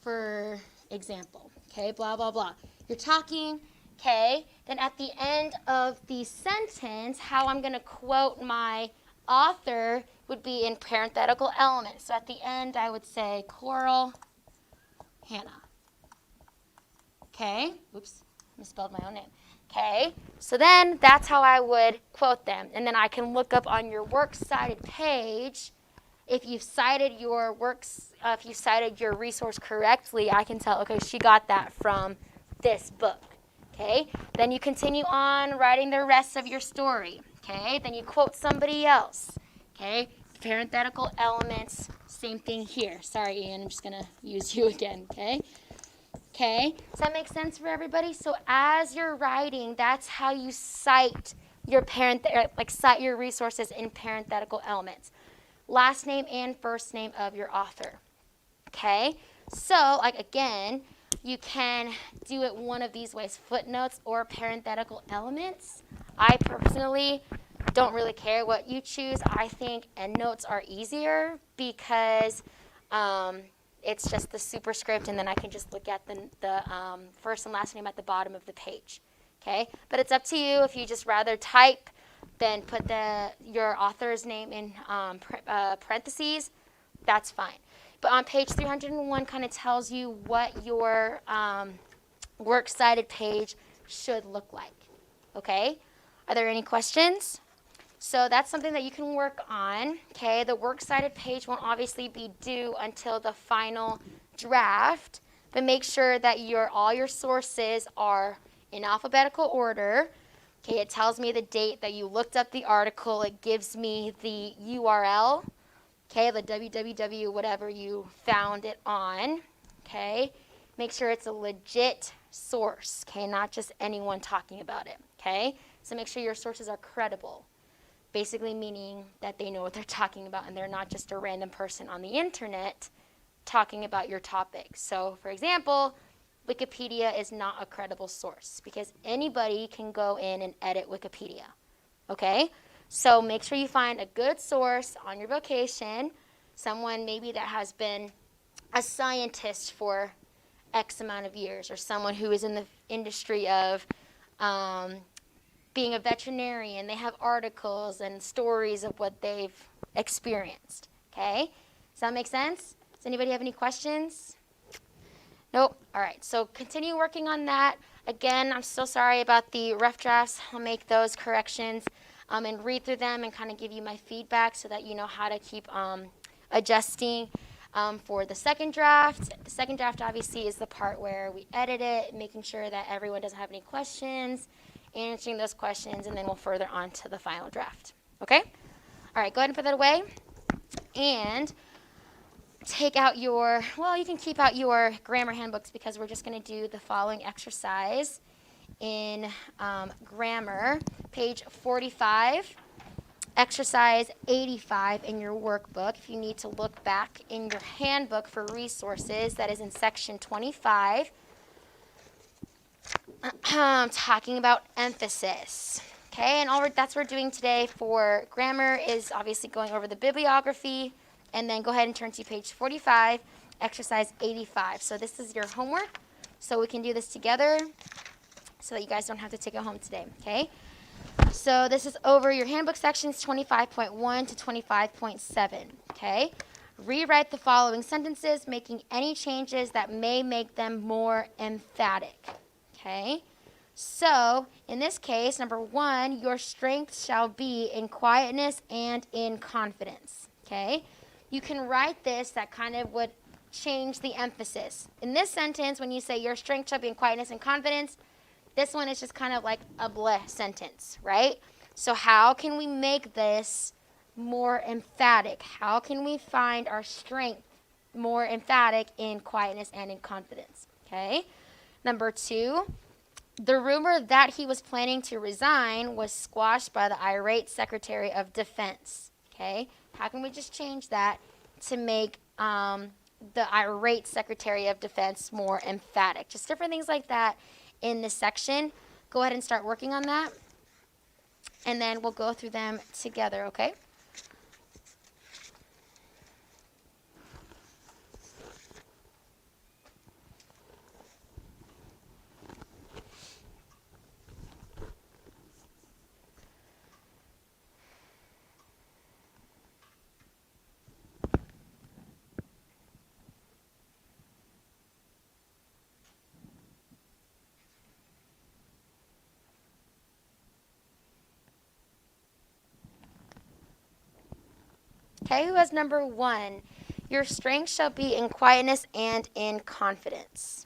for example. Okay, blah, blah, blah. You're talking, okay, then at the end of the sentence, how I'm going to quote my author would be in parenthetical elements. So at the end, I would say Coral Hannah. Okay, oops, misspelled my own name. Okay, so then that's how I would quote them. And then I can look up on your works cited page if you've cited your works, if you cited your resource correctly, I can tell, okay, she got that from this book. Okay, then you continue on writing the rest of your story. Okay, then you quote somebody else. Okay, parenthetical elements, same thing here. Sorry, Ian, I'm just going to use you again. Okay. Okay, does that make sense for everybody? So as you're writing, that's how you cite your cite your resources in parenthetical elements. Last name and first name of your author. Okay, so like again, you can do it one of these ways, footnotes or parenthetical elements. I personally don't really care what you choose. I think endnotes are easier because it's just the superscript, and then I can just look at the first and last name at the bottom of the page. Okay, but it's up to you. If you just rather type, then put your author's name in parentheses. That's fine. But on page 301 kind of tells you what your works cited page should look like. Okay, are there any questions? So that's something that you can work on. Okay, the works cited page won't obviously be due until the final draft, but make sure that all your sources are in alphabetical order. Okay, it tells me the date that you looked up the article. It gives me the URL, okay, the www, whatever you found it on. Okay, make sure it's a legit source, okay, not just anyone talking about it. Okay, so make sure your sources are credible. Basically meaning that they know what they're talking about and they're not just a random person on the internet talking about your topic. So, for example, Wikipedia is not a credible source because anybody can go in and edit Wikipedia. Okay? So make sure you find a good source on your vocation, someone maybe that has been a scientist for X amount of years, or someone who is in the industry of being a veterinarian. They have articles and stories of what they've experienced. Okay? Does that make sense? Does anybody have any questions? Nope. All right. So continue working on that. Again, I'm so sorry about the rough drafts. I'll make those corrections and read through them and kind of give you my feedback so that you know how to keep adjusting for the second draft. The second draft obviously is the part where we edit it, making sure that everyone doesn't have any questions, answering those questions, and then we'll further on to the final draft. Okay? All right, go ahead and put that away. And take out you can keep out your grammar handbooks because we're just going to do the following exercise in grammar. Page 45, exercise 85 in your workbook. If you need to look back in your handbook for resources, that is in section 25. Talking about emphasis. Okay, and that's what we're doing today for grammar is obviously going over the bibliography, and then go ahead and turn to page 45, exercise 85. So this is your homework, so we can do this together so that you guys don't have to take it home today, okay? So this is over your handbook sections 25.1 to 25.7, okay? Rewrite the following sentences, making any changes that may make them more emphatic. Okay, so in this case, number 1, your strength shall be in quietness and in confidence. Okay, you can write this that kind of would change the emphasis. In this sentence, when you say your strength shall be in quietness and confidence, this one is just kind of like a bleh sentence, right? So how can we make this more emphatic? How can we find our strength more emphatic in quietness and in confidence? Okay. Number 2, the rumor that he was planning to resign was squashed by the irate Secretary of Defense. Okay, how can we just change that to make the irate Secretary of Defense more emphatic? Just different things like that in this section. Go ahead and start working on that, and then we'll go through them together, okay? Okay, who has number 1? Your strength shall be in quietness and in confidence.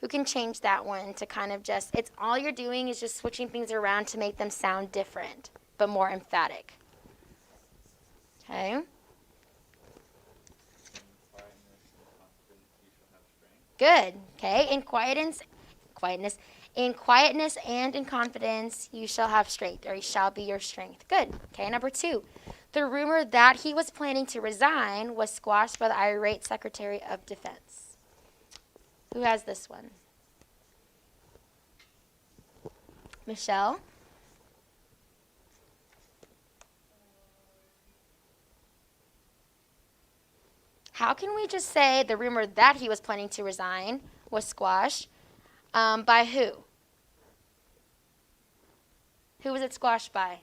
Who can change that one to kind of just, it's all you're doing is just switching things around to make them sound different, but more emphatic. Okay. Good. Okay. In quietness, and in confidence, you shall have strength, or you shall be your strength. Good. Okay. Number 2. The rumor that he was planning to resign was squashed by the irate Secretary of Defense. Who has this one? Michelle? How can we just say the rumor that he was planning to resign was squashed? By who? Who was it squashed by?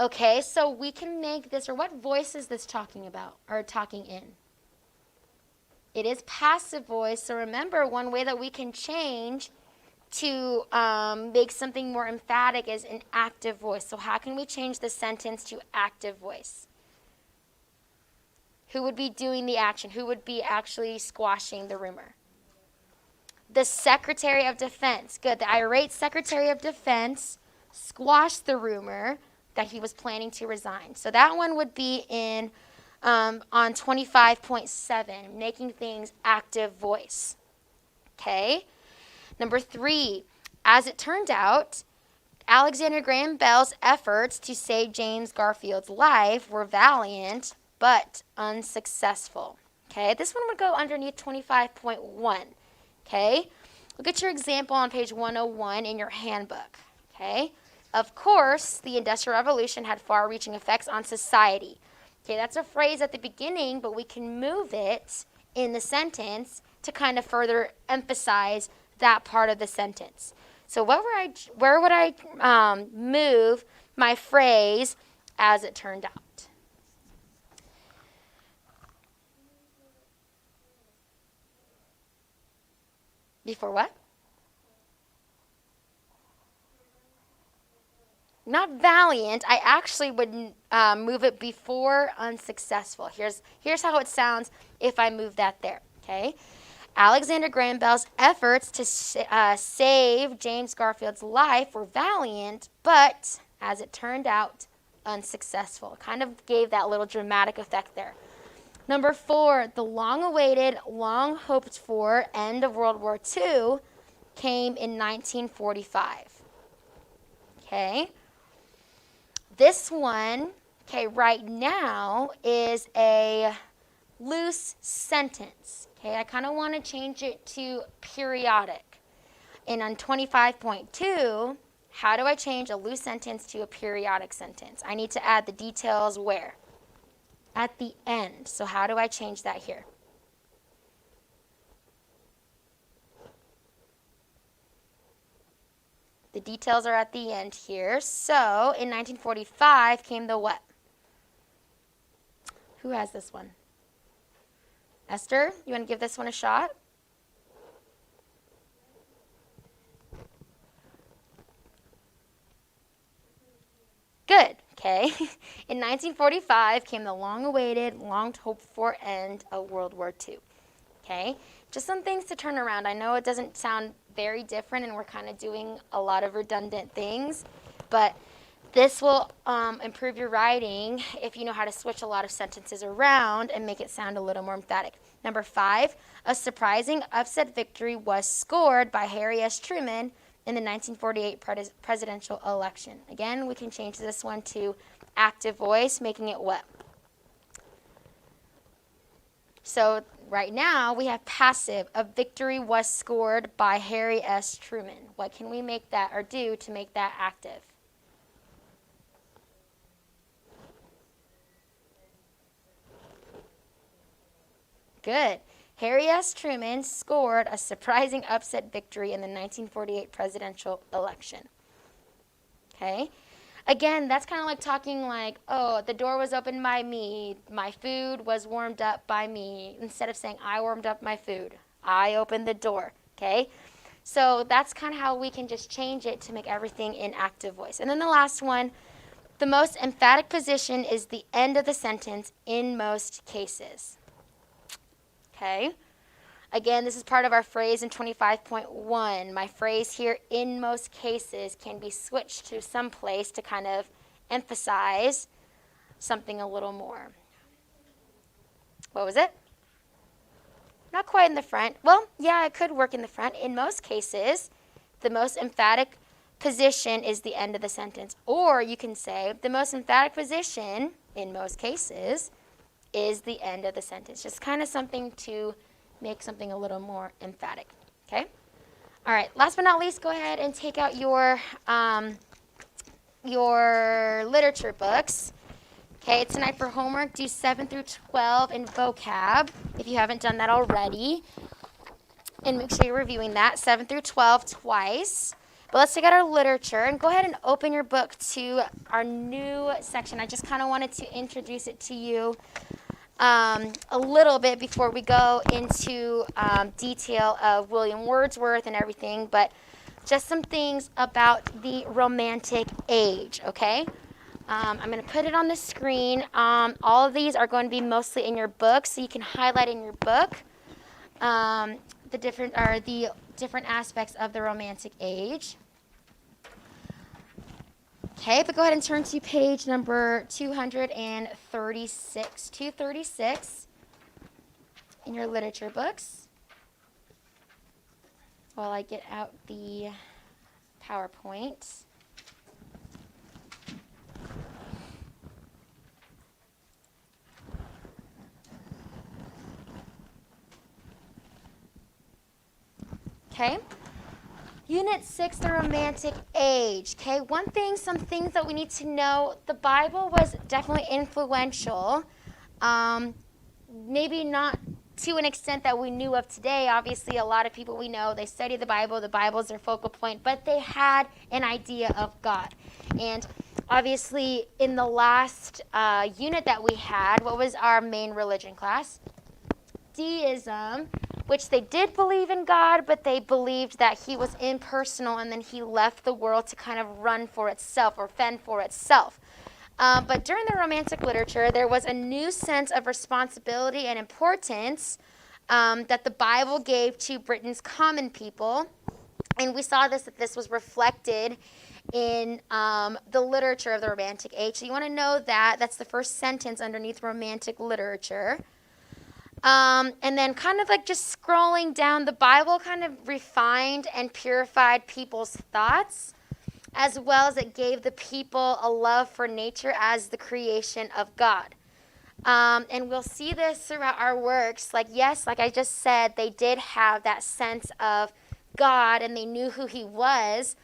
Okay, so we can make this, or what voice is this talking about, or talking in? It is passive voice, so remember, one way that we can change to make something more emphatic is an active voice. So how can we change the sentence to active voice? Who would be doing the action? Who would be actually squashing the rumor? The Secretary of Defense. Good. The irate Secretary of Defense squashed the rumor that he was planning to resign. So that one would be in on 25.7, making things active voice. Okay. Number 3, as it turned out, Alexander Graham Bell's efforts to save James Garfield's life were valiant but unsuccessful. Okay, this one would go underneath 25.1. Okay, look at your example on page 101 in your handbook. Okay, of course, the Industrial Revolution had far-reaching effects on society. Okay, that's a phrase at the beginning, but we can move it in the sentence to kind of further emphasize that part of the sentence. So where would I move my phrase as it turned out? Before what? Not valiant. I actually would move it before unsuccessful. Here's how it sounds if I move that there. Okay. Alexander Graham Bell's efforts to save James Garfield's life were valiant, but as it turned out, unsuccessful. Kind of gave that little dramatic effect there. Number 4, the long-awaited, long-hoped-for end of World War II came in 1945. Okay. This one, okay, right now is a loose sentence. Okay, I kind of want to change it to periodic. And on 25.2, how do I change a loose sentence to a periodic sentence? I need to add the details where? At the end. So how do I change that here? The details are at the end here. So in 1945 came the what? Who has this one? Esther, you want to give this one a shot? Good. Okay. In 1945 came the long-awaited, long-hoped-for end of World War II. Okay. Just some things to turn around. I know it doesn't sound very different, and we're kind of doing a lot of redundant things, but this will improve your writing if you know how to switch a lot of sentences around and make it sound a little more emphatic. Number 5, a surprising upset victory was scored by Harry S. Truman in the 1948 presidential election. Again, we can change this one to active voice, making it what? So right now we have passive. A victory was scored by Harry S. Truman. What can we make that or do to make that active? Good. Harry S. Truman scored a surprising upset victory in the 1948 presidential election. Okay. Again, that's kind of like talking like, oh, the door was opened by me. My food was warmed up by me. Instead of saying, I warmed up my food. I opened the door. Okay. So that's kind of how we can just change it to make everything in active voice. And then the last one, The most emphatic position is the end of the sentence in most cases. Okay? Again, this is part of our phrase in 25.1. My phrase here, in most cases, can be switched to some place to kind of emphasize something a little more. What was it? Not quite in the front. Well, yeah, it could work in the front. In most cases, the most emphatic position is the end of the sentence. Or you can say, the most emphatic position, in most cases, is the end of the sentence. Just kind of something to make something a little more emphatic. Okay? All right, last but not least, go ahead and take out your literature books. Okay, tonight for homework, do 7 through 12 in vocab, if you haven't done that already. And make sure you're reviewing that, 7 through 12 twice. But let's take out our literature and go ahead and open your book to our new section. I just kind of wanted to introduce it to you a little bit before we go into detail of William Wordsworth and everything, but just some things about the Romantic age, okay? I'm going to put it on the screen. All of these are going to be mostly in your book, so you can highlight in your book the different aspects of the Romantic age. Okay, but go ahead and turn to page number 236. 236 in your literature books while I get out the PowerPoint. Okay. Unit 6, the Romantic age. Okay, some things that we need to know. The Bible was definitely influential. Maybe not to an extent that we knew of today. Obviously, a lot of people we know, they study the Bible is their focal point, but they had an idea of God. And obviously, in the last unit that we had, what was our main religion class? Deism, which they did believe in God, but they believed that he was impersonal and then he left the world to kind of run for itself or fend for itself. But during the Romantic literature, there was a new sense of responsibility and importance that the Bible gave to Britain's common people. And we saw that this was reflected in the literature of the Romantic age. So you want to know that. That's the first sentence underneath Romantic literature. And then kind of like just scrolling down, the Bible kind of refined and purified people's thoughts, as well as it gave the people a love for nature as the creation of God. And we'll see this throughout our works. Like I just said, they did have that sense of God and they knew who he was.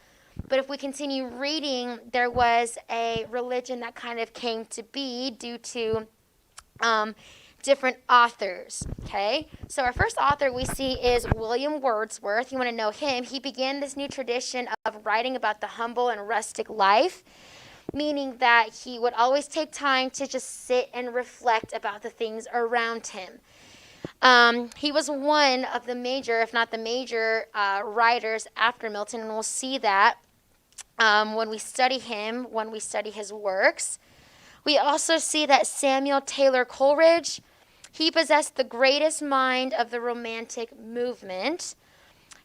But if we continue reading, there was a religion that kind of came to be due to different authors, okay? So our first author we see is William Wordsworth. You want to know him. He began this new tradition of writing about the humble and rustic life, meaning that he would always take time to just sit and reflect about the things around him. He was one of the major, if not the major, writers after Milton, and we'll see that when we study him, when we study his works. We also see that Samuel Taylor Coleridge, he possessed the greatest mind of the Romantic movement.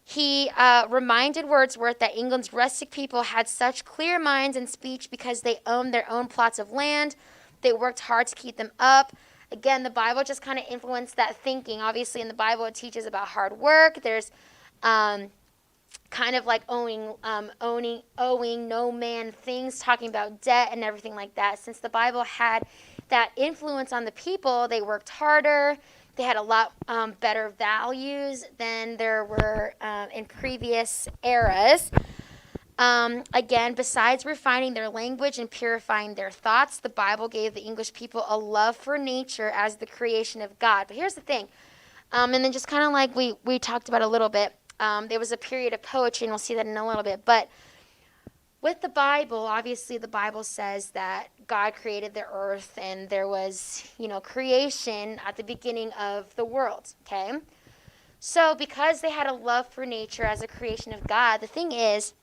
He reminded Wordsworth that England's rustic people had such clear minds and speech because they owned their own plots of land. They worked hard to keep them up. Again, the Bible just kind of influenced that thinking. Obviously, in the Bible, it teaches about hard work. There's kind of like owing no man things, talking about debt and everything like that. Since the Bible had that influence on the people, they worked harder. They had a lot better values than there were in previous eras. Again, besides refining their language and purifying their thoughts, the Bible gave the English people a love for nature as the creation of God. But here's the thing, and then just kind of like we talked about a little bit, there was a period of poetry, and we'll see that in a little bit. But with the Bible, obviously the Bible says that God created the earth and there was, creation at the beginning of the world, okay? So because they had a love for nature as a creation of God, the thing is,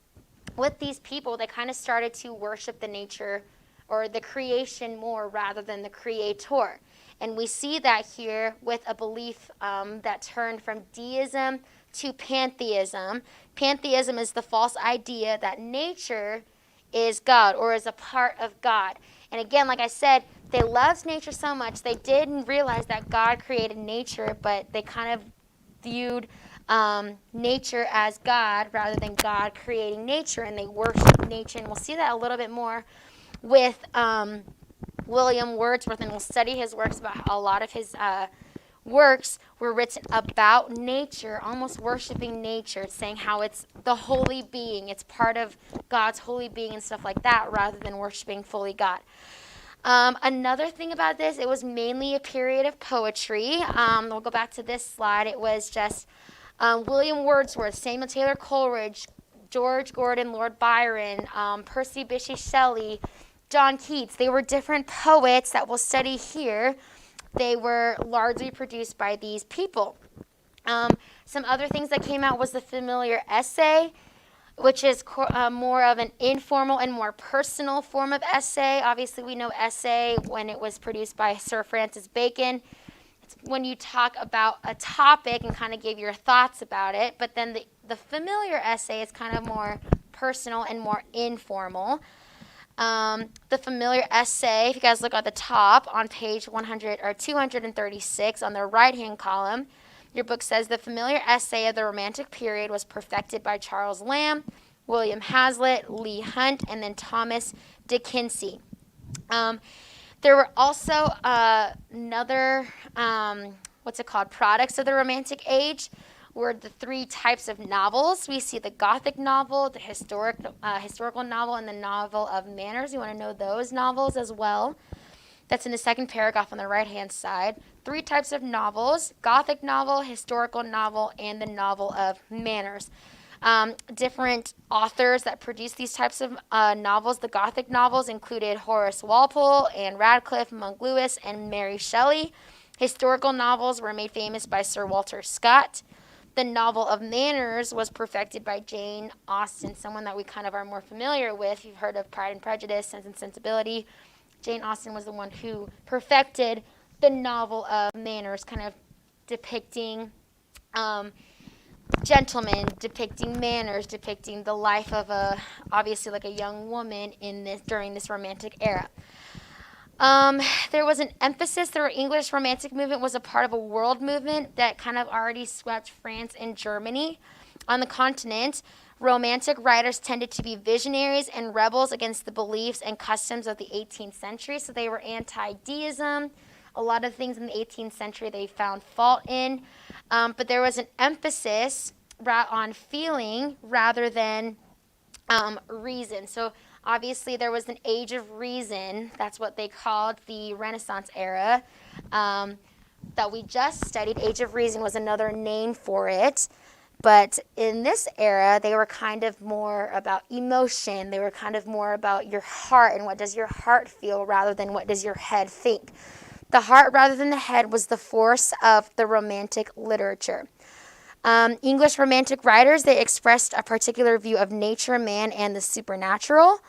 with these people, they kind of started to worship the nature or the creation more rather than the creator. And we see that here with a belief that turned from deism to pantheism. Pantheism is the false idea that nature is God or is a part of God. And again, like I said, they loved nature so much, they didn't realize that God created nature, but they kind of viewed nature as God rather than God creating nature, and they worshiped nature. And we'll see that a little bit more with William Wordsworth, and we'll study his works. About how a lot of his works were written about nature, almost worshiping nature, saying how it's the holy being, it's part of God's holy being and stuff like that, rather than worshiping fully God. Another thing about this, it was mainly a period of poetry. We'll go back to this slide. It was just William Wordsworth, Samuel Taylor Coleridge, George Gordon, Lord Byron, Percy Bysshe Shelley, John Keats. They were different poets that we'll study here. They were largely produced by these people. Some other things that came out was the familiar essay, which is more of an informal and more personal form of essay. Obviously, we know essay when it was produced by Sir Francis Bacon. It's when you talk about a topic and kind of give your thoughts about it. But then the familiar essay is kind of more personal and more informal. The familiar essay, if you guys look at the top on page 100 or 236 on the right-hand column, your book says the familiar essay of the Romantic period was perfected by Charles Lamb, William Hazlitt, Leigh Hunt, and then Thomas de Quincey. There were also another, products of the Romantic age were the three types of novels. We see the Gothic novel, the historical novel, and the novel of manners. You want to know those novels as well. That's in the second paragraph on the right-hand side. Three types of novels: Gothic novel, historical novel, and the novel of manners. Different authors that produced these types of novels. The Gothic novels included Horace Walpole, Anne Radcliffe, Monk Lewis, and Mary Shelley. Historical novels were made famous by Sir Walter Scott. The novel of manners was perfected by Jane Austen, someone that we kind of are more familiar with. You've heard of Pride and Prejudice, Sense and Sensibility. Jane Austen was the one who perfected the novel of manners, kind of depicting gentlemen, depicting manners, depicting the life of obviously like a young woman during this Romantic era. There was an emphasis. The English Romantic movement was a part of a world movement that kind of already swept France and Germany. On the continent, Romantic writers tended to be visionaries and rebels against the beliefs and customs of the 18th century. So they were anti-deism. A lot of things in the 18th century they found fault in. But there was an emphasis on feeling rather than reason. So obviously, there was an age of reason. That's what they called the Renaissance era that we just studied. Age of Reason was another name for it. But in this era, they were kind of more about emotion. They were kind of more about your heart and what does your heart feel rather than what does your head think. The heart rather than the head was the force of the Romantic literature. English Romantic writers, they expressed a particular view of nature, man, and the supernatural.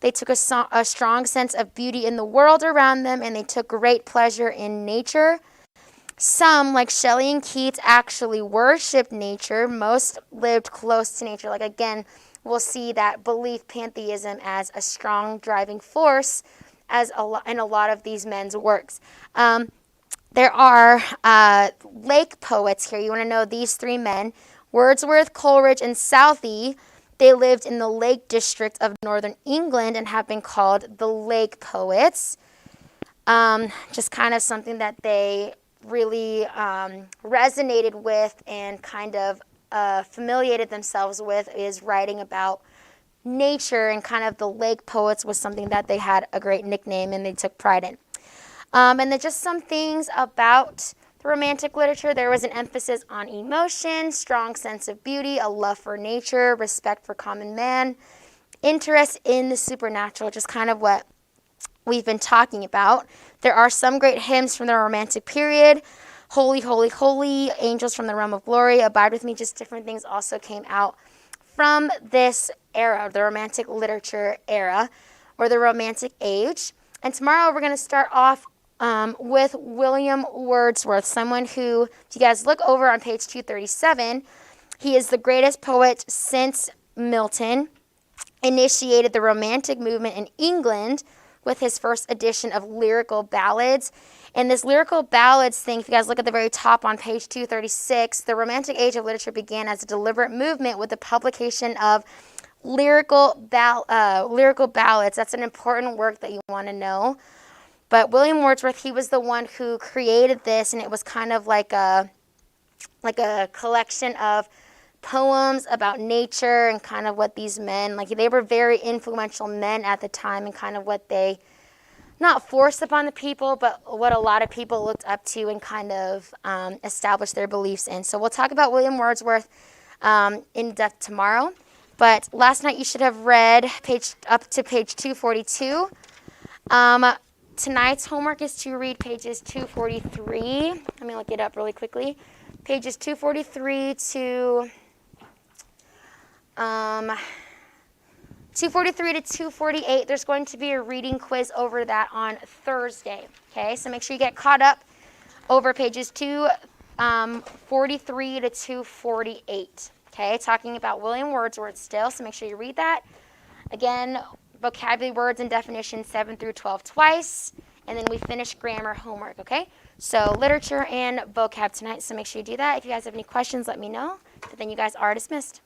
They took a strong sense of beauty in the world around them, and they took great pleasure in nature. Some, like Shelley and Keats, actually worshipped nature. Most lived close to nature. Like, again, we'll see that belief pantheism as a strong driving force in a lot of these men's works. There are lake poets here. You want to know these three men: Wordsworth, Coleridge, and Southey. They lived in the Lake District of northern England and have been called the Lake Poets. Just kind of something that they really resonated with and kind of familiated themselves with is writing about nature, and kind of the Lake Poets was something that they had a great nickname and they took pride in. And then just some things about the Romantic literature. There was an emphasis on emotion, strong sense of beauty, a love for nature, respect for common man, interest in the supernatural, just kind of what we've been talking about. There are some great hymns from the Romantic period. Holy, holy, holy, angels from the realm of glory, abide with me. Just different things also came out from this era, the Romantic literature era. or the Romantic Age. And tomorrow we're going to start off with William Wordsworth, someone who, if you guys look over on page 237, he is the greatest poet since Milton, initiated the Romantic movement in England with his first edition of lyrical ballads. And this lyrical ballads thing, if you guys look at the very top on page 236, the Romantic Age of literature began as a deliberate movement with the publication of lyrical ballads. That's an important work that you want to know. But William Wordsworth, he was the one who created this, and it was kind of like a collection of poems about nature and kind of what these men, like they were very influential men at the time, and kind of what they, not forced upon the people, but what a lot of people looked up to and kind of established their beliefs in. So we'll talk about William Wordsworth in depth tomorrow. But last night you should have read up to page 242. Tonight's homework is to read pages 243. Let me look it up really quickly. Pages 243 to 243 to 248. There's going to be a reading quiz over that on Thursday. Okay, so make sure you get caught up over pages 243 to 248. Okay, talking about William Wordsworth still, so make sure you read that. Again, vocabulary words and definitions 7 through 12 twice, and then we finish grammar homework, okay? So literature and vocab tonight, so make sure you do that. If you guys have any questions, let me know. But then you guys are dismissed.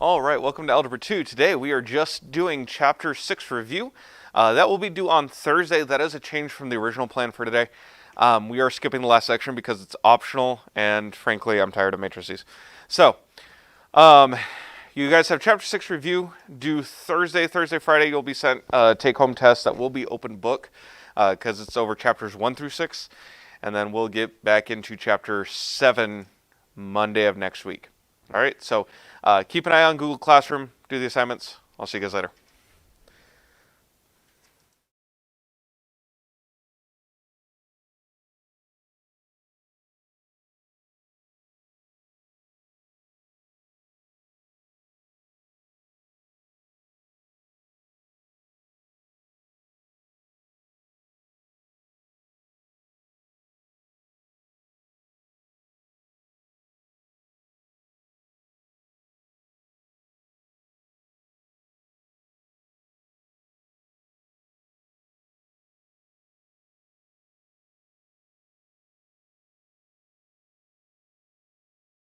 All right, welcome to Algebra 2. Today we are just doing Chapter 6 review. That will be due on Thursday. That is a change from the original plan for today. We are skipping the last section because it's optional, and frankly, I'm tired of matrices. So, you guys have Chapter 6 review due Thursday, Friday. You'll be sent a take-home test that will be open book because it's over Chapters 1 through 6. And then we'll get back into Chapter 7 Monday of next week. All right, so keep an eye on Google Classroom. Do the assignments. I'll see you guys later.